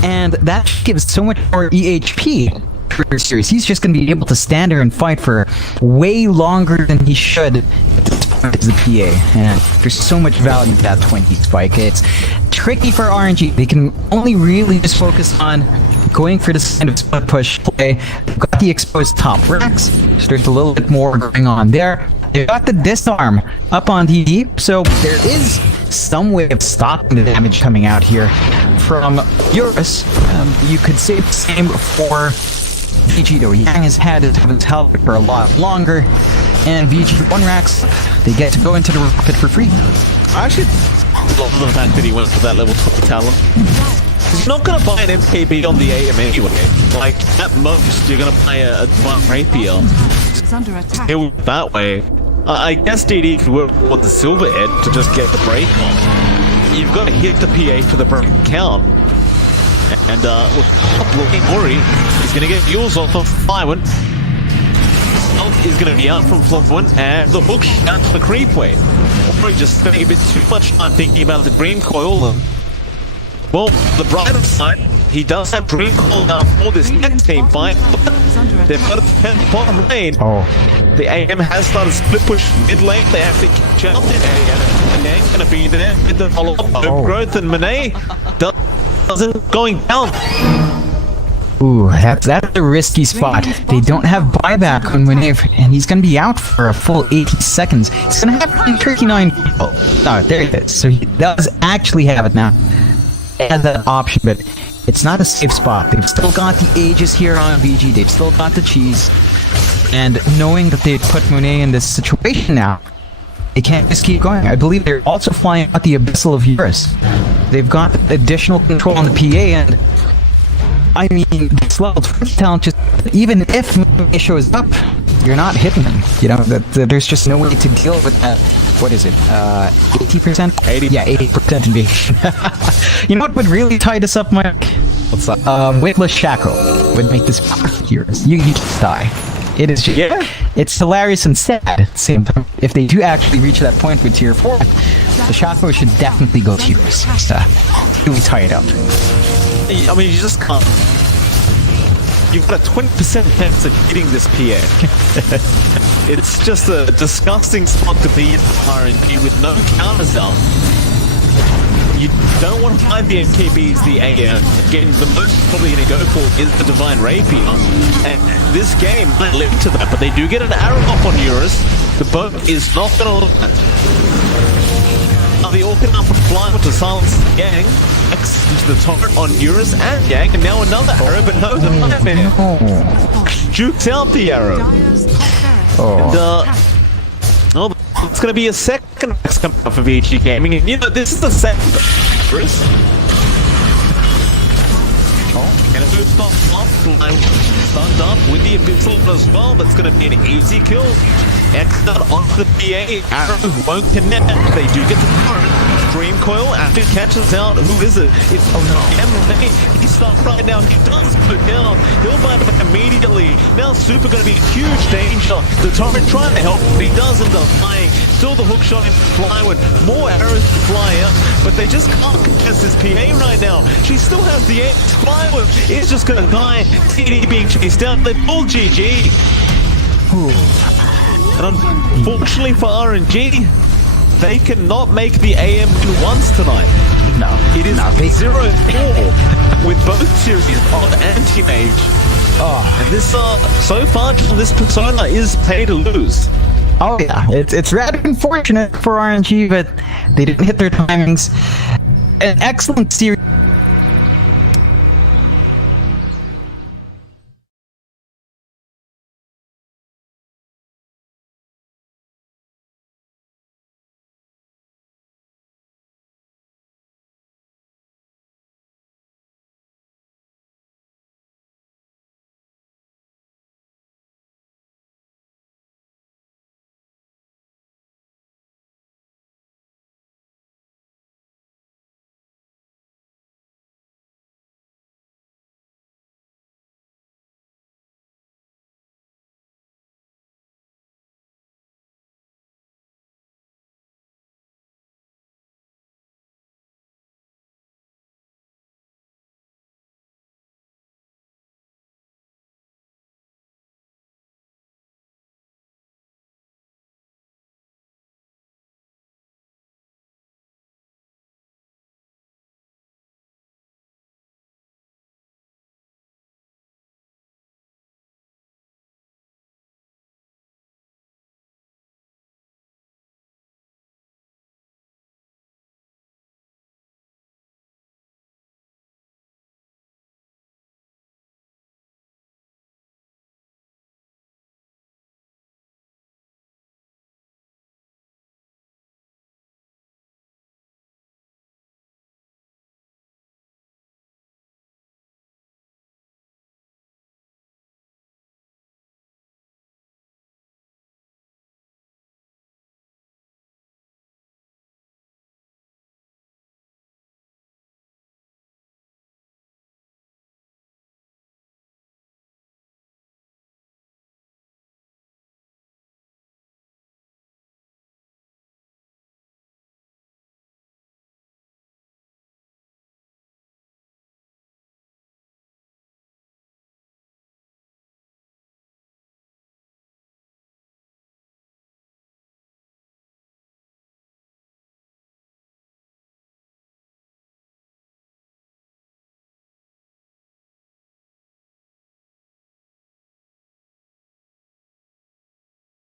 And that gives so much more EHP for the series. He's just going to be able to stand there and fight for way longer than he should at this point as a PA. And there's so much value to that 20 spike. It's tricky for RNG. They can only really just focus on going for this kind of split push play. They've got the exposed top racks, so there's a little bit more going on there. They've got the disarm up on DD, so there is some way of stopping the damage coming out here from Eurus. You could say the same for VG though. Yang has had his health for a lot longer, and VG 1 racks, they get to go into the pit for free. I actually love the fact that he went for that level 20 talent. He's not going to buy an MKB on the AM anyway. Like, at most, you're going to buy a Divine Rapier. It's under attack. That way. I guess DD could work with the Silverhead to just get the break on. You've got to hit the PA for the break count. And with looking Ori, he's going to get yours off of Flywood. Stealth is going to be out from Flywood, and the hook out to the creepway. Ori just spending a bit too much time thinking about the Dream Coil. Well, the brighter side, he does have Dream Coil now for this next team fight, but they've got to defend the bottom lane. The AM has started split push mid lane. They have to catch out there. And they're going to be there with the follow-up growth, and Monet doesn't going down. Ooh, that's a risky spot. They don't have buyback on Monet, and he's going to be out for a full 80 seconds. He's going to have 39 people. Oh, there it is. So he does actually have it now. They have that option, but it's not a safe spot. They've still got the Aegis here on VG. They've still got the cheese. And knowing that they put Monet in this situation now, they can't just keep going. I believe they're also flying out the Abyssal of Eurus. They've got additional control on the PA, and I mean, this level 20 talent just, even if Monet shows up, you're not hitting him. You know, there's just no way to deal with that. What is it? 80%? 80. Yeah, 80% invasion. You know what would really tie this up, Mike? What's that? Witless Shackle would make this Eurus. You just die. It is just, it's hilarious and sad at the same time. If they do actually reach that point with tier 4, the Shackle should definitely go to Eurus. Just really tie it up. I mean, you just can't. You've got a 20% chance of hitting this PA. It's just a disgusting spot to be in RNG with no counters out. You don't want to find the MKBs, the AM. Again, the most probably going to go for is the Divine Rapier. And this game might live to that, but they do get an arrow off on Eurus. The boat is not going to look at. The Orchid up and flying to silence Yang. X into the turret on Eurus and Yang, and now another arrow, but no, the nightmare. Jukes out the arrow. And, it's going to be a second X coming up for VG Gaming, and you know, this is the second. Bruce. And if it's not stunned up with the Abyssal as well, that's going to be an easy kill. X out onto the PA, arrow won't connect. They do get the turret. Dream Coil, and it catches out. Who is it? It's M. He's stuck right now. He does put it down. He'll buy it back immediately. Now Super going to be in huge danger. The Torrent trying to help, but he does end up dying. Still the hook shot in fly with more arrows to fly out, but they just can't contest this PA right now. She still has the aim. Flywood is just going to die. CD being chased down. They pull GG. And unfortunately for RNG, they cannot make the AM win once tonight. No. It is 0-4 with both series on anti-mage. And this, so far, this persona is pay to lose. Oh yeah, it's rather unfortunate for RNG, but they didn't hit their timings. An excellent series.